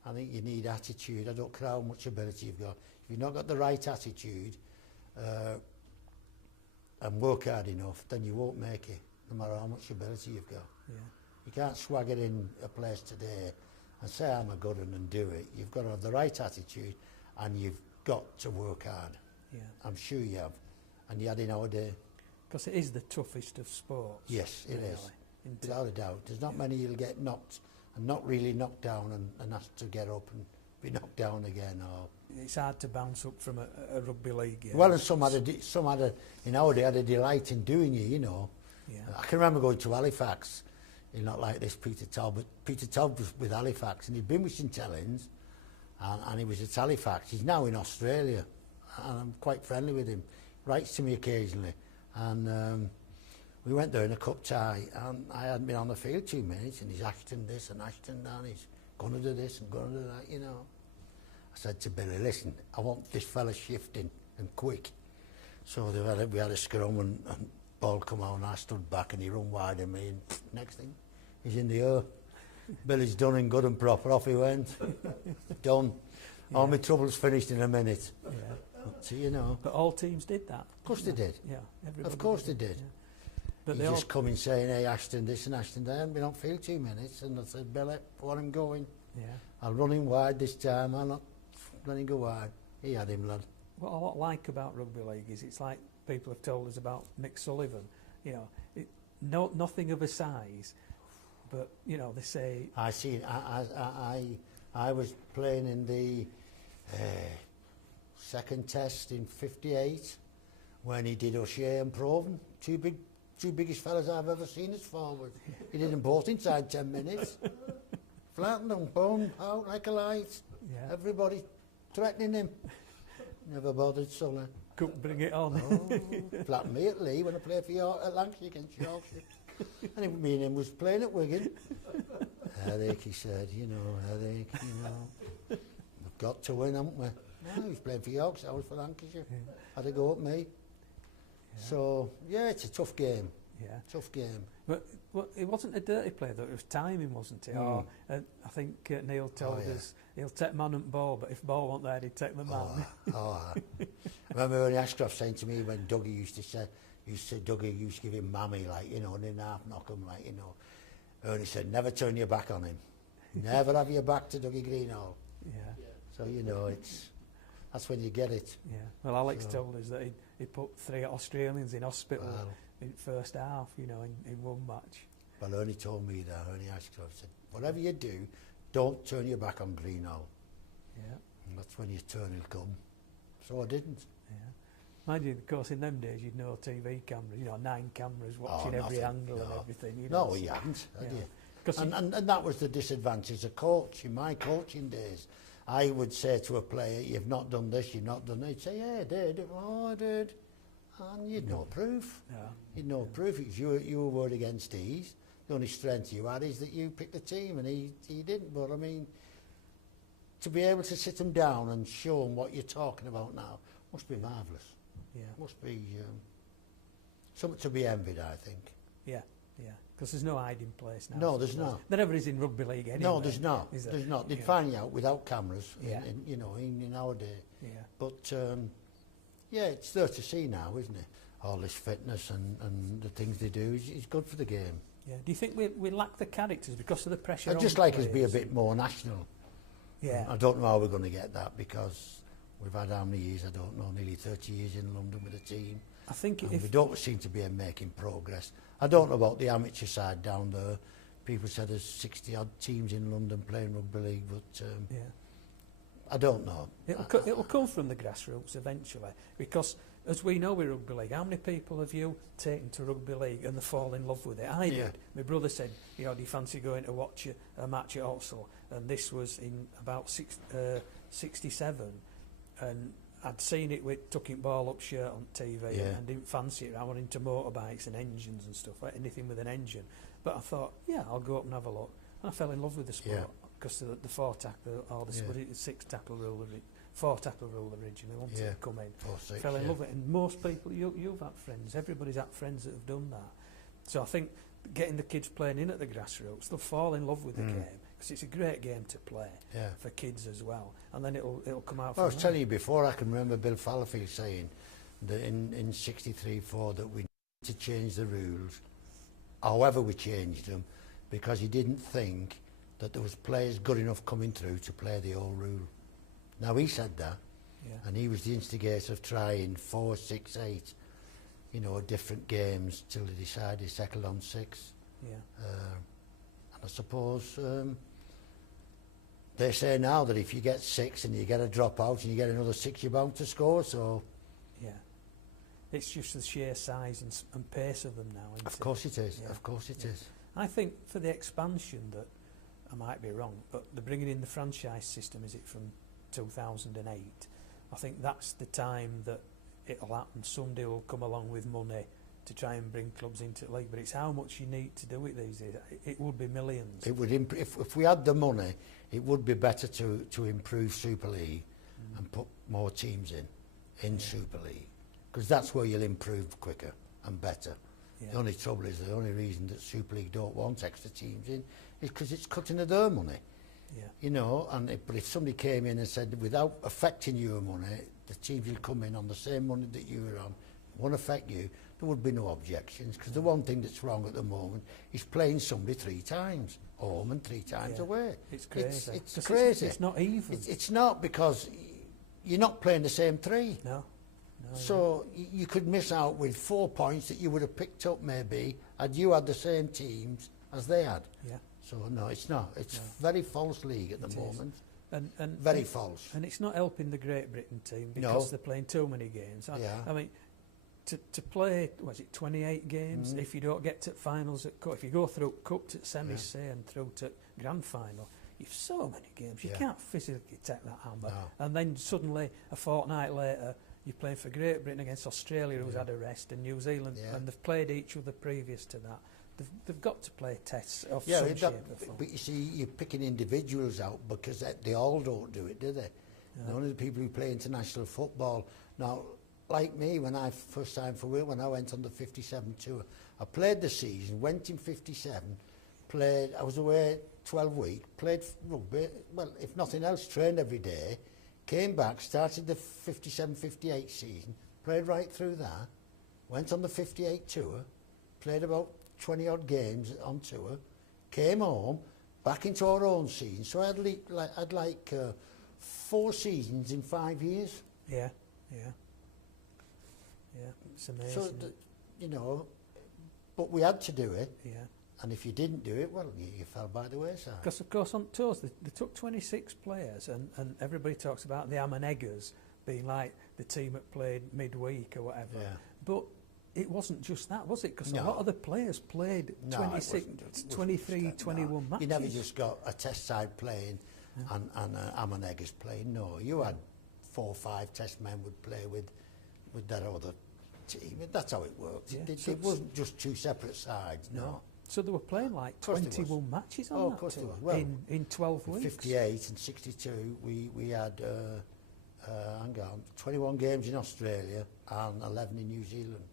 I think you need attitude. I don't care how much ability you've got. If you've not got the right attitude and work hard enough, then you won't make it, no matter how much ability you've got. Yeah. You can't swagger in a place today and say I'm a good one and do it. You've got to have the right attitude and you've got to work hard. Yeah. I'm sure you have. And you had in our day. Because it is the toughest of sports. Yes, it is. Really. Without a doubt. There's not many you'll get knocked and not really knocked down and have to get up and be knocked down again. Or it's hard to bounce up from a rugby league game. well, and some had a in our day had a delight in doing it, you know. Yeah. I can remember going to Halifax. He's not like this Peter Talbot. Peter Talbot was with Halifax, and he'd been with St Helens, and he was at Halifax. He's now in Australia, and I'm quite friendly with him. Writes to me occasionally, and we went there in a cup tie, and I hadn't been on the field 2 minutes, and he's Ashton this and Ashton that, and he's going to do this and going to do that, you know. I said to Billy, listen, I want this fella shifting and quick. So we had a scrum, and ball come out, and I stood back, and he run wide of me, and next thing, he's in the air. Billy's done and good and proper, off he went. Done. Yeah. All my troubles finished in a minute. Yeah. But, you know. But all teams did that. Of course they did. Yeah. Of course they did. Yeah. But he just come in saying, hey, Ashton this and Ashton that. I hadn't been on field 2 minutes, and I said, Billy, for him going. Yeah. I'll run him wide this time. I'll not let him go wide. He had him, lad. What I like about rugby league is it's like people have told us about Mick Sullivan. You know, nothing of a size, but you know they say. I see. I was playing in the second test in '58 when he did O'Shea and Proven. Two biggest fellas I've ever seen as forward. He did them both inside 10 minutes. Flattened them, boom, out like a light. Yeah. Everybody threatening him. Never bothered, Sully. Couldn't bring it on. Oh, flattened me at Lee when I played for at Lancashire against Yorkshire. And me and him was playing at Wigan. Headache, he said, you know, headache, you know. We've got to win, haven't we? No, he was playing for Yorkshire, I was for Lancashire. Yeah. Had to go at me. Yeah. So, yeah, it's a tough game. Yeah. Tough game. But well, it wasn't a dirty play, though. It was timing, wasn't it? Or, I think Neil told us he'll take man and ball, but if ball wasn't there, he'd take the man. I remember when Ashcroft saying to me when Dougie used to say, Dougie used to give him mammy, like, you know, and then half knock him, like, you know. And he said, never turn your back on him. Never have your back to Dougie Greenall. Yeah. So, you know, that's when you get it. Yeah. Well, Alex told us that he put 3 Australians in hospital in first half, you know, in one match. Well, Ernie told me that, Ernie Ashcroft said, whatever you do, don't turn your back on Greenall. Yeah. And that's when your turn will come. So I didn't. Yeah. Mind you, of course, in them days, you'd no TV cameras, you know, 9 cameras watching every angle and everything. You know, no, you hadn't, had you? And that was the disadvantage as a coach. In my coaching days, I would say to a player, you've not done this, you've not done that. He'd say, yeah, I did. Oh, I did. And you'd no proof. Yeah. You'd no proof. It was your word against his. The only strength you had is that you picked the team and he didn't. But, I mean, to be able to sit him down and show him what you're talking about now must be marvellous. Yeah. Must be something to be envied, I think. Yeah, yeah. Because there's no hiding place now. No, there's not. There never is in rugby league anyway. No, there's not. There's not. They'd find you out without cameras, in our day. Yeah. But, yeah, it's there to see now, isn't it? All this fitness and the things they do is good for the game. Yeah. Do you think we lack the characters because of the pressure? I'd just like us to be a bit more national. Yeah. I don't know how we're going to get that because we've had how many years, I don't know, nearly 30 years in London with a team. I think we don't seem to be making progress. I don't know about the amateur side down there. People said there's 60-odd teams in London playing rugby league, but yeah. I don't know. It'll come from the grassroots eventually, because as we know with rugby league, how many people have you taken to rugby league and they fall in love with it? I did. My brother said, you know, do you fancy going to watch a match at Oxford? And this was in about 67, and I'd seen it with tucking ball up shirt on TV and didn't fancy it. I went into motorbikes and engines and stuff, like anything with an engine. But I thought, yeah, I'll go up and have a look. And I fell in love with the sport because of the 4-tackle, or the 6-tackle rule, 4-tackle rule originally, wanted to come in. Fell in love with it. And most people, you've had friends, everybody's had friends that have done that. So I think getting the kids playing in at the grassroots, they'll fall in love with the game. Because it's a great game to play for kids as well, and then it'll come out. Well, I was telling you before, I can remember Bill Fallowfield saying that in '63-4 that we need to change the rules, however we changed them, because he didn't think that there was players good enough coming through to play the old rule. Now he said that, and he was the instigator of trying 4, 6, 8. you know, different games till they decided they settled on 6. Yeah. And I suppose they say now that if you get 6 and you get a dropout and you get another 6, you're bound to score. So Yeah. It's just the sheer size and pace of them now, isn't it? of course it is. Yeah. Of course it is. I think for the expansion that, I might be wrong, but they're bringing in the franchise system, is it from 2008? I think that's the time that it'll happen. Somebody will come along with money to try and bring clubs into the league, but it's how much you need to do it these days. It would be millions. It would if we had the money, it would be better to improve Super League and put more teams in Super League, because that's where you'll improve quicker and better. Yeah. The only trouble is the only reason that Super League don't want extra teams in is because it's cutting of their money. Yeah. You know, but if somebody came in and said, without affecting your money, the teams will come in on the same money that you were on, won't affect you, there would be no objections, because the one thing that's wrong at the moment is playing somebody 3 times home and 3 times away. It's crazy. It's crazy. It's not even. It's not, because you're not playing the same 3. No. So you could miss out with 4 points that you would have picked up maybe had you had the same teams as they had. Yeah. So no, it's not. It's very false league at the moment. And very false. And it's not helping the Great Britain team because they're playing too many games. I mean, to play, was it 28 games? If you don't get to finals at cup, if you go through cup to semis, say, and through to grand final, you've so many games. You can't physically take that hammer. No. And then suddenly, a fortnight later, you're playing for Great Britain against Australia, who's had a rest, and New Zealand, and they've played each other previous to that. They've got to play tests of some shape or form. But you see, you're picking individuals out because they all don't do it, do they? No. Only the people who play international football. Now, like me, when I first signed for Wales, when I went on the 57 tour, I played the season, went in 57, played, I was away 12 weeks, played rugby, well, if nothing else, trained every day, came back, started the 57-58 season, played right through that, went on the 58 tour, played about 20-odd games on tour, came home, back into our own season. So I had like 4 seasons in 5 years. Yeah, it's amazing. So, you know, but we had to do it. Yeah. And if you didn't do it, well, you fell by the wayside. Because, of course, on tours, they took 26 players, and everybody talks about the Ammoneggers being like the team that played midweek or whatever. Yeah. But it wasn't just that, was it? Because a lot of the players played 23, 21 matches. You never just got a test side playing and Ammoneggers playing. No, you had 4 or 5 test men would play with that other team. That's how it worked. Yeah. It wasn't just 2 separate sides, no. So they were playing like 21 matches on that tour well, in 12 weeks. 58 and 62, we had 21 games in Australia and 11 in New Zealand.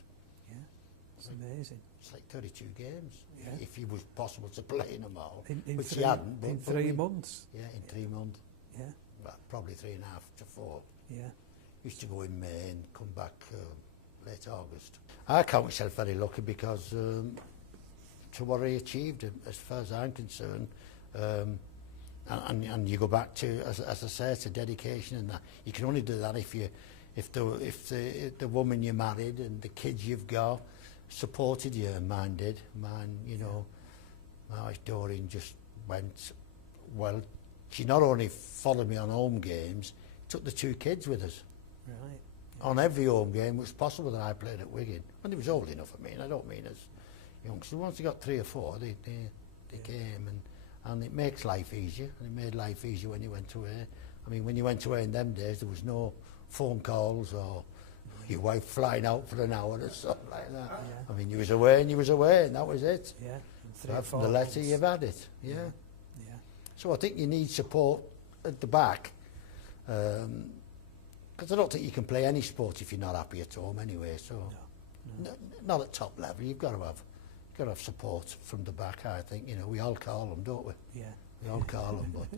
Yeah, it's amazing. It's like 32 games, if it was possible to play in them all, in which 3, you hadn't. in 3 months. Yeah, in 3 months. Yeah. Well, probably 3.5 to 4. Yeah. Used to go in May and come back late August. I count myself very lucky because to what I achieved, as far as I'm concerned, and you go back to, as I say, to dedication and that. You can only do that if the woman you married and the kids you've got supported you, and mine did. Mine, you know, my wife Doreen just went, well, she not only followed me on home games, took the 2 kids with us. Right. Yeah. On every home game it was possible that I played at Wigan. When they was old enough, I don't mean as youngsters. Once they got 3 or 4, they came, and it makes life easier, and it made life easier when you went away. I mean, when you went away in them days, there was no phone calls or your wife flying out for an hour or something like that. Yeah. I mean, you was away, and that was it. Yeah. So from the letter, you've had it. Yeah. Yeah. So I think you need support at the back. Because I don't think you can play any sport if you're not happy at home anyway. So, not at top level. You've got to have support from the back. I think, you know, we all call them, don't we? Yeah. We all call them, but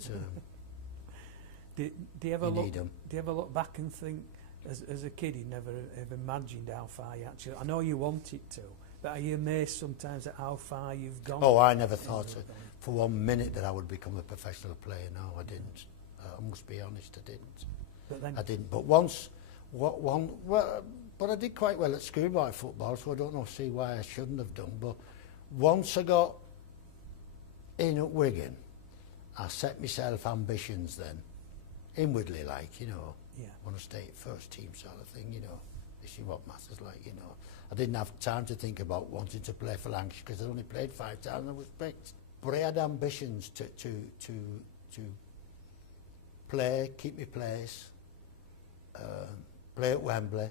do you ever you need them. Do you ever look back and think, as a kid, you never ever imagined how far you actually? I know you wanted to, but are you amazed sometimes at how far you've gone? Oh, I never thought for 1 minute that I would become a professional player. No, I didn't. I must be honest, I didn't. But then I didn't. But once, but I did quite well at schoolboy football, so I don't see why I shouldn't have done. But once I got in at Wigan, I set myself ambitions then, inwardly, like, you know, Yeah. want to stay at first team sort of thing, you know. This is what matters, like, you know. I didn't have time to think about wanting to play for Lancashire because I only played 5 times, I was picked. But I had ambitions to play, keep my place, play at Wembley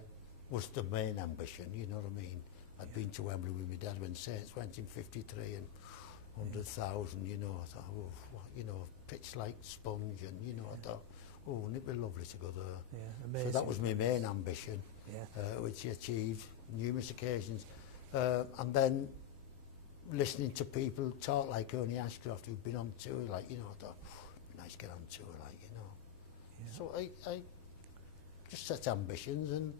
was the main ambition, you know what I mean? I'd been to Wembley with my dad when Saints went in 53 and 100,000, you know. I thought, oh, what, you know, pitch like sponge, and, you know, I thought, oh, wouldn't it be lovely to go there? Yeah, amazing. So that was my main ambition, Yeah. which I achieved numerous occasions. And then listening to people talk like Ernie Ashcroft, who'd been on tour, like, you know, I thought, oh, it'd be nice to get on tour, like, you know. Yeah. So I just set ambitions, and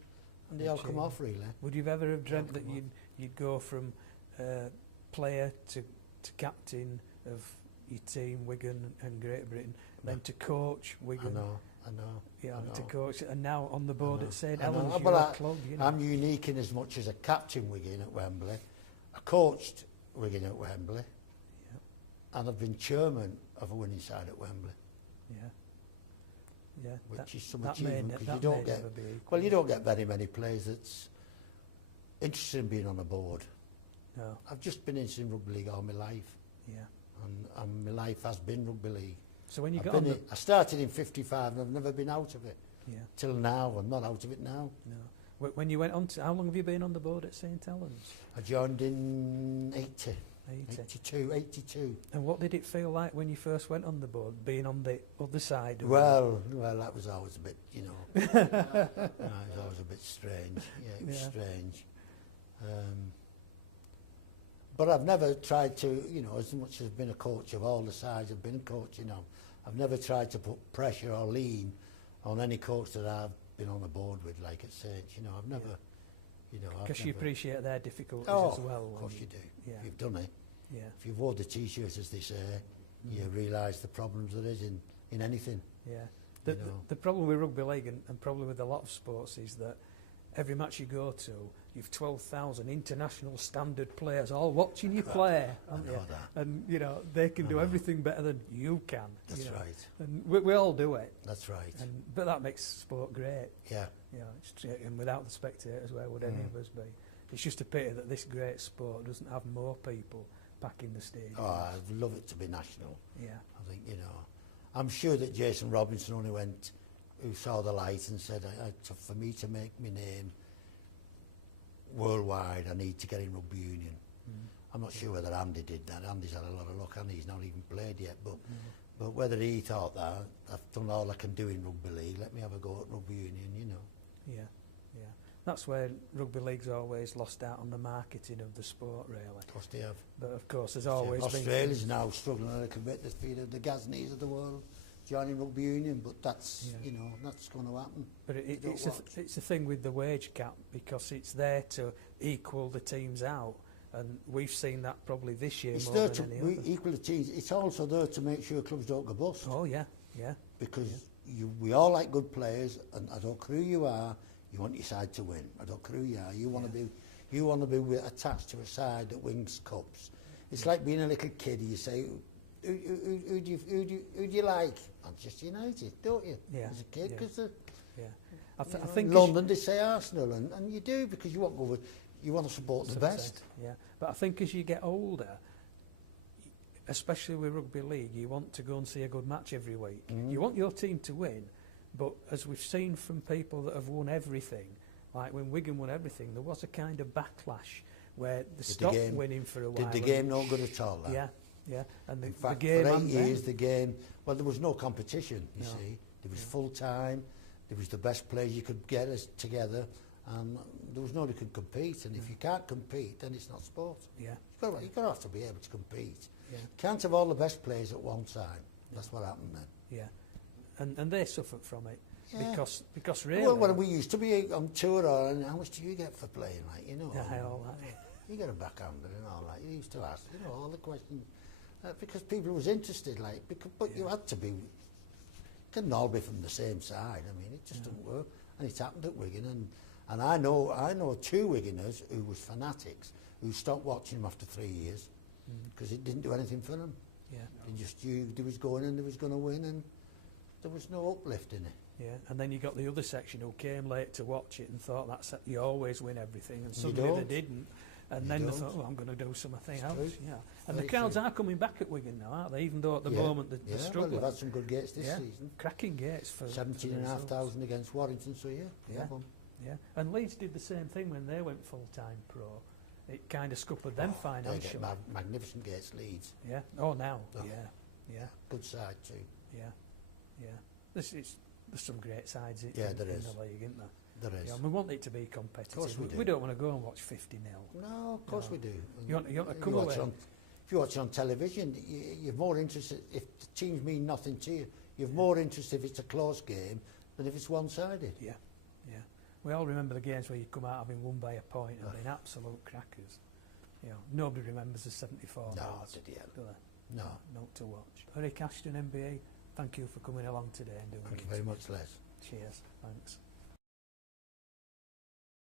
they all come off, really. Would you ever have dreamt that you'd go from player to captain of your team, Wigan and Great Britain, then to coach Wigan? I know. Yeah, I know. to coach, and now on the board at St Helens, but your club. You know. I'm unique in as much as I captained Wigan at Wembley, I coached Wigan at Wembley, and I've been chairman of a winning side at Wembley. Yeah. Yeah. Which is some achievement, because you don't get, well, you don't get very many players that's interested in being on a board. No. I've just been interested in rugby league all my life. Yeah. And my life has been rugby league. So when you I've got been on the, I started in 55 and I've never been out of it. Yeah. Till now. I'm not out of it now. No. When you went on to, how long have you been on the board at St Helens? I joined in 82. And what did it feel like when you first went on the board, being on the other side of well, that was always a bit, you know, it was always a bit strange. Yeah, it was strange. But I've never tried to, you know, as much as I've been a coach of all the sides I've been coaching of, I've never tried to put pressure or lean on any coach that I've been on the board with, like at Saints. You know, I've never, you know, because you appreciate their difficulties as well. Of course you do. Yeah. If you've done it. Yeah. If you've wore the T-shirt, as they say, you realise the problems there is in anything. Yeah. You know. The problem with rugby league and probably with a lot of sports is that every match you go to, you've 12,000 international standard players all watching you play, aren't you? That. And, you know, they can do everything better than you can. That's you know? right. And we all do it. That's right. But that makes sport great. Yeah. You know, and without the spectators, where would any of us be? It's just a pity that this great sport doesn't have more people packing the stadium. Oh, I'd love it to be national. Yeah. I think, you know, I'm sure that Jason Robinson only went, who saw the light and said, for me to make my name worldwide, I need to get in rugby union. I'm not sure whether Andy did that. Andy's had a lot of luck, and he's not even played yet. But whether he thought that, I've done all I can do in rugby league, let me have a go at rugby union, you know. Yeah, yeah. That's where rugby league's always lost out on the marketing of the sport, really. Of course they have. But of course, there's always been... Australia's now struggling a little bit to feed the Gazneys of the world joining rugby union, but that's, you know, that's going to happen. But it's a thing with the wage cap, because it's there to equal the teams out, and we've seen that probably this year it's more there than to any other. equal the teams. It's also there to make sure clubs don't go bust. Oh yeah, yeah. Because we all like good players, and I don't care who you are, you want your side to win. I don't care who you are, you want to be attached to a side that wins cups. It's like being a little kid. You say, who do you like? Manchester United, don't you? Yeah. As a kid, because I think in London they say Arsenal, and you do, because you want to go with, you want to support the best. Yeah, but I think as you get older, especially with rugby league, you want to go and see a good match every week. You want your team to win, but as we've seen from people that have won everything, like when Wigan won everything, there was a kind of backlash where they stopped winning for a while. Did the game no good at all? Yeah, yeah. And in fact, the game for 8 years, the game, well, there was no competition, you see. There was full time, there was the best players you could get us together, and there was nobody could compete. And if you can't compete, then it's not sport. Yeah. You've got to have to be able to compete. Yeah. Can't have all the best players at one time. That's what happened then. Yeah. And they suffered from it. Yeah. Because really... Well, when we used to be on tour, and how much do you get for playing, like, you know? Yeah, all that. You get a backhander and all that. You used to ask, you know, all the questions. Because people was interested, like, but you had to be... Couldn't all be from the same side. I mean, it just didn't work. And it happened at Wigan, And I know 2 Wiganers who was fanatics who stopped watching them after 3 years because it didn't do anything for them. Yeah. They just knew they was going and they was going to win, and there was no uplift in it. Yeah, and then you got the other section who came late to watch it and thought that's you always win everything, and You suddenly don't. they didn't. And You then don't. they thought, oh, I'm going to do something It's else. true. Yeah, and Very the crowds true. are coming back at Wigan now, aren't they? Even though at the Yeah. moment they're Well, struggling. they've had some good gates this yeah. season. Cracking gates for 17,500 against Warrington, so yeah. Yeah. Yeah, and Leeds did the same thing when they went full-time pro. It kind of scuppered them They get financially. magnificent gates, Leeds. Yeah. Oh, now. Oh. Yeah. Good side too. Yeah. Yeah. There's some great sides Yeah, in there the is. league, isn't there? There is. Yeah, we want it to be competitive. Of course we do. We don't want to go and watch 50-0. No, of course No. we do. You want to If come you watch away? it on, if you watch it on television, you're more interested. If the teams mean nothing to you, you're more interested if it's a close game than if it's one-sided. Yeah, yeah. We all remember the games where you come out having won by a point and been absolute crackers. You know, nobody remembers the 74 No, goals, did you? do they? No. Not to watch. Eric Ashton, MBE, thank you for coming along today and doing Thank it. you very much, Les. Cheers. Thanks.